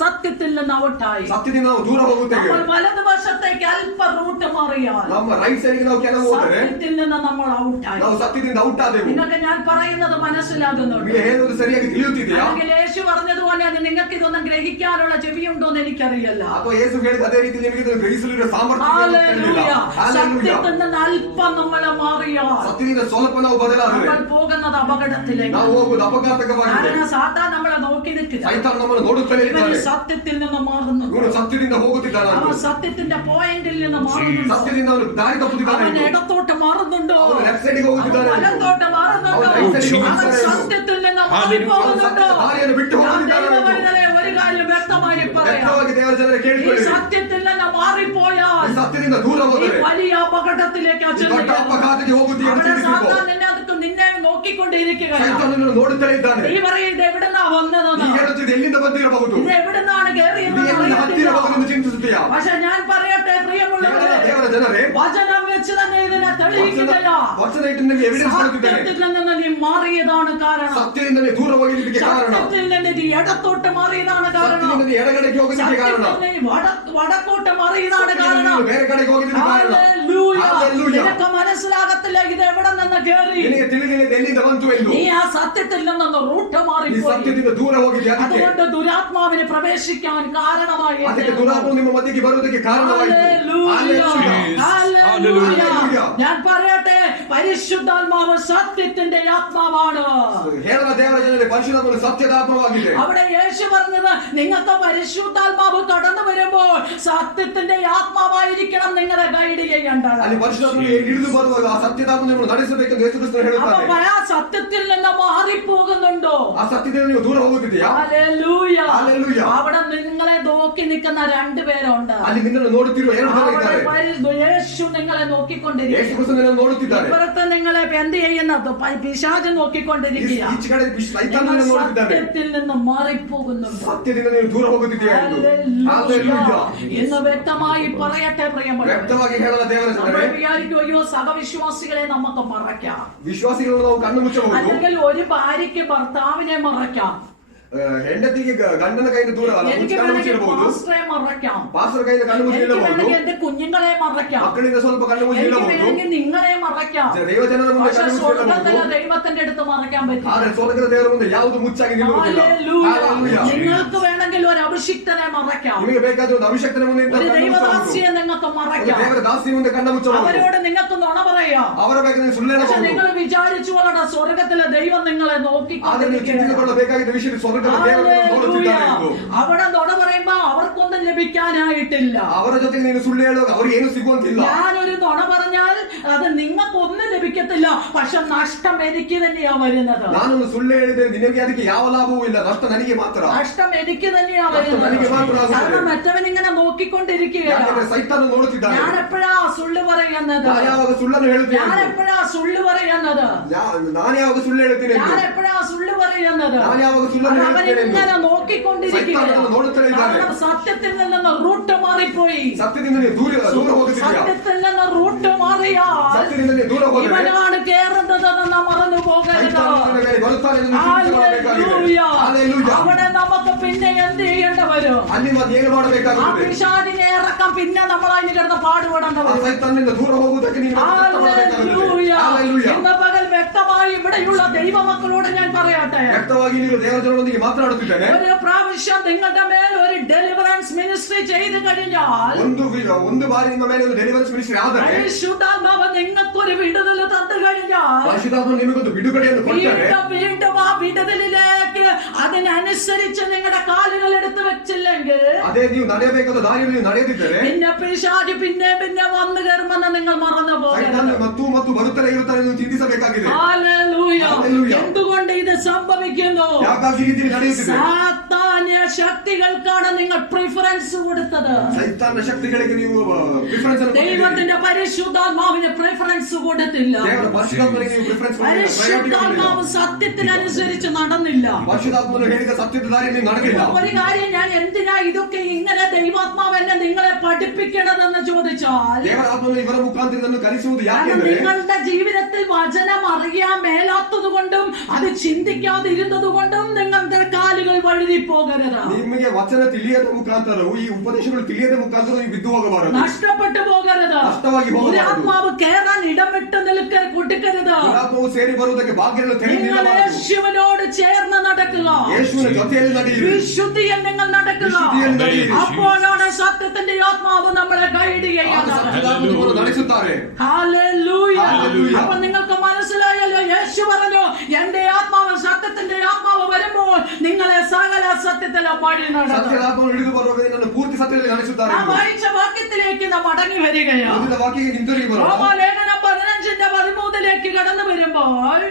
സത്യത്തിൽ നിന്ന് ഔട്ടായി. ಸತ್ಯದಿಂದ ನಾವು ದೂರ ಹೋಗುತ್ತೇವೆ. നമ്മൾ വലതുവശത്തേക്ക് അല്പ റൂട്ട് മാറിയാൽ ನಮ್ಮ ರೈಟ್ ಸೈಡ್ಗೆ ನಾವು ಕೆಲವು ಹೋದರೆ സത്യത്തിൽ നിന്ന് നമ്മൾ ഔട്ടായി. ನಾವು ಸತ್ಯದಿಂದ ಔಟ್ ಆದೆವು. നിങ്ങൾക്ക് ഞാൻ പറയുന്നത് മനസ്സിലാകുന്നുണ്ട്? ನಿಮಗೆ ಹೇಳುವುದು ಸರಿಯಾಗಿ ತಿಳಿಯುತ್ತಿದೆಯಾ? അല്ലെങ്കിൽ യേശു പറഞ്ഞതുപോലെ നിങ്ങൾക്ക് ഇതൊന്നും ഗ്രഹിക്കാനുള്ള ചെവിയുണ്ടോ എന്ന് എനിക്കറിയില്ല. ಅಥವಾ ಯೇಸು ಹೇಳಿದ ಅದೇ ರೀತಿ ನಿಮಗೆ ಇದನ್ನು ಗ್ರಹಿಸಲಿರುವ ಸಾಮರ್ಥ್ಯ ഹല്ലേലൂയ. സത്യത്തിൽ നിന്ന് അല്പം നമ്മൾ മാറിയാൽ ಸತ್ಯದಿಂದ ಸ್ವಲ್ಪ ನಾವು ಬದಲಾದರೆ നമ്മൾ പോകുന്നത് അപകടത്തിലേക്ക്. ನಾವು ಹೋಗುವುದು ಅಪಘಾತಕವಾಗಿದೆ. കാരണം സാത്താൻ നമ്മളെ നോക്കി നിൽക്കുക. ಸೈತಾನ ನಮ್ಮನ್ನು ನೋಡುತ್ತಲೇ ഇവൻ ಇದ್ದಾನೆ. സത്യത്തിൽ നിന്ന് മാറുന്നു. ಇವನು ಸತ್ಯದಿಂದ ಹೋಗುತ್ತಿದ್ದಾನೆ. അവൻ സത്യത്തിന്റെ പോയിന്റിൽ നിന്ന് മാറുന്നു. ಸತ್ಯದಿಂದ ಅವನು ದಾರಿ ತಪ್ಪುತ್ತಿದ್ದಾನೆ. അവൻ ഇടത്തോട്ട് മാറുന്നുണ്ടോ? ಅವನು ಲೆಫ್ಟ್ ಸೈಡ್ಗೆ ಹೋಗುತ್ತಿದ್ದಾನೆ. വലത്തോട്ട് മാറുന്നുണ്ടോ? അവൻ സത്യത്തിൽ നിന്ന് മാറിപ്പോകുന്നുണ്ടോ? ದಾರಿಯನ್ನು ಬಿಟ್ಟು ಹೋಗುತ್ತಿದ್ದಾನೆ. ഒരു കാര്യം വ്യക്തമായി പറയാം, ವ್ಯಕ್ತವಾಗಿ ದೇವರ ಜನರೇ ഈ ಕೇಳಿಕೊಳ್ಳಿ. സത്യത്തിൽ നിന്ന് മാറിപ്പോയാൽ ಸತ್ಯದಿಂದ ದೂರ ഈ ಹೋದರೆ വലിയ അപകടത്തിലേക്ക് ದೊಡ್ಡ ಅಪಘಾತಕ್ಕೆ ಹೋಗುತ್ತೀಯ ಅಂತ അവിടെ ತಿಳಿದುಕೋ. സാത്താൻ നിന്നെ നോക്കിക്കൊണ്ടിരിക്കുകയാണ്. ಸೈತಾನನನ್ನು ನೋಡುತ್ತಲೇ ಇದ್ದಾನೆ. നീ പറയും ഇത് എവിടുന്നാ വന്നതെന്ന്, ನೀ ಹೇಳುತ್ತಿದ್ದು ಎಲ್ಲಿಂದ ಬಂದಿರಬಹುದು, ഇത് എവിടുന്നാണ് ನೀ കയറിയെന്ന് ಎಲ್ಲಿಂದ ಹತ್ತಿರಬಹುದೆಂದು അറിയത്തില്ല. ಚಿಂತಿಸುತ್ತೀಯಾ? പക്ഷെ ഞാൻ പറയട്ടെ പ്രിയമുള്ളവരെ, ದೇವರ ಜನರೇ, വചനം വെച്ച് തന്നെ ഇതിനെ തെളിയിക്കുകയാ. ವಚನ ಇಟ್ಟು ನಿಮಗೆ ಎವಿಡೆನ್ಸ್ ಕೊಡುತ್ತಿದ್ದೇನೆ. സത്യത്തിൽ നിന്ന് നീ മാറിയതാണ് കാരണം. ಸತ್ಯದಿಂದ ನೀ ದೂರ ಹೋಗಿದ್ದಕ್ಕೆ ಕಾರಣ, സത്യത്തിൽ നിന്ന് നീ ഇടത്തോട്ട് മാറിയതാണ് കാരണം. ಸತ್ಯದಿಂದ ನೀ ಎಡಗಡೆಗೆ ಹೋಗಿದ್ದಕ್ಕೆ ಕಾರಣ, സത്യത്തിൽ നീ വടക്കോട്ട് മാറിയതാണ് കാരണം. ನೀನು ಬೇರೆ ಕಡೆಗೆ ಹೋಗಿದ್ದಕ್ಕೆ ಕಾರಣ. ഹല്ലേലൂയ. ഹല്ലേലൂയ. നിനക്ക് മനസ്സിലാകത്തില്ല ഇത് എവിടെ നിന്ന് കയറി. ನಿನಗೆ ತಿಳಿದಿಲ್ಲ ಎಲ್ಲಿಂದ ಬಂತು ಎಂದು. നീ ആ സത്യത്തിൽ നിന്ന് റൂട്ട് ನೀ മാറിപ്പോയി. ಸತ್ಯದಿಂದ ದೂರ ಹೋಗಿದ್ದೆ. ಅದಕ್ಕೆ അതുകൊണ്ട് ദുരാത്മാവിന് പ്രവേശിക്കാൻ കാരണമായി. ಅದಕ್ಕೆ ದುರಾತ್ಮ ನಿಮ್ಮ ಮಧ್ಯಕ್ಕೆ ಬರುವುದಕ್ಕೆ ಕಾರಣವಾಯಿತು. ഹല്ലേലൂയ. ഞാൻ പറയട്ടെ, പരിശുദ്ധാത്മാവ് സത്യത്തിന്റെ ആത്മാവാണ്. ಹೇಳುವ ದೇವರ ಜನರೇ, ಪರಿಶುದ್ಧಾತ್ಮನು ಸತ್ಯದ ಆತ್ಮವಾಗಿದೆ. അവിടെ യേശു പറഞ്ഞത്, നിങ്ങൾക്ക് പരിശുദ്ധാത്മാവ് കടന്നു വരുമ്പോൾ സത്യത്തിന്റെ ആത്മാവായിരിക്കണം നിങ്ങളെ ഗൈഡ് ചെയ്യേണ്ടത്. ಅಲ್ಲಿ ಪರಿಶುದ್ಧಾತ್ಮನು ಇಳಿದು ಬರುವಾಗ ಆ ಸತ್ಯದಾತ್ಮ ನಿಮ್ಮನ್ನು ನಡೆಸಬೇಕೆಂದು ಯೇಸು ಕ್ರಿಸ್ತನು ಹೇಳುತ್ತಾನೆ. അപ്പൊ ആ സത്യത്തിൽ നിന്ന് മാറിപ്പോകുന്നുണ്ടോ? ಆ ಸತ್ಯದಿಂದ ನೀವು ದೂರ ಹೋಗುತ್ತಿದೆಯಾ? ഹല്ലേലൂയ. ഹല്ലേലൂയ. അവിടെ നിങ്ങളെ നോക്കി നിൽക്കുന്ന രണ്ടുപേരുണ്ട്. ಅಲ್ಲಿ ನಿನ್ನನ್ನು ನೋಡುತ್ತಿರುವ ಎರಡು ಜನ അവിടെ ಇದ್ದಾರೆ. യേശു നിങ്ങളെ ಯೇಸು നോക്കിക്കൊണ്ടിരിക്കുക. ಕ್ರಿಸ್ತನು ನಿನ್ನನ್ನು ನೋಡುತ್ತಿದ್ದಾರೆ. ഇപ്പുറത്ത് നിങ്ങളെ എന്ത് ചെയ്യുന്നത്? പിശാച് നോക്കിക്കൊണ്ടിരിക്കുക. ಈಚೆ ಕಡೆ ಸೈತಾನ നിങ്ങൾ ನಿನ್ನನ್ನು ನೋಡುತ್ತಿದ್ದಾನೆ. സത്യത്തിൽ നിന്ന് മാറിപ്പോകുന്നുണ്ട്. ಸತ್ಯದಿಂದ ನೀವು ದೂರ ಹೋಗುತ್ತಿದ್ದೀಯಾ ಎಂದು. ಹಲ್ಲೆಲೂಯಾ. എന്ന് വ്യക്തമായി പറയട്ടെ പ്രിയമുള്ളവരെ. ವ್ಯಕ್ತವಾಗಿ ಹೇಳದ ದೇವರ നമ്മൾ ಜನರೇ, വിചാരിക്കുകയോ സഹവിശ്വാസികളെ നമുക്ക് മറയ്ക്കാം, ವಿಶ್ವಾಸಿಗಳನ್ನು ನಾವು ಕಣ್ಣು ಮುಚ್ಚಬಹುದು. അല്ലെങ്കിൽ ഒരു ഭാര്യയ്ക്ക് ഭർത്താവിനെ മറയ്ക്കാം, ಹೆಂಡತಿಗೆ ಗಂಡನ ಕೈಯಿಂದ ದೂರ ಅಲ್ಲ, എനിക്ക് ಕಣ್ಣು വേണമെങ്കിൽ ಮುಚ್ಚಿರಬಹುದು, പാസ്റ്ററെ മറയ്ക്കാം, ಪಾಸ್ಟರ್ ಕೈಯಿಂದ ಕಣ್ಣು എനിക്ക് ಮುಚ್ಚಿರಬಹುದು, വേണമെങ്കിൽ എന്റെ കുഞ്ഞുങ്ങളെ മറയ്ക്കാം, ಮಕ್ಕಳಿಂದ ಸ್ವಲ್ಪ ಕಣ್ಣು എനിക്ക് ಮುಚ್ಚಿರಬಹುದು, വേണമെങ്കിൽ നിങ്ങളെ മറയ്ക്കാം. ദൈവജನರ ಮುಂದೆ പക്ഷെ ಕಣ್ಣು സ്വർഗത്തിലെ ಮುಚ್ಚಿರಬಹುದು. ദൈവത്തിന്റെ അടുത്ത് മറയ്ക്കാൻ പറ്റില്ല. ಆದರೆ ಸ್ವರ್ಗದ ದೇವರ ಮುಂದೆ ಯಾವುದು ಮುಚ್ಚಾಗಿ ನಿಲ್ಲುವುದಿಲ್ಲ. ഹല്ലേലൂയ. Hallelujah. നിങ്ങൾക്ക് വേണമെങ്കിൽ ഒരു അഭിഷിക്തനെ മറയ്ക്കാം, ನಿಮಗೆ ಬೇಕಾದ ಒಂದು ಅಭಿಷೇಕನ ಮುಂದೆ ഒരു ಕಣ್ಣು ಮುಚ್ಚಬಹುದು, ദൈവദാസിയെ നിങ്ങൾക്ക് ಒಂದು മറയ്ക്കാം, ದೇವರ ದಾಸಿ ಮುಂದೆ ಕಣ್ಣು ಮುಚ್ಚಬಹುದು, അവരോട് നിങ്ങൾക്ക് നുണ പറയാം. ಅವರ ಬೇಕಾದ್ರೆ ಸುಳ್ಳು പക്ഷെ ಹೇಳಬಹುದು. നിങ്ങൾ വിചാരിച്ചു കൊള്ളണ്ട, സ്വർഗത്തിലെ ദൈവം നിങ്ങളെ ಆದರೆ ನೀವು നോക്കിക്കൊണ്ടിരിക്കുകയാണ്. ಚಿಂತಿಸಿಕೊಳ್ಳಬೇಕಾಗಿದ್ದ ವಿಷಯ ಸ್ವರ್ಗದ ದೇವರು ನೋಡುತ್ತಿದ್ದಾರೆ ಎಂದು. അവിടെ നുണ പറയുമ്പോ അവർക്കൊന്നും ലഭിക്കാനായിട്ടില്ല. ಅವರ ಜೊತೆಗೆ ನೀನು ಸುಳ್ಳು ಹೇಳುವಾಗ ಅವ್ರಿಗೆ ಏನು ಸಿಗುವಂತಿಲ್ಲ. ഞാനൊരു നുണ പറഞ്ഞാൽ അത് നിങ്ങൾക്കൊന്നും ലഭിക്കത്തില്ല, പക്ഷെ നഷ്ടം എനിക്ക് തന്നെയാ വരുന്നത്. ನಾನೊಂದು ಸುಳ್ಳು ಹೇಳಿದ್ರೆ ನಿನಗೆ ಅದಕ್ಕೆ ಯಾವ ಲಾಭವೂ ಇಲ್ಲ, ನಷ್ಟ ನನಗೆ ಮಾತ್ರ. നഷ്ടം എനിക്ക് തന്നെയാ നഷ്ടം ನನಗೆ വരുന്നത്. ಮಾತ್ರ ಆಗುತ್ತದೆ. കാരണം മറ്റവൻ ഇങ്ങനെ നോക്കിക്കൊണ്ടിരിക്കുകയാണ്. ಯಾಕಂದ್ರೆ ಸೈತಾನ ನೋಡುತ್ತಿದ್ದಾನೆ. ഞാൻ എപ്പോഴാ സുള്ളു പറയുന്നത്? ನಾನು ಯಾವಾಗ ಸುಳ್ಳನ್ನು ഞാൻ ಹೇಳುತ್ತೇನೆ, എപ്പോഴാ സുള്ളു പറയുന്നത്? ನಾನು ಯಾವಾಗ ಸುಳ್ಳು ಹೇಳುತ್ತೇನೆ, ഞാൻ എപ്പോഴാ സുള്ളു പറയുന്നത്? ನಾನು ಯಾವಾಗ ಸುಳ್ಳನ್ನು അവൻ ಹೇಳುತ್ತೇನೆ ഇങ്ങനെ ಎಂದು നോക്കിക്കൊണ്ടിരിക്കുകയാണ്. സൈತಾನನು ನೋಡುತ್ತಲೇ ಇದ್ದಾನೆ. കാരണം സത്യത്തിൽ നിന്ന് റൂട്ട് മാറിപ്പോയി. ಸತ್ಯದಿಂದ ನೀವು ದೂರ ಹೋಗುತ್ತಿದ್ದೀಯಾ, സത്യത്തിൽ നിന്ന് റൂട്ട് മാറിയാൽ ಸತ್ಯದಿಂದ ನೀವು ದೂರ ಹೋದರೆ ഇവനാണ് കേറുന്നതെന്ന് മറന്നു പോകരുത്. ಸೈತಾನನ ನಿನ್ನ ಮೇಲೆ ಬರುತ್ತಾನೆ ಎಂದು ನೀವು ಚಿಂತಿಸಬೇಕಾಗಿದೆ. ഹല്ലേലൂയ. ಹಲ್ಲೆಲೂಯಾ. അവിടെ നമുക്ക് പിന്നെ എന്ത് ചെയ്യേണ്ടി വരും? ಅಲ್ಲಿ ಮತ್ತೆ ಏನು ആ ಮಾಡಬೇಕಾಗುತ್ತದೆ? പിശാചിനെ ഇറക്കാൻ പിന്നെ നമ്മൾ അതിന് കിടന്ന് പാടുപെടേണ്ടി ಆ വരും. ಸೈತಾನನಿಂದ ದೂರ ಹೋಗುವುದಕ್ಕೆ ನೀವು ಕಷ್ಟಪಡಬೇಕಾಗುತ್ತದೆ. ഹല്ലേലൂയ. ಹಲ್ಲೆಲೂಯಾ. ഇന്ന് പകൽ വ്യക്തമായി ഇവിടെയുള്ള ദൈവമക്കളോട് ഞാൻ പറയട്ടെ, ವ್ಯಕ್ತವಾಗಿ ನೀವು ದೇವಜನರೊಂದಿಗೆ ಮಾತನಾಡುತ್ತಿದ್ದೇನೆ. ഒരു പ്രാവശ്യം നിങ്ങളുടെ മേൽ ഒരു ഡെലിവറൻസ് മിനിസ്ട്രി ചെയ്തു കഴിഞ്ഞാൽ, ಒಂದು ಬಾರಿ ನಿಮ್ಮ ಮೇಲೆ ಒಂದು ಡೆಲಿವರೆನ್ಸ್ ಮಿನಿಸ್ಟ್ರಿ ಆದರೆ, പരിശുദ്ധാത്മാവ് നിങ്ങൾക്കൊരു വിടുതൽ തന്നു കഴിഞ്ഞാൽ, ಪರಿಶುದ್ಧಾತ್ಮ ನಿಮಗೊಂದು ಬಿಡುಗಡೆಯನ್ನು ಕೊಟ್ಟರೆ, വീണ്ടും ആ വിടുതലിലേക്ക് അതിനനുസരിച്ച് നിങ്ങളുടെ കാലുകൾ എടുത്തു വെച്ചില്ലെങ്കിൽ ಅದೇ ನೀವು ನಡೆಯಬೇಕಾದ ದಾರಿಯಲ್ಲಿ ನೀವು ನಡೆಯದಿದ್ದರೆ പിന്നെ പിശാച് പിന്നെ വന്നു കയറുമെന്ന് നിങ്ങൾ മറന്നു ಸೈತಾನ പോകരുത്. ಮತ್ತು ಬರುತ್ತಲೇ ಇರುತ್ತಾನೆ ಎಂದು ಚಿಂತಿಸಬೇಕಾಗಿದೆ. ഹല്ലേലൂയ. ഹല്ലേലൂയ. എന്തുകൊണ്ട് ഇത് സംഭവിക്കുന്നു? ಯಾಕಾಗಿ ಈ ರೀತಿ ನಡೆಯುತ್ತಿದೆ? സാത്താന്യ ശക്തികൾക്കാണ് നിങ്ങൾ പ്രിഫറൻസ് കൊടുത്തത്. ಸೈತಾನ ಶಕ್ತಿಗಳಿಗೆ ನೀವು ಪ್ರಿಫರೆನ್ಸ್ ಅನ್ನು ಕೊಟ್ಟಿದ್ದೀರಿ. ദൈവത്തിന്റെ പരിശുദ്ധാത്മാവിന് പ്രിഫറൻസ് കൊടുത്തില്ല. ದೇವರ ಪರಿಶುದ್ಧಾತ್ಮನಿಗೆ ನೀವು ಪ್ರಿಫರೆನ್ಸ್ പരിശുദ്ധാത്മാവ് സത്യത്തിനനുസരിച്ച് നടന്നില്ല. ಪರಿಶುದ್ಧಾತ್ಮನು ಹೇಳಿದ ಸತ್ಯದ ದಾರಿಯಲ್ಲಿ ನೀವು ನಡೆದಿಲ್ಲ. ഒരു കാര്യം, ഞാൻ എന്തിനാ ഇതൊക്കെ ഇങ്ങനെ ദൈവാത്മാവ് എന്നെ നിങ്ങളെ പഠിപ്പിക്കണതെന്ന് ചോദിച്ചാൽ, ದೇವರ ಆತ್ಮನು ಇವರ ಮುಖಾಂತರ ಇದನ್ನು ಕಲಿಸುವುದು കാരണം ಯಾಕೆಂದರೆ നിങ്ങളുടെ ജീവിതത്തിൽ വചനം അറിയാൻ മേലാത്തത് കൊണ്ടും അത് ചിന്തിക്കാതിരുന്നത് കൊണ്ടും നിങ്ങളുടെ കാലുകൾ വഴുതി പോകരുത്. ನಿಮಗೆ ವಚನ ತಿಳಿಯದ ಮುಖಾಂತರವು ಈ ಉಪದೇಶಗಳು ತಿಳಿಯದ ಮುಖಾಂತರ ನೀವು ಬಿದ್ದು ಹೋಗಬಾರದು, നഷ്ടപ്പെട്ടു പോകരുത്. നഷ്ടವಾಗಿ ಹೋಗಬಾರದು. ആത്മാവ് കേറാൻ ഇടമിട്ട് കൊടുക്കരുത്. ಆತ್ಮವು ಸೇರಿ ಬರುವುದಕ್ಕೆ ಭಾಗ್ಯಗಳು ತೆರೆದು നിങ്ങൾ ನಿಲ್ಲಬಾರದು. യേശുവിനോട് ചേർന്ന് നടക്കുക. ಯೇಸುವಿನ ಜೊತೆಯಲ್ಲಿ ನಡೆಯಿರಿ, വിശുദ്ധിയിൽ നിങ്ങൾ നടക്കുക. വിശുദ്ധിಯಲ್ಲಿ ನಡೆಯಿರಿ. അപ്പോഴാണ് സത്യത്തിന്റെ ആത്മാവ് നമ്മളെ ഗൈഡ് ಆಗ ചെയ്യുന്നത്. ಸತ್ಯದ ಆತ್ಮನು ನಡೆಸುತ್ತಾರೆ. ഹല്ലേലൂയ. ഹല്ലേലൂയ. അപ്പൊ നിങ്ങൾക്ക് മനസ്സിലായല്ലോ, യേശു പറഞ്ഞു, എന്റെ ആത്മാവ്, സത്യത്തിന്റെ ആത്മാവ് വരുമ്പോൾ നിങ്ങളെ സകല സത്യത്തിലും വഴി നടത്തും. ಸತ್ಯದ ಆತ್ಮನು ಹಿಡಿದು ಬರುವಾಗ ನಿನ್ನನ್ನು ಪೂರ್ತಿ ಸತ್ಯದಲ್ಲಿ ನಡೆಸುತ್ತಾರೆ. ആ വായിച്ച വാക്യത്തിലേക്ക് നാം മടങ്ങി വരികയാണ്. ಓದಿದ ವಾಕ್ಯಕ್ಕೆ ಹಿಂತಿರುಗಿ ಬರೋಣ. റോമാലേഖനം 15:13 കടന്നു വരുമ്പോൾ,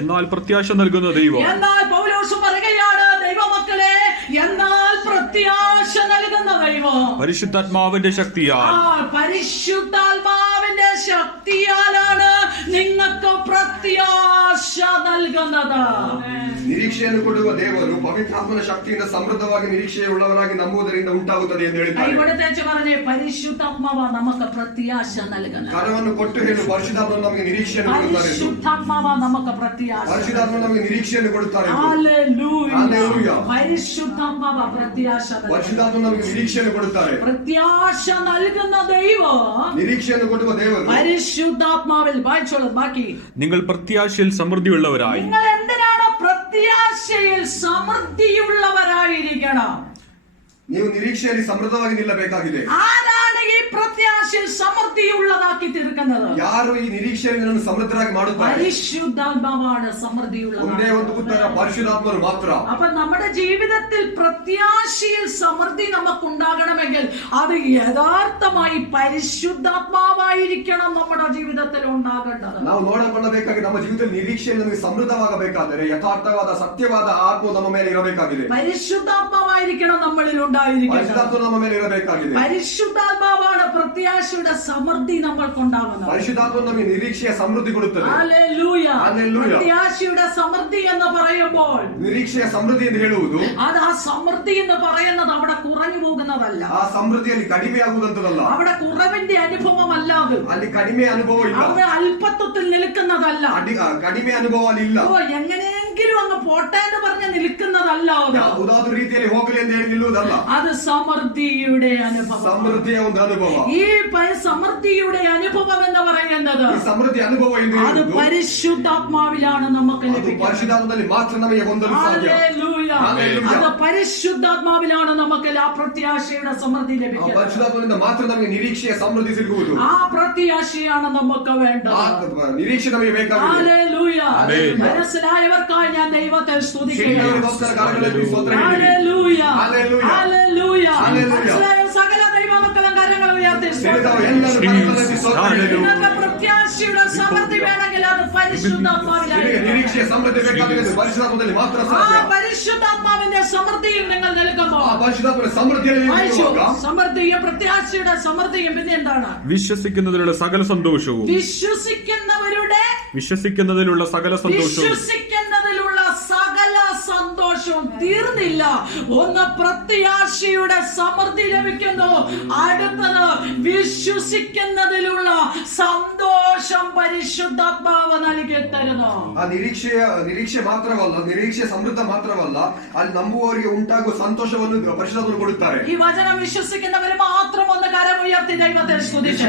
എന്നാൽ പ്രത്യാശ നൽകുന്ന ദൈവം എന്നാൽ പൗലോസ് പറയുകയാണ്, ദൈവമക്കളെ, എന്നാൽ പ്രത്യാശ നൽകുന്ന ദൈവം പരിശുദ്ധാത്മാവിന്റെ ശക്തിയാൽ പരിശുദ്ധാത്മാവിന്റെ ശക്തിയാലാണ് നിങ്ങൾക്ക് പ്രത്യാശ നൽകുന്നത്. ನಿರೀಕ್ಷೆಯನ್ನು ಕೊಡುವ ದೇವರು ಪವಿತ್ರಾತ್ಮನ ಶಕ್ತಿಯಿಂದ ಸಮೃದ್ಧವಾಗಿ ನಿರೀಕ್ಷೆಯುಳ್ಳವರಾಗಿ ನಂಬುವುದರಿಂದ ಉಂಟಾಗುತ್ತದೆ ಎಂದು ಹೇಳಿದ್ದಾರೆ. കൈകൊടുത്തേച്ച് പറഞ്ഞേ, പരിശുദ്ധാത്മാവ് നമുക്ക് പ്രത്യാശ നൽകുന്നത്. ಕರವನ್ನು ಕೊಟ್ಟು ಹೇಳು, ಪರಿಶುದ್ಧಾತ್ಮನು ನಮಗೆ ನಿರೀಕ್ಷೆಯನ್ನು ಕೊಡುತ್ತಾರೆ ಎಂದು. പരിശുദ്ധാത്മാവ് നമുക്ക് പ്രത്യാശ. ಪರಿಶುದ್ಧಾತ್ಮನು ನಮಗೆ ನಿರೀಕ್ಷೆಯನ್ನು ಕೊಡುತ್ತಾರೆ ಎಂದು. ഹല്ലേലൂയ. ഹല്ലേലൂയ. പരിശുദ്ധാത്മാവ് പ്രത്യാശ നൽകുന്നത്. ಪರಿಶುದ್ಧಾತ್ಮನು ನಮಗೆ ನಿರೀಕ್ಷೆಯನ್ನು ಕೊಡುತ್ತಾರೆ. പ്രത്യാശ നൽകുന്ന ദൈവം ನಿರೀಕ್ಷೆಯನ್ನು ಕೊಡುವ ದೇವರು പരിശുദ്ധാത്മാവിൽ, വായിച്ചോളൂ ബാക്കി. നിങ്ങൾ പ്രത്യാശയിൽ സമൃദ്ധിയുള്ളവരായി നിങ്ങൾ എന്തിനാണ് പ്രത്യാശയിൽ സമൃദ്ധിയുള്ളവരായിരിക്കണം? ನೀವು ನಿರೀಕ್ಷೆಯಲ್ಲಿ ಸಮೃದ್ಧವಾಗಿ ನಿಲ್ಲಬೇಕಾಗಿದೆ. ആരാണ് ഈ പ്രത്യാശയിൽ സമൃദ്ധിയുള്ളതാക്കി തീർക്കുന്നത്? ಯಾರು ಈ ನಿರೀಕ್ಷೆಯಲ್ಲಿ ನಿನ್ನನ್ನು ಸಮೃದ್ಧರಾಗಿ ಮಾಡುತ್ತಾರೆ? പരിശുദ്ധാത്മാവാണ് സമൃദ്ധിയുള്ളത്. ಒಂದೇ ಒಂದು ಉತ್ತರ, ಪರಿಶುದ್ಧಾತ್ಮನು ಮಾತ್ರ. അപ്പൊ നമ്മുടെ ജീവിതത്തിൽ പ്രത്യാശയിൽ സമൃദ്ധി നമുക്കുണ്ടാകണമെങ്കിൽ അത് യഥാർത്ഥമായി പരിശുദ്ധാത്മാവായിരിക്കണം നമ്മുടെ ജീവിതത്തിൽ ഉണ്ടാകേണ്ടത്. ನಾವು ನೋಡಿಕೊಳ್ಳಬೇಕಾಗಿ ನಮ್ಮ ಜೀವಿತದಲ್ಲಿ ನಿರೀಕ್ಷೆಯಲ್ಲಿ ನಮಗೆ ಸಮೃದ್ಧವಾಗಬೇಕಾದರೆ ಯಥಾರ್ಥವಾದ ಸತ್ಯವಾದ ಆತ್ಮ ನಮ್ಮ ಮೇಲೆ ಇರಬೇಕಾಗಿದೆ. പരിശുദ്ധാത്മാവായിരിക്കണം നമ്മളിൽ ഉണ്ടായിരിക്കുന്നത്. ಪರಿಶುದ್ಧಾತ್ಮ ನಮ್ಮ ಮೇಲೆ ಇರಬೇಕಾಗಿದೆ. പരിശുദ്ധാത്മാവാണ് പ്രത്യാശയുടെ സമൃദ്ധി നമ്മൾക്കുണ്ടാകുന്നത്. ಪರಿಶುದ್ಧಾತ್ಮ ನಮಗೆ ನಿರೀಕ್ಷೆಯ ಸಮೃದ್ಧಿ ಕೊಡುತ್ತದೆ. ഹല്ലേലൂയ. ഹല്ലേലൂയ. പ്രത്യാശയുടെ സമൃദ്ധി എന്ന് പറയുമ്പോൾ ನಿರೀಕ್ಷೆಯ ಸಮೃದ್ಧಿ ಎಂದು ಹೇಳುವುದು അത് ആ സമൃദ്ധി എന്ന് പറയുന്നത് അവിടെ കുറഞ്ഞു പോകുന്നതല്ല. ಆ ಸಮೃದ್ಧಿಯಲ್ಲಿ ಕಡಿಮೆ ಆಗುವುದಂತದಲ್ಲ. അവിടെ കുറവിന്റെ അനുഭവമല്ലാതെ, ಅಲ್ಲಿ ಕಡಿಮೆ ಅನುಭವ ಇಲ್ಲ. അവിടെ അല്പത്വത്തിൽ നിൽക്കുന്നതല്ല. ಕಡಿಮೆ ಅನುಭವ ಅಲ್ಲಿ ಇಲ್ಲ. ഓ, എങ്ങനെയെങ്കിലും അങ്ങ് പോട്ടെ എന്ന് പറഞ്ഞ് നിൽക്കുന്നതല്ല. നിൽക്കുന്നതല്ല അത്. ಯಾವುದಾದ್ರೂ ರೀತಿಯಲ್ಲಿ ಹೋಗಲಿ ಅಂತ ಹೇಳಿ ನಿಲ್ಲುವುದಲ್ಲ. അത് സമൃദ്ധിയുടെ അനുഭവം. ಸಮೃದ್ಧಿಯ ಒಂದು ಅನುಭವ. ഈ സമൃദ്ധിയുടെ അനുഭവം എന്ന് പറയുന്നത് ಈ ಸಮೃದ್ಧಿ ಅನುಭವ ಎಂದು അത് ಹೇಳುವುದು പരിശുദ്ധാത്മാവിലാണ് നമുക്ക് ಅದು ലഭിക്കുന്നത്. ಪರಿಶುದ್ಧಾತ್ಮದಲ್ಲಿ ಮಾತ್ರ ನಮಗೆ ಹೊಂದಲು ಸಾಧ್ಯ. ഹല്ലേലൂയ. അത് പരിശുദ്ധാത്മാവിലാണ് നമുക്ക് ആ പ്രത്യാശയുടെ സമൃദ്ധി ಆ ലഭിക്കുന്നത്. ಪರಿಶುದ್ಧಾತ್ಮದಿಂದ ಮಾತ್ರ ನಮಗೆ ನಿರೀಕ್ಷೆಯ ಸಮೃದ್ಧಿ ಸಿಗುವುದು. ആ പ്രത്യാശയാണ് നമുക്ക് വേണ്ടത്. ಆ ನಿರೀಕ್ಷೆ ನಮಗೆ ಬೇಕಾಗಿದೆ. ഹല്ലേലൂയ. മനസ്സിലായവർക്കായി ഞാൻ ദൈവത്തെ സ്തുതിക്കുകയാണ്. ಶರೀರಗೋಸ್ಕರ ಕಾರ್ಯಗಳಲ್ಲಿ ಸ್ತೋತ್ರ ಹೇಳಿ. ഹല്ലേലൂയ. ഹല്ലേലൂയ. ഹല്ലേലൂയ. ഹല്ലേലൂയ. മനസ്സിലായ സകല ദൈവമക്കളും കരങ്ങൾ ഉയർത്തി ತಿಳಿದವ ಎಲ್ಲರೂ ಕರಗಳಲ್ಲಿ ಸ್ತೋತ್ರ ಹೇಳಿ. നിങ്ങൾക്ക് പ്രത്യാശയുടെ സമൃദ്ധി വേണമെങ്കിൽ അത് പരിശുദ്ധാത്മാവിലാണ്. ನಿರೀಕ್ಷೆಯ ಸಮೃದ್ಧಿ ಬೇಕಾಗಿದೆ ಪರಿಶುದ್ಧಾತ್ಮದಲ್ಲಿ ಮಾತ್ರ ആ ಸಾಧ್ಯ. പരിശുദ്ധാത്മാവിന്റെ സമൃദ്ധിയിൽ നിങ്ങൾ നിൽക്കുമ്പോൾ ಆ ಪರಿಶುದ್ಧಾತ್ಮನ ಸಮೃದ್ಧಿಯಲ್ಲಿ ನಿಲ್ಲುವಾಗ സമൃദ്ധിയും പ്രത്യാശയുടെ സമൃദ്ധിയും പിന്നെ എന്താണ്? വിശ്വസിക്കുന്നതിലുള്ള സകല സന്തോഷവും വിശ്വസിക്കുന്നതിലുള്ള സകല സന്തോഷവും തീർന്നില്ല. ഒന്ന് പ്രത്യാശയുടെ സമൃദ്ധി ലഭിക്കുന്നു, അടുത്തത് വിശ്വസിക്കുന്നതിലുള്ള സന്തോഷം പരിശുദ്ധാത്മാവ് നൽകി തരുന്നു. ಆ ನಿರೀಕ್ಷೆ ಮಾತ್ರವಲ್ಲ, ನಿರೀಕ್ಷೆ ಸಮೃದ್ಧ ಮಾತ್ರವಲ್ಲ, ಅಲ್ಲಿ ನಂಬುವವರಿಗೆ ಉಂಟಾಗುವ ಸಂತೋಷವನ್ನು ಪರಿಶುದ್ಧಾತ್ಮನು ಕೊಡುತ್ತಾರೆ. ഈ വചനം വിശ്വസിക്കുന്നവർ മാത്രം ഒന്ന് കരമുയർത്തി ദൈവത്തെ സ്തുതിച്ചു.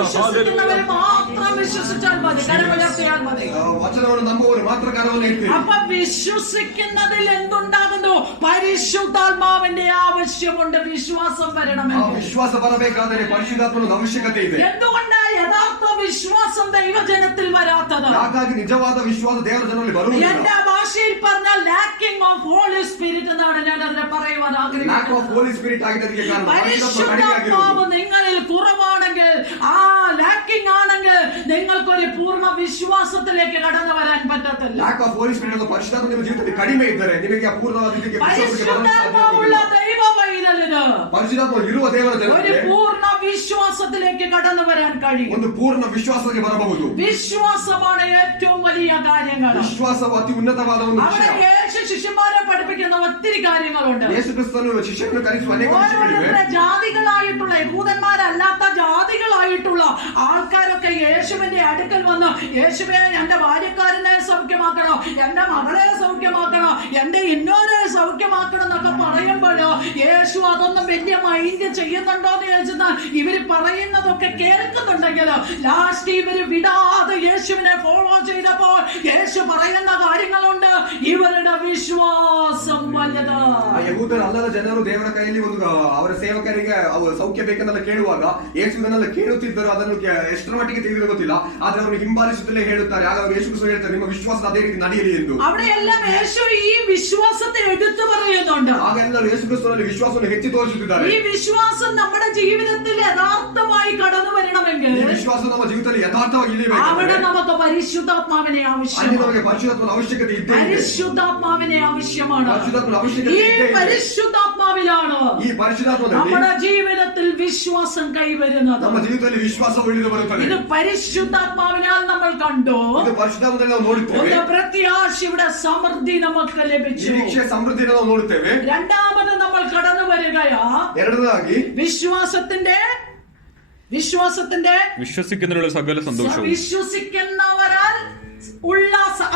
വിശ്വസിക്കുന്നവർ മാത്രം വിശ്വസിച്ചാൽ മതി, കരമുയർത്തിയാൽ മതി. വചനವನ್ನು ನಂಬುವವರು ಮಾತ್ರ ಕರವನ್ನು ಎತ್ತಿ. അപ്പൊ വിശ്വസിക്കുന്നതിൽ എന്തുണ്ടാകുന്നു? പരിശുദ്ധാത്മാവിന്റെ ആവശ്യമുണ്ട്. വിശ്വാസം വരണമെങ്കിൽ ಆ ವಿಶ್ವಾಸ ಬರಬೇಕಾದರೆ ಪರಿಶುದ್ಧಾತ್ಮನ ಅವಶ್ಯಕತೆ ಇದೆ. എന്തുകൊണ്ട് യഥാർത്ഥ വിശ്വാസം ദൈവജനത്തിൽ വരാത്തത്? ಹಾಗಾಗಿ ನಿಜವಾದ ವಿಶ್ವಾಸ ದೇವರ ಜನರಲ್ಲಿ ಬರುವುದಿಲ್ಲ. എന്റെ ഭാഷയിൽ പറഞ്ഞാൽ ലാക്കിംഗ് ഓഫ് ഹോളി സ്പിരിറ്റ് എന്നാണ് ഞാൻ അതിനെ പറയുവാൻ ಲ್ಯಾಕ್ ആഗ്രഹിക്കുന്നത്. ಆಫ್ ಹೋಲಿ ಸ್ಪಿರಿಟ್ ಆಗಿದ್ದಕ್ಕೆ ಕಾರಣ പരിശുദ്ധാത്മാവ് നിങ്ങളിൽ കുറവാണെങ്കിൽ, ആ ലാക്കിംഗ് ആണെങ്കിൽ നിങ്ങൾക്കൊരു പൂർണ്ണ വിശ്വാസത്തിലേക്ക് കടന്നു വരാൻ പറ്റത്തില്ല. ಲ್ಯಾಕ್ ಆಫ್ ಹೋಲಿ ಸ್ಪಿರಿಟ್ ಅನ್ನೋ ಪರಿಶುದ್ಧಾತ್ಮ ನಿಮ್ಮ ಜೀವಿತದಲ್ಲಿ ಕಡಿಮೆ ಇದ್ದರೆ ನಿಮಗೆ ಅಪೂರ್ಣವಾದ പരിശുദ്ധാത്മാവുള്ള ദൈവ പൈതലിന് ಪರಿಶುದ್ಧಾತ್ಮ ಇರುವ ದೇವರ ഒരു ಜನರಿಗೆ പൂർണ്ണ വിശ്വാസത്തിലേക്ക് കടന്നു വരാൻ കഴിയും. ಒಂದು ಪೂರ್ಣ ವಿಶ್ವಾಸಕ್ಕೆ ಬರಬಹುದು. വിശ്വാസമാണ് ഏറ്റവും വലിയ കാര്യങ്ങൾ. ವಿಶ್ವಾಸವು ಅತಿ ಉನ್ನತವಾದ ಒಂದು അവിടെ ವಿಷಯ. യേശു ശിഷ്യന്മാരെ പഠിപ്പിക്കുന്ന ഒത്തിരി കാര്യങ്ങളുണ്ട്. ಯೇಸು ಕ್ರಿಸ್ತನು ಶಿಷ್ಯರನ್ನು ಕರೆಸುವ ಅನೇಕ ವಿಷಯಗಳಿವೆ. ഓരോരുത്തരെ ജാതികളായിട്ടുള്ള യഹൂദന്മാരല്ലാത്ത ജാതികളായിട്ടുള്ള ആൾക്കാരൊക്കെ യേശുവിന്റെ അടുക്കൽ വന്ന്, യേശുവേ എന്റെ ഭാര്യക്കാരനെ സൗഖ്യമാക്കണം, എന്റെ മകളെ സൗഖ്യമാക്കണം, എന്റെ ഇന്നോരെ സൗഖ്യമാക്കണം എന്നൊക്കെ പറയുമ്പോൾ യേശു അതൊന്നും വലിയ മൈൻഡ് ചെയ്യുന്നുണ്ടോ എന്ന് ചോദിച്ചാൽ ഇവര് പറയുന്നതൊക്കെ കേൾക്കുന്നുണ്ടെങ്കിൽ ലാസ്റ്റ് ഇവര് വിടാതെ യേശുവിനെ ഫോളോ ചെയ്തപ്പോൾ യേശു പറയുന്ന കാര്യങ്ങളുണ്ട്. ഇവരുടെ വിശ്വാസം വലുത്. ಯಹೂದರು ಅಲ್ಲದ ಜನರು ದೇವರ ಕೈಯಲ್ಲಿ ಒಂದು ಅವರ ಸೇವಕರಿಗೆ ಅವರು ಸೌಖ್ಯ ಬೇಕೆಂದೆಲ್ಲ ಕೇಳುವಾಗ ಯೇಸು ಇದನ್ನೆಲ್ಲ ಕೇಳುತ್ತಿದ್ದರು. ಅದನ್ನು ಎಷ್ಟರ ಮಟ್ಟಿಗೆ ತೆಗೆದು ಗೊತ್ತಿಲ್ಲ, ಆದ್ರೆ ಅವರು ಹಿಂಬಾಲಿಸುತ್ತಲೇ ಹೇಳುತ್ತಾರೆ. ಆಗ ಅವರು ಯೇಸು ಕ್ರಿಸ್ತ ಹೇಳ್ತಾರೆ, ನಿಮ್ಮ ವಿಶ್ವಾಸ ಅದೇ ರೀತಿ ನಡೆಯಲಿ ಎಂದು. അവിടെയെല്ലാം യേശു ഈ വിശ്വാസത്തെ എടുത്തു പറയുന്നുണ്ട്. ಆಗ ಎಲ್ಲರೂ ಯೇಸು ಕ್ರಿಸ್ತನಲ್ಲಿ ವಿಶ್ವಾಸವನ್ನು ಹೆಚ್ಚಿ ತೋರಿಸುತ್ತಿದ್ದಾರೆ. ഈ വിശ്വാസം നമ്മുടെ ജീവിതത്തിൽ യഥാർത്ഥമായി കടന്നു വരണമെങ്കിൽ ಈ ವಿಶ್ವಾಸ ನಮ್ಮ ಜೀವಿತದಲ್ಲಿ ಯಥಾರ್ಥವಾಗಿ അവിടെ ಇಳಿಯಬೇಕು. നമുക്ക് പരിശുദ്ധാത്മാവിനെ ಅಲ್ಲಿ ആവശ്യമാണ്. ನಮಗೆ ಪರಿಶುದ್ಧಾತ್ಮನ ಅವಶ್ಯಕತೆ ಇದ್ದೇ ಇದೆ. പരിശുദ്ധാത്മാവിനെ ആവശ്യമാണ്. ಪರಿಶುದ್ಧಾತ್ಮನ ഈ ಅವಶ್ಯಕತೆ ಇದ್ದೇ ಇದೆ. പരിശുദ്ധാത്മാവിലാണ് ಈ ಪರಿಶುದ್ಧಾತ್ಮನಲ್ಲಿ നമ്മുടെ ജീവിതത്തിൽ വിശ്വാസം കൈവരുന്നത്. ನಮ್ಮ ಜೀವಿತದಲ್ಲಿ ವಿಶ್ವಾಸ ಉಳಿದು ಬರುತ್ತದೆ. ഇത് പരിശുദ്ധാത്മാവിനാൽ നമ്മൾ കണ്ടു. ಇದು ಪರಿಶುದ್ಧಾತ್ಮದಲ್ಲಿ ನಾವು ನೋಡುತ್ತೇವೆ. ಒಂದು പ്രത്യാശയുടെ സമൃദ്ധി നമുക്ക് ലഭിച്ചു. ನಿರೀಕ್ಷೆ ಸಮೃದ್ಧಿಯನ್ನು ನಾವು ನೋಡುತ್ತೇವೆ. രണ്ടാമത് നമ്മൾ കടന്നു വരികയാ ಎರಡನೇದಾಗಿ വിശ്വാസത്തിന്റെ വിശ്വസിക്കുന്നതിലുള്ള സകല സന്തോഷവും വിശ്വസിക്കുന്നവരാൽ ഉള്ള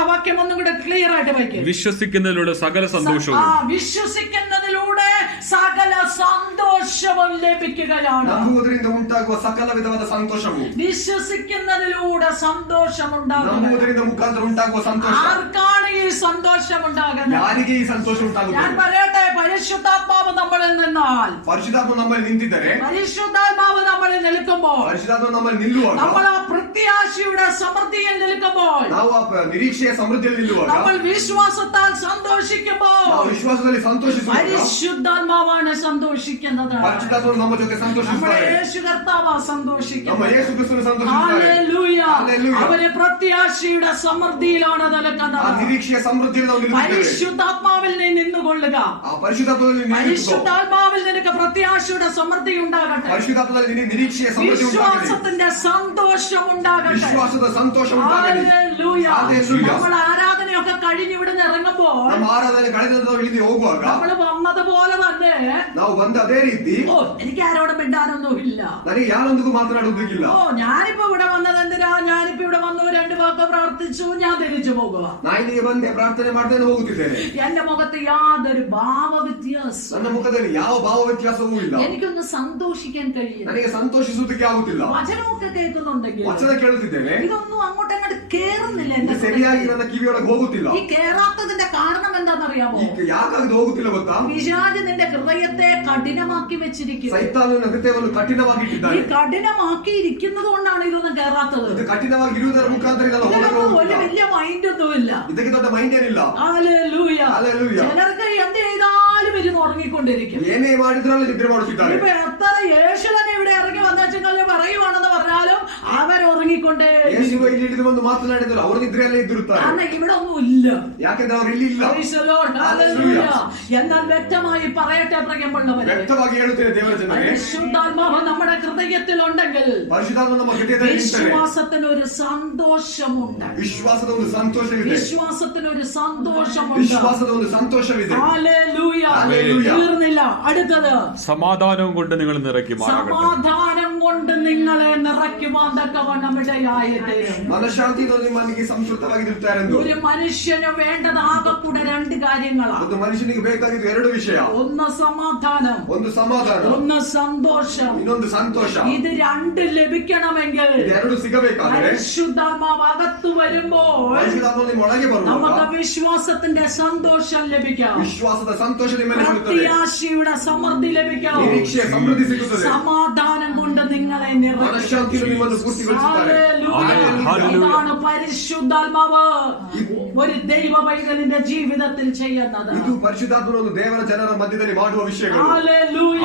വാക്യം ഒന്നും കൂടെ ക്ലിയർ ആയിട്ട് വായിക്കും. വിശ്വസിക്കുന്നതിലുള്ള സകല സന്തോഷവും വിശ്വസിക്കുന്നതിലൂടെ സകല സന്തോഷവും ലഭിക്കുകയാണ്. ನಂಬುವುದರಿಂದ ಉಂಟಾಗುವ ಸಕಲ ವಿಧವಾದ ಸಂತೋಷವು, വിശ്വസിക്കുന്നതിലൂടെ സന്തോഷമുണ്ടാകും. ನಂಬುವುದರಿಂದ ಮುಖಾಂತರ ಉಂಟಾಗುವ ಸಂತೋಷ. ആർക്കാണ് ഈ സന്തോഷമുണ്ടാകുന്നത്? ಯಾರಿಗೆ ಈ ಸಂತೋಷ ഞാൻ ಉಂಟಾಗುತ್ತದೆ? പറയട്ടെ, പരിശുദ്ധാത്മാവ് നമ്മളിൽ നിന്നാൽ, ಪರಿಶುದ್ಧಾತ್ಮ ನಮ್ಮಲ್ಲಿ ನಿಂತಿದ್ದರೆ, പരിശുദ്ധാത്മാവ് നമ്മളിൽ നിൽക്കുമ്പോൾ, ಪರಿಶುದ್ಧಾತ್ಮ ನಮ್ಮಲ್ಲಿ ನಿಲ್ಲುವಾಗ, നമ്മൾ ആ പ്രത്യാശയുടെ സമൃദ്ധിയിൽ നിൽക്കുമ്പോൾ, ನಾವು ಆ ನಿರೀಕ್ಷೆಯ ಸಮೃದ್ಧಿಯಲ್ಲಿ ನಿಲ್ಲುವಾಗ, നമ്മൾ വിശ്വാസത്താൽ സന്തോഷിക്കുമ്പോൾ, ನಾವು ವಿಶ್ವಾಸದಲ್ಲಿ ಸಂತೋಷಿಸುವಾಗ, പരിശുദ്ധാത്മാവാണ് സന്തോഷിക്കുന്നത്. ಪರಿಶುದ್ಧಾತ್ಮ ನಮ್ಮ ಜೊತೆ നമ്മുടെ ಸಂತೋಷಿಸುತ್ತಾರೆ. യേശു കർത്താവ് സന്തോഷിക്കുന്നത്. ನಮ್ಮ ಯೇಸು ಕ್ರಿಸ್ತನು ಸಂತೋಷಿಸುತ್ತಾರೆ. ഹല്ലേലൂയ. ഹല്ലേലൂയ. അവര് പ്രത്യാശയുടെ സമൃദ്ധിയിലാണ് ಆ നിൽക്കുന്നത്. ನಿರೀಕ್ಷೆಯ ಸಮೃದ್ಧಿಯಲ್ಲಿ ನಾವು ನಿಲ್ಲುತ್ತೇವೆ. പരിശുദ്ധാത്മാവിൽ നീ നിന്നുകൊള്ളുക. ಆ ಪರಿಶುದ್ಧಾತ್ಮದಲ್ಲಿ ನಿಲ್ಲುವುದು. പരിശുദ്ധാത്മാവിൽ നിനക്ക് പ്രത്യാശയുടെ സമൃദ്ധി ഉണ്ടാകട്ടെ. ಪರಿಶುದ್ಧಾತ್ಮದಲ್ಲಿ ನಿರೀಕ್ಷೆಯ ಸಮೃದ್ಧಿ ಉಂಟಾಗಲಿ. വിശ്വാസത്തിന്റെ സന്തോഷം ഉണ്ടാകട്ടെ. ವಿಶ್ವಾಸದ ಸಂತೋಷ ಉಂಟಾಗಲಿ. ഹല്ലേലൂയ. ഹല്ലേലൂയ. നമ്മൾ ആരാധനയൊക്കെ കഴിഞ്ഞ് ഇവിടുന്ന് ഇറങ്ങുമ്പോൾ പോകുമ്പോൾ ನಮ್ಮ ಆರಾಧನೆ ಕಳೆದ ಇಳಿದು ಹೋಗುವಾಗ നമ്മള് വന്നതുപോലെ തന്നെ ನಾವು ಬಂದ ಅದೇ ರೀತಿ എനിക്ക് ആരോടും മിണ്ടാനൊന്നും ഇല്ല. ನನಗೆ ಯಾರೊಂದಿಗೂ ಮಾತನಾಡುವುದಿಲ್ಲ. ഞാനിപ്പോ ഇവിടെ വന്നത് എന്തിനാ? ഞാനിപ്പോ ഇവിടെ വന്നു 2 വാക്ക് പ്രാർത്ഥിച്ചു, ഞാൻ തിരിച്ചു പോകുക. ನಾನು ಇಲ್ಲಿಗೆ ಬಂದೆ, ಪ್ರಾರ್ಥನೆ ಮಾಡ್ತೇನೆ, ಹೋಗುತ್ತಿದ್ದೇನೆ. എന്റെ മുഖത്ത് യാതൊരു ഭാവ വ്യത്യാസം, ನನ್ನ ಮುಖದಲ್ಲಿ ಯಾವ ಭಾವ ವ್ಯತ್ಯಾಸವೂ ಇಲ್ಲ. എനിക്കൊന്ന് സന്തോഷിക്കാൻ കഴിയും. ನನಗೆ ಸಂತೋಷಿಸುವುದಕ್ಕೆ ಆಗುತ್ತಿಲ್ಲ. വചനമൊക്കെ കേൾക്കുന്നുണ്ടെങ്കിൽ ವಚನ ಕೇಳುತ್ತಿದ್ದೇನೆ, ഇതൊന്നും അങ്ങോട്ട് കേറുന്നില്ല. എന്റെ ಸರಿಯಾಗಿ ನನ್ನ ಕಿವಿಯೊಳಗೆ ಹೋಗುತ್ತಿಲ್ಲ. ഈ കേറാത്തതിന്റെ കാരണം എന്താണെന്നറിയാമോ? ಯಾಕಾಗಿ ಹೋಗುತ್ತಿಲ್ಲ ಗೊತ್ತಾ? പിശാച് നിന്റെ ഹൃദയത്തെ കഠിനമാക്കി വെച്ചിരിക്കുന്നു. ಸೈತಾನನ ಹೃದಯವನ್ನು ಕಠಿಣವಾಗಿಟ್ಟಿದ್ದಾನೆ. ഈ കഠിനമാക്കി ഇരിക്കുന്നത് കൊണ്ടാണ് ഇതൊന്നും കേറാത്തത്. ಇದು ಕಠಿಣವಾಗಿ ಇರುವುದರ ಮುಖಾಂತರ ಇದೆಲ್ಲ ഇതിനൊന്നും ഒരു ಹೋಗುತ್ತಿಲ್ಲ. വലിയ മൈൻഡ് ഒന്നുമില്ല. ಇದಕ್ಕೆ ದೊಡ್ಡ ಮೈಂಡ್ ಏನಿಲ್ಲ. ഹല്ലേലൂയ. ഹല്ലേലൂയ. ചിലർക്ക് എന്ത് ചെയ്താലും ഇരുന്ന് ഉറങ്ങിക്കൊണ്ടിരിക്കും. ಏನೇ ಮಾಡಿದ್ರಲ್ಲ ನಿದ್ರೆ ಮಾಡುತ್ತಿದ್ದಾರೆ. ഇപ്പൊ എത്ര യേശുവിനെ ഇവിടെ ഇറങ്ങി വന്നെങ്കിൽ പറയുവാണെന്ന് പറഞ്ഞാലും അവർ ഉറങ്ങിക്കൊണ്ടേ. ಯೇಸು ಇಲ್ಲಿ ಹಿಡಿದು ಬಂದು ಮಾತನಾಡಿದ್ರು, ಅವರು ನಿದ್ರೆಯಲ್ಲೇ ಇದ್ದಿರುತ್ತಾರೆ. കാരണം ഇവിടെ ഒന്നും ഇല്ല. ಯಾಕೆಂದ್ರೆ ಅವರು ಇಲ್ಲಿ ಇಲ್ಲ. എന്നാൽ വ്യക്തമായി പറയട്ടെ പ്രിയമുള്ളവരെ, ವ್ಯಕ್ತವಾಗಿ ಹೇಳುತ್ತೇನೆ ದೇವರ ಜನರೇ, പരിശുദ്ധാത്മാവ് നമ്മുടെ ഹൃദയത്തിൽ ഉണ്ടെങ്കിൽ ಪರಿಶುದ್ಧಾತ್ಮ ನಮ್ಮ ಹೃದಯದಲ್ಲಿ ಇರ್ತಾರೆ. വിശ്വാസത്തിന് ഒരു സന്തോഷമുണ്ട്. ವಿಶ್ವಾಸದ ಒಂದು ಸಂತೋಷವಿದೆ. വിശ്വാസത്തിന് ഒരു സന്തോഷമുണ്ട്. ವಿಶ್ವಾಸದ ಒಂದು ಸಂತೋಷವಿದೆ. ഹല്ലേലൂയ. ഹല്ലേലൂയ. തീർന്നില്ല. അടുത്തത് സമാധാനം കൊണ്ട് നിങ്ങൾ നിറയ്ക്കുമാറാകട്ടെ. സമാധാനം കൊണ്ട് നിങ്ങളെ നിറയ്ക്കുവാൻ തക്കവണ്ണം ഇടയായിട്ട്. മനഃശാന്തിಯಿಂದ ನಿಮ್ಮನಿಗೆ ಸಂತೃಪ್ತವಾಗಿರುತ್ತಾರೆಂದು. ഒരു മനുഷ്യന് വേണ്ടത് ആകെക്കൂടെ 2 കാര്യങ്ങളാണ്. ಒಂದು ಮನುಷ್ಯನಿಗೆ ಬೇಕಾಗಿದ್ದು 2 ವಿಷಯ. ഒന്ന് സമാധാനം, ಒಂದು ಸಮಾಧಾನ, ഒന്ന് സന്തോഷം. ಇನ್ನೊಂದು ಸಂತೋಷ. ഇത് 2 ലഭിക്കണമെങ്കിൽ 2 ಸಿಗಬೇಕಾದರೆ പരിശുദ്ധാത്മാവ് അകത്ത് വരുമ്പോൾ ಪರಿಶುದ್ಧಾತ್ಮ ನಿಮ್ಮ ಒಳಗೆ ಬರುವಾಗ നമുക്ക് വിശ്വാസത്തിന്റെ സന്തോഷം ലഭിക്കാം. ವಿಶ್ವಾಸದ ಸಂತೋಷ ನಿಮ್ಮಲ್ಲಿ ಸಿಗುತ್ತದೆ. പ്രത്യാശയുടെ സമൃദ്ധി ലഭിക്കാം. ನಿರೀಕ್ಷೆಯ ಸಮೃದ್ಧಿ ಸಿಗುತ್ತದೆ. സമാധാനം കൊണ്ട് നിങ്ങളെ മനഃശാന്തിയിൽ നിಮ್ಮನ್ನು ಪೂರ್ತಿಗೊಳಿಸುತ್ತಾರೆ. ഇതാണ് പരിശുദ്ധാത്മാവ് ഒരു ദൈവ പൈതലിന്റെ ജീവിതത്തിൽ ചെയ്യുന്നത്. ಇದು ಪರಿಶುದ್ಧಾತ್ಮನು ಒಂದು ದೇವರ ಜನರ ಮಧ್ಯದಲ್ಲಿ ಮಾಡುವ ವಿಷಯಗಳು. ഹല്ലേലൂയ.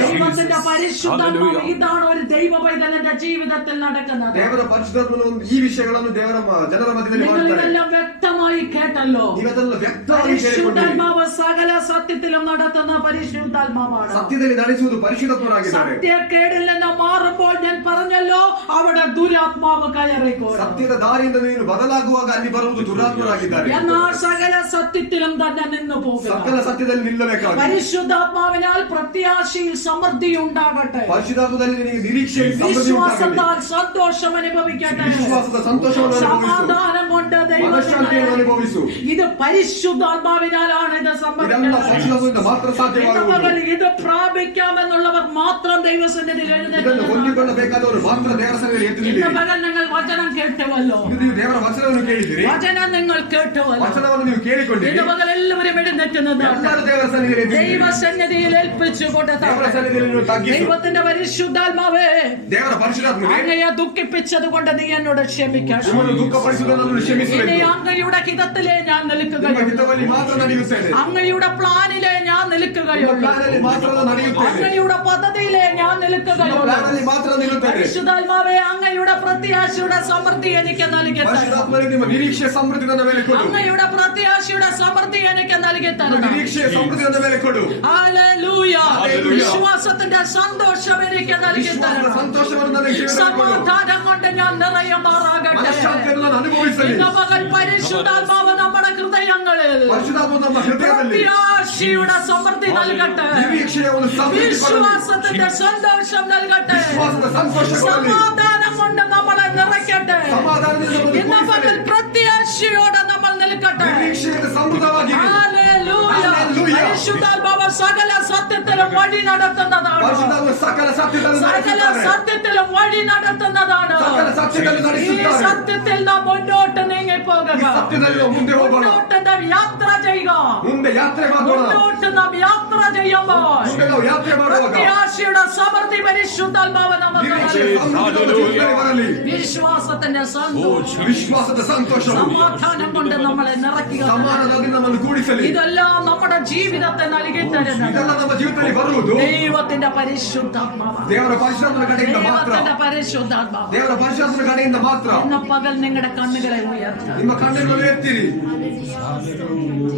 ദൈവത്തിന്റെ പരിശുദ്ധാത്മാവ് ഇതാണ് ഒരു ദൈവ പൈതലിന്റെ ജീവിതത്തിൽ നടക്കുന്നത്. ದೇವರ ಪರಿಶುದ್ಧಾತ್ಮನು ಈ ವಿಷಯಗಳನ್ನು ದೇವರ ಜನರ ಮಧ್ಯದಲ್ಲಿ നിങ്ങൾ ಮಾಡುತ್ತಾರೆ. ഇതെല്ലാം വ്യക്തമായി കേട്ടല്ലോ. ನೀವೆಲ್ಲ ವ್ಯಕ್ತವಾಗಿ ಕೇಳಿಕೊಂಡಿರಿ. പരിശുദ്ധാത്മാവ് സകല സത്യത്തിലും നടത്തുന്ന പരിശുദ്ധാത്മാവാണ്. ಸತ್ಯದಲ್ಲಿ ನಡೆಸುವುದು ಪರಿಶುದ್ಧಾತ್ಮನಾಗಿದ್ದಾರೆ. സത്യക്കേടിൽ നിന്ന് മാറുമ്പോൾ ഞാൻ പറഞ്ഞല്ലോ, അവിടെ ദുരാത്മാവ് കയറിക്കോളും. ಸತ್ಯದ ದಾರಿಯಿಂದ ನೀನು ಬದಲಾಗುವಾಗ ಅಲ್ಲಿ ಬರುವುದು ದುರಾತ್ಮರಾಗಿದ್ದಾರೆ. എന്നാൽ സകല സത്യത്തിലും തന്നെ നിന്നു പോകുക. ಸಕಲ ಸತ್ಯದಲ್ಲಿ ನಿಲ್ಲಬೇಕಾಗಿ പരിശുദ്ധാത്മാവിനാൽ പ്രത്യാശയിൽ സമൃദ്ധി ഉണ്ടാകട്ടെ. ಪರಿಶುದ್ಧಾತ್ಮದಲ್ಲಿ ನಿನಗೆ ನಿರೀಕ್ಷೆ ಸಮೃದ್ಧಿ ಉಂಟಾಗಲಿ. വിശ്വാസത്താൽ സന്തോഷം അനുഭവിക്കട്ടെ. ವಿಶ್ವಾಸದ ಸಂತೋಷವನ್ನು ಅನುಭವಿಸು. സമാധാനം കൊണ്ട് മനഃശാന്ತಿಯನ್ನು ಅನುಭವಿಸು. ഇത് പരിശുദ്ധാത്മാവിനാലാണ് ഇത് ಇದೆಲ್ಲ സംഭവിക്കുന്നത്. ಪರಿಶುದ್ಧಾತ್ಮದಿಂದ ಮಾತ್ರ ಸಾಧ್ಯವಾಗುವುದು. ഇത് പ്രാപിക്കാമെന്നുള്ളവർ മാത്രം ദൈവസന്നിധിയിൽ ಇದನ್ನು എഴുന്നേൽക്കണം. ಹೊಂದಿಕೊಳ್ಳಬೇಕಾದವರು ಮಾತ್ರ ದೇವರ ಸನ್ನಿಧಿಯಲ್ಲಿ ಎದ್ದು ഇന്ന് ನಿಲ್ಲಿರಿ. പകൽ നിങ്ങൾ വചനം കേട്ടുവല്ലോ. ಇದು ನೀವು ದೇವರ ವಚನವನ್ನು ಕೇಳಿದಿರಿ. വചനം നിങ്ങൾ കേട്ടുവല്ലോ. ವಚನವನ್ನು ನೀವು ಕೇಳಿಕೊಂಡಿರಿ. ഇന്ന് പകൽ എല്ലാവരും എഴുന്നേറ്റുന്നതാണ്. ಎಲ್ಲರೂ ದೇವರ ಸನ್ನಿಧಿಯಲ್ಲಿ ಎದ್ದು ನಿಲ್ಲಿರಿ. ദൈവസന്നിധിയിൽ ഏൽപ്പിച്ചു കൊടുത്ത ದೇವರ ಸನ್ನಿಧಿಯಲ್ಲಿ ನೀವು ತಗ್ಗಿಸು. ദൈവത്തിന്റെ പരിശുദ്ധാത്മാവേ, ದೇವರ ಪರಿಶುದ್ಧಾತ್ಮನೇ, അങ്ങയെ ദുഃഖിപ്പിച്ചത് കൊണ്ട് നീ എന്നോട് ക്ഷമിക്കണം. ನಿಮ್ಮನ್ನು ದುಃಖಪಡಿಸುವುದನ್ನು ಕ್ಷಮಿಸಬೇಕು. ഇനി അങ്ങയുടെ ഹിതത്തിലേ ഞാൻ ನಿಮ್ಮ നിൽക്കുകയുള്ളൂ. ಹಿತದಲ್ಲಿ ಮಾತ್ರ ನಡೆಯುತ್ತೇನೆ. അങ്ങയുടെ പ്ലാനിലേ ഞാൻ ನಿಮ್ಮ നിൽക്കുകയുള്ളൂ. ಪ್ಲಾನಲ್ಲಿ ಮಾತ್ರ ನಡೆಯುತ್ತೇನೆ. അങ്ങയുടെ പദ്ധതിയിലേ ഞാൻ ನಿಮ್ಮ നിൽക്കുകയുള്ളൂ. ಪ್ಲಾನಲ್ಲಿ ಮಾತ್ರ ನಿಲ್ಲುತ್ತೇನೆ. പരിശുദ്ധാത്മാവേ, അങ്ങയുടെ പ്രത്യാശയുടെ സമൃദ്ധി എനിക്ക് നൽകി തരണം. ಪರಿಶುದ್ಧಾತ್ಮನೇ, ನಿಮ್ಮ ನಿರೀಕ್ಷೆಯ ಸಮೃದ್ಧಿ ನನ್ನ ಮೇಲೆ ಕೊಡು. അങ്ങയുടെ പ്രത്യാശയുടെ സമൃദ്ധി എനിക്ക് നൽകി ನಿಮ್ಮ തരണം. ನಿರೀಕ್ಷೆಯ ಸಮೃದ್ಧಿ ನನ್ನ ಮೇಲೆ ಕೊಡು. ഹല്ലേലൂയ. ഹല്ലേലൂയ. വിശ്വാസത്തിന്റെ സന്തോഷം എനിക്ക് നൽകി ವಿಶ್ವಾಸದ തരണം. ಸಂತೋಷವನ್ನು ನನಗೆ ಜೀವನದಲ್ಲಿ ಕೊಡು. സമാധാനം കൊണ്ട് ഞാൻ നിറയുമാറാകട്ടെ. മനഃശാന്തിಯನ್ನು ನಾನು ಅನುಭವಿಸಲಿ. ഇന്ന് പകൽ പരിശുദ്ധാത്മാവ് നമ്മുടെ ഹൃദയങ്ങളിൽ ಪರಿಶುದ್ಧಾತ್ಮ ನಮ್ಮ ಹೃದಯದಲ್ಲಿ പ്രത്യാശയുടെ സമൃദ്ധി നൽകട്ടെ. ನಿರೀಕ್ಷೆಯ ಒಂದು ಸಮೃದ್ಧಿ ಕೊಡಲಿ. വിശ്വാസത്തിന്റെ സന്തോഷം നൽകട്ടെ. ವಿಶ್ವಾಸದ ಸಂತೋಷ ಕೊಡಲಿ. സമാധാനം കൊണ്ട് നമ്മളെ നിറയ്ക്കട്ടെ. ಸಮಾಧಾನದಿಂದ ನಮ್ಮನ್ನು ഇന്ന് പകൽ ಕೂಡಿಸಲಿ. പ്രത്യാശയോടെ നമ്മൾ നിൽക്കട്ടെ. ನಿರೀಕ್ಷೆಯಿಂದ ಸಮೃದ್ಧವಾಗಿರಿ. ഹല്ലേലൂയ. ഹല്ലേലൂയ. പരിശുദ്ധാത്മാവ് സകല സത്യത്തിലും വഴി നടത്തുന്നതാണ്. ಪರಿಶುದ್ಧಾತ್ಮ ಸಕಲ ಸತ್ಯದಲ್ಲಿ സകല ನಡೆಸುತ್ತಾರೆ. സത്യത്തിലും വഴി നടത്തുന്നതാണ്. ಸಕಲ ಸತ್ಯದಲ್ಲಿ ഈ ನಡೆಸುತ್ತಾರೆ. സത്യത്തിൽ നാം മുന്നോട്ട് നീങ്ങി പോകുക. ಈ ಸತ್ಯದಲ್ಲಿ ನಾವು ಮುಂದೆ ಹೋಗೋಣ. മുന്നോട്ട് നാം യാത്ര ചെയ്യുക. ಮುಂದೆ ಯಾತ್ರೆ ಮಾಡೋಣ. മുന്നോട്ട് നാം യാത്ര ചെയ്യുമ്പോൾ ಮುಂದೆ ನಾವು ಯಾತ್ರೆ ಮಾಡುವಾಗ പ്രത്യാശയുടെ സമൃദ്ധി പരിശുദ്ധാത്മാവ് നമുക്ക് ನಿರೀಕ್ಷೆಯ നൽകി. ಸಮೃದ್ಧಿ ನಮ್ಮ ಜೀವನದಲ್ಲಿ ಬರಲಿ. വിശ്വാസത്തിന്റെ സന്തോഷം, ವಿಶ್ವಾಸದ ಸಂತೋಷವು സമാധാനം കൊണ്ട് നമ്മളെ നിറയ്ക്കുക. ಸಮಾನವಾಗಿ ನಮ್ಮನ್ನು ಕೂಡಿಸಲಿ. ഇതെല്ലാം നമ്മുടെ ജീവിതത്തെ നൽകി തരുന്നത് ಇದೆಲ್ಲ ನಮ್ಮ ಜೀವಿತದಲ್ಲಿ ಬರುವುದು ദൈവത്തിന്റെ പരിശുദ്ധാത്മാവ്. ದೇವರ ಪರಿಶುದ್ಧಾತ್ಮನ ಕಡೆಯಿಂದ ಮಾತ್ರ. ദൈവത്തിന്റെ പരിശുദ്ധാത്മാവ്. ದೇವರ ಪರಿಶುದ್ಧಾತ್ಮನ ಕಡೆಯಿಂದ ಮಾತ್ರ. ഇന്ന് പകൽ നിങ്ങളുടെ കണ്ണുകളെ ഉയർത്തുക. ನಿಮ್ಮ ಕಣ್ಣುಗಳನ್ನು ಎತ್ತಿರಿ.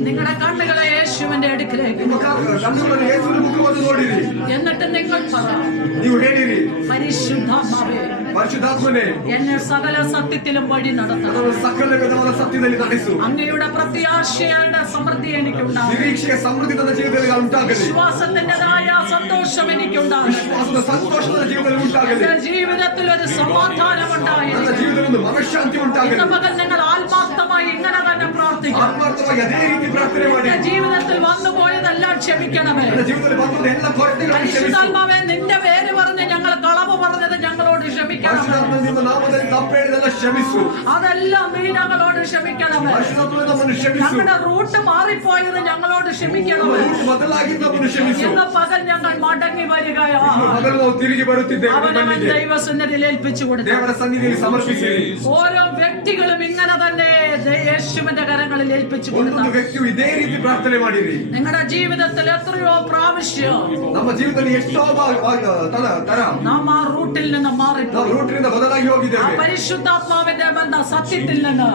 നിങ്ങളുടെ കണ്ണുകളെ യേശുവിന്റെ അടുക്കിലേക്ക് ನಿಮ್ಮ ಕಣ್ಣುಗಳನ್ನು ಯೇಸುವಿನ ಮುಖವನ್ನು ನೋಡಿರಿ. എന്നിട്ട് നിങ്ങൾ പറ, ನೀವು ಹೇಳಿರಿ, പരിശുദ്ധാത്മാവേ, പരിശുദ്ധാത്മനെ എന്നെ സകല സത്യത്തിലും വഴി നടത്തണം. സകല വിധವಾದ ಸತ್ಯದಲ್ಲಿ ನಡೆಸು. അങ്ങയുടെ പ്രത്യാശയുടെ സമൃദ്ധി എനിക്കുണ്ടാകും. നിരീക്ഷയ സമൃദ്ധി തന്റെ ജീവിതത്തിൽ ഉണ്ടാകಲಿ. വിശ്വാസത്തിൻ്റെതായ സന്തോഷം എനിക്കുണ്ടാകും. വിശ്വാസದ ಸಂತೋಷದ ജീവിതത്തിൽ ഉണ്ടാകಲಿ. എന്റെ ജീവിതത്തിൽ ഒരു സമാധാനം ഉണ്ടാകಲಿ. ನನ್ನ ಜೀವಿತದಲ್ಲಿ മനഃശാಂತಿ ഉണ്ടാಗಲಿ. ഇന്ന് പകൽ നിങ്ങൾ ആത്മാർത്ഥമായി ഇങ്ങനെ തന്നെ പ്രാർത്ഥിക്കണം. ആത്മാർത്ഥമായി അതേ ರೀತಿ ಪ್ರಾರ್ಥನೆ ಮಾಡಿ. എന്റെ ജീവിതത്തിൽ വന്നുപോയതെല്ലാം ക്ഷമിക്കണമേ. ನನ್ನ ಜೀವಿತದಲ್ಲಿ ಬಂದ ಎಲ್ಲ ಕೊರತೆಗಳನ್ನು ಕ್ಷಮಿಸು. പരിശുദ്ധാത്മാവേ, നിന്റെ പേര് പറഞ്ഞ് ഞങ്ങൾ കളവ് പറഞ്ഞത് ഞങ്ങളോട് ക്ഷമിക്കണം. ಪರಿಶುದ್ಧಾತ್ಮನಿಂದ ನಾಮದಲ್ಲಿ ತಪ್ಪು ಹೇಳಿದೆಲ್ಲ ಕ್ಷಮಿಸು. അതെല്ലാം നീ ഞങ്ങളോട് ക്ഷമിക്കണമേ. ಪರಿಶುದ್ಧಾತ್ಮನೇ ನಮ್ಮನ್ನು ಕ್ಷಮಿಸು. ഞങ്ങളുടെ റൂട്ട് മാറിപ്പോയത് ഞങ്ങളോട് ക്ഷമിക്കണമേ. ರೂಟ್ ಬದಲಾಗಿದ್ದು ನಮ್ಮನ್ನು ಕ್ಷಮಿಸು. ഇന്ന് പകൽ ഞങ്ങൾ മടങ്ങി വരികയാണ്. ಮೊದಲು ನಾವು ತಿರುಗಿ ಬರುತ್ತಿದ್ದೇವೆ. അവനവൻ ദൈവസന്നിധിയിൽ ഏൽപ്പിച്ചു കൊടുത്തു. ದೇವರ ಸನ್ನಿಧಿಯಲ್ಲಿ ಸಮರ್ಪಿಸಿರಿ. ഓരോ വ്യക്തികളും ഇങ്ങനെ തന്നെ യേശുവിന്റെ കരങ്ങളിൽ ഏൽപ്പിച്ചു ಒಂದೊಂದು കൊടുത്തു. ವ್ಯಕ್ತಿಯು ಇದೇ ರೀತಿ ಪ್ರಾರ್ಥನೆ ಮಾಡಿರಿ. നിങ്ങളുടെ ജീവിതത്തിൽ എത്രയോ പ്രാവശ്യം ನಮ್ಮ ಜೀವಿತದಲ್ಲಿ ಎಷ್ಟೋ ತರ നാം ആ റൂട്ടിൽ നിന്ന് ನಾವು മാറിപ്പോയി. ರೂಟಿನಿಂದ ಬದಲಾಗಿ ആ ಹೋಗಿದ್ದೇವೆ. പരിശുദ്ധാത്മാവിന്റെ ബന്ധ സത്യത്തിൽ നിന്ന്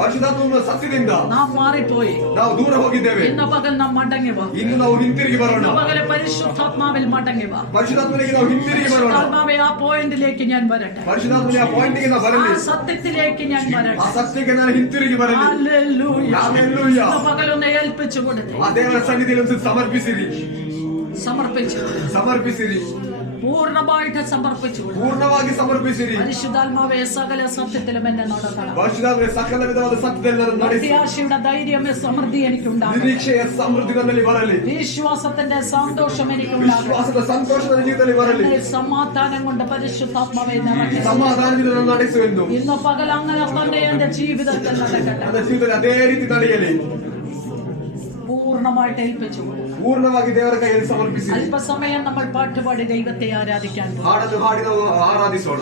ಪರಿಶುದ್ಧಾತ್ಮನ ಸತ್ಯದಿಂದ നാം മാറിപ്പോയി. ನಾವು ದೂರ ಹೋಗಿದ್ದೇವೆ. ഇന്ന് പകൽ നാം മടങ്ങി വാ. ಇನ್ನು ನಾವು ಹಿಂತಿರುಗಿ ಬರೋಣ. ഇന്ന് പകൽ പരിശുദ്ധാത്മാവിൽ മടങ്ങി വാ. ಪರಿಶುದ್ಧಾತ್ಮನಿಗೆ ನಾವು ಹಿಂತಿರುಗಿ ಬರೋಣ. പരിശുദ്ധാത്മാവേ, ആ പോയിന്റിലേക്ക് ഞാൻ വരട്ടെ. ಪರಿಶುದ್ಧಾತ್ಮನ ಆ ಪಾಯಿಂಟ್ಗೆ ನಾವು ആ ಬರಲಿ. സത്യത്തിലേക്ക് ഞാൻ ಆ വരട്ടെ. ಸತ್ಯಕ್ಕೆ ನಾನು ಹಿಂತಿರುಗಿ ಬರಲಿ. ഹല്ലേലൂയ. ഹല്ലേലൂയ. ഇന്ന് പകലൊന്ന് ഏൽപ്പിച്ചു കൊടുത്തു. ಆ ದೇವರ ಸನ್ನಿಧಿಯಲ್ಲಿ ಒಂದು ಸಮರ್ಪಿಸಿರಿ. സമർപ്പിച്ചു ಸಮರ್ಪಿಸಿರಿ. പൂർണ്ണമായിട്ട് സമർപ്പിച്ചു കൊടുത്തു. ಪೂರ್ಣವಾಗಿ ಸಮರ್ಪಿಸಿರಿ. പരിശുദ്ധാത്മാവേ, സകല സത്യത്തിലും എന്നെ നടത്തണം. ಪರಿಶುದ್ಧಾತ್ಮನ ಸಕಲ ವಿಧವಾದ ಸತ್ಯದಲ್ಲಿ ನನ್ನ ನಡೆಸಿ. പ്രത്യാശയുടെ ധൈര്യമേ സമൃദ്ധി എനിക്കുണ്ടാകും. ನಿರೀಕ್ಷೆಯ ಸಮೃದ್ಧಿ ನನ್ನಲ್ಲಿ ಬರಲಿ. വിശ്വാസത്തിന്റെ സന്തോഷം എനിക്കുണ്ടാകും. ವಿಶ್ವಾಸದ ಸಂತೋಷ ನನ್ನ ಜೀವಿತದಲ್ಲಿ ಬರಲಿ. എന്നെ സമാധാനം കൊണ്ട് പരിശുദ്ധാത്മാവേ നിറയ്ക്കണമേ. ಸಮಾಧಾನದಿಂದ ನನ್ನ ನಡೆಸುವೆಂದು ഇന്ന് പകൽ അങ്ങനെ തന്നെ എന്റെ ജീവിതത്തിൽ നടക്കട്ടെ. ನನ್ನ ಜೀವಿತದಲ್ಲಿ ಅದೇ ರೀತಿ ನಡೆಯಲಿ. പൂർണ്ണമായിട്ട് ഏൽപ്പിച്ചു കൊടുത്തു. ಪೂರ್ಣವಾಗಿ ದೇವರ ಕೈಯಲ್ಲಿ ಸಮರ್ಪಿಸಿರಿ. അല്പസമയം നമ്മൾ പാട്ടുപാടി ദൈവത്തെ ആരാധിക്കാൻ പോകും. ಹಾಡಲು ಹಾಡಿ ನಾವು ಆರಾಧಿಸೋಣ.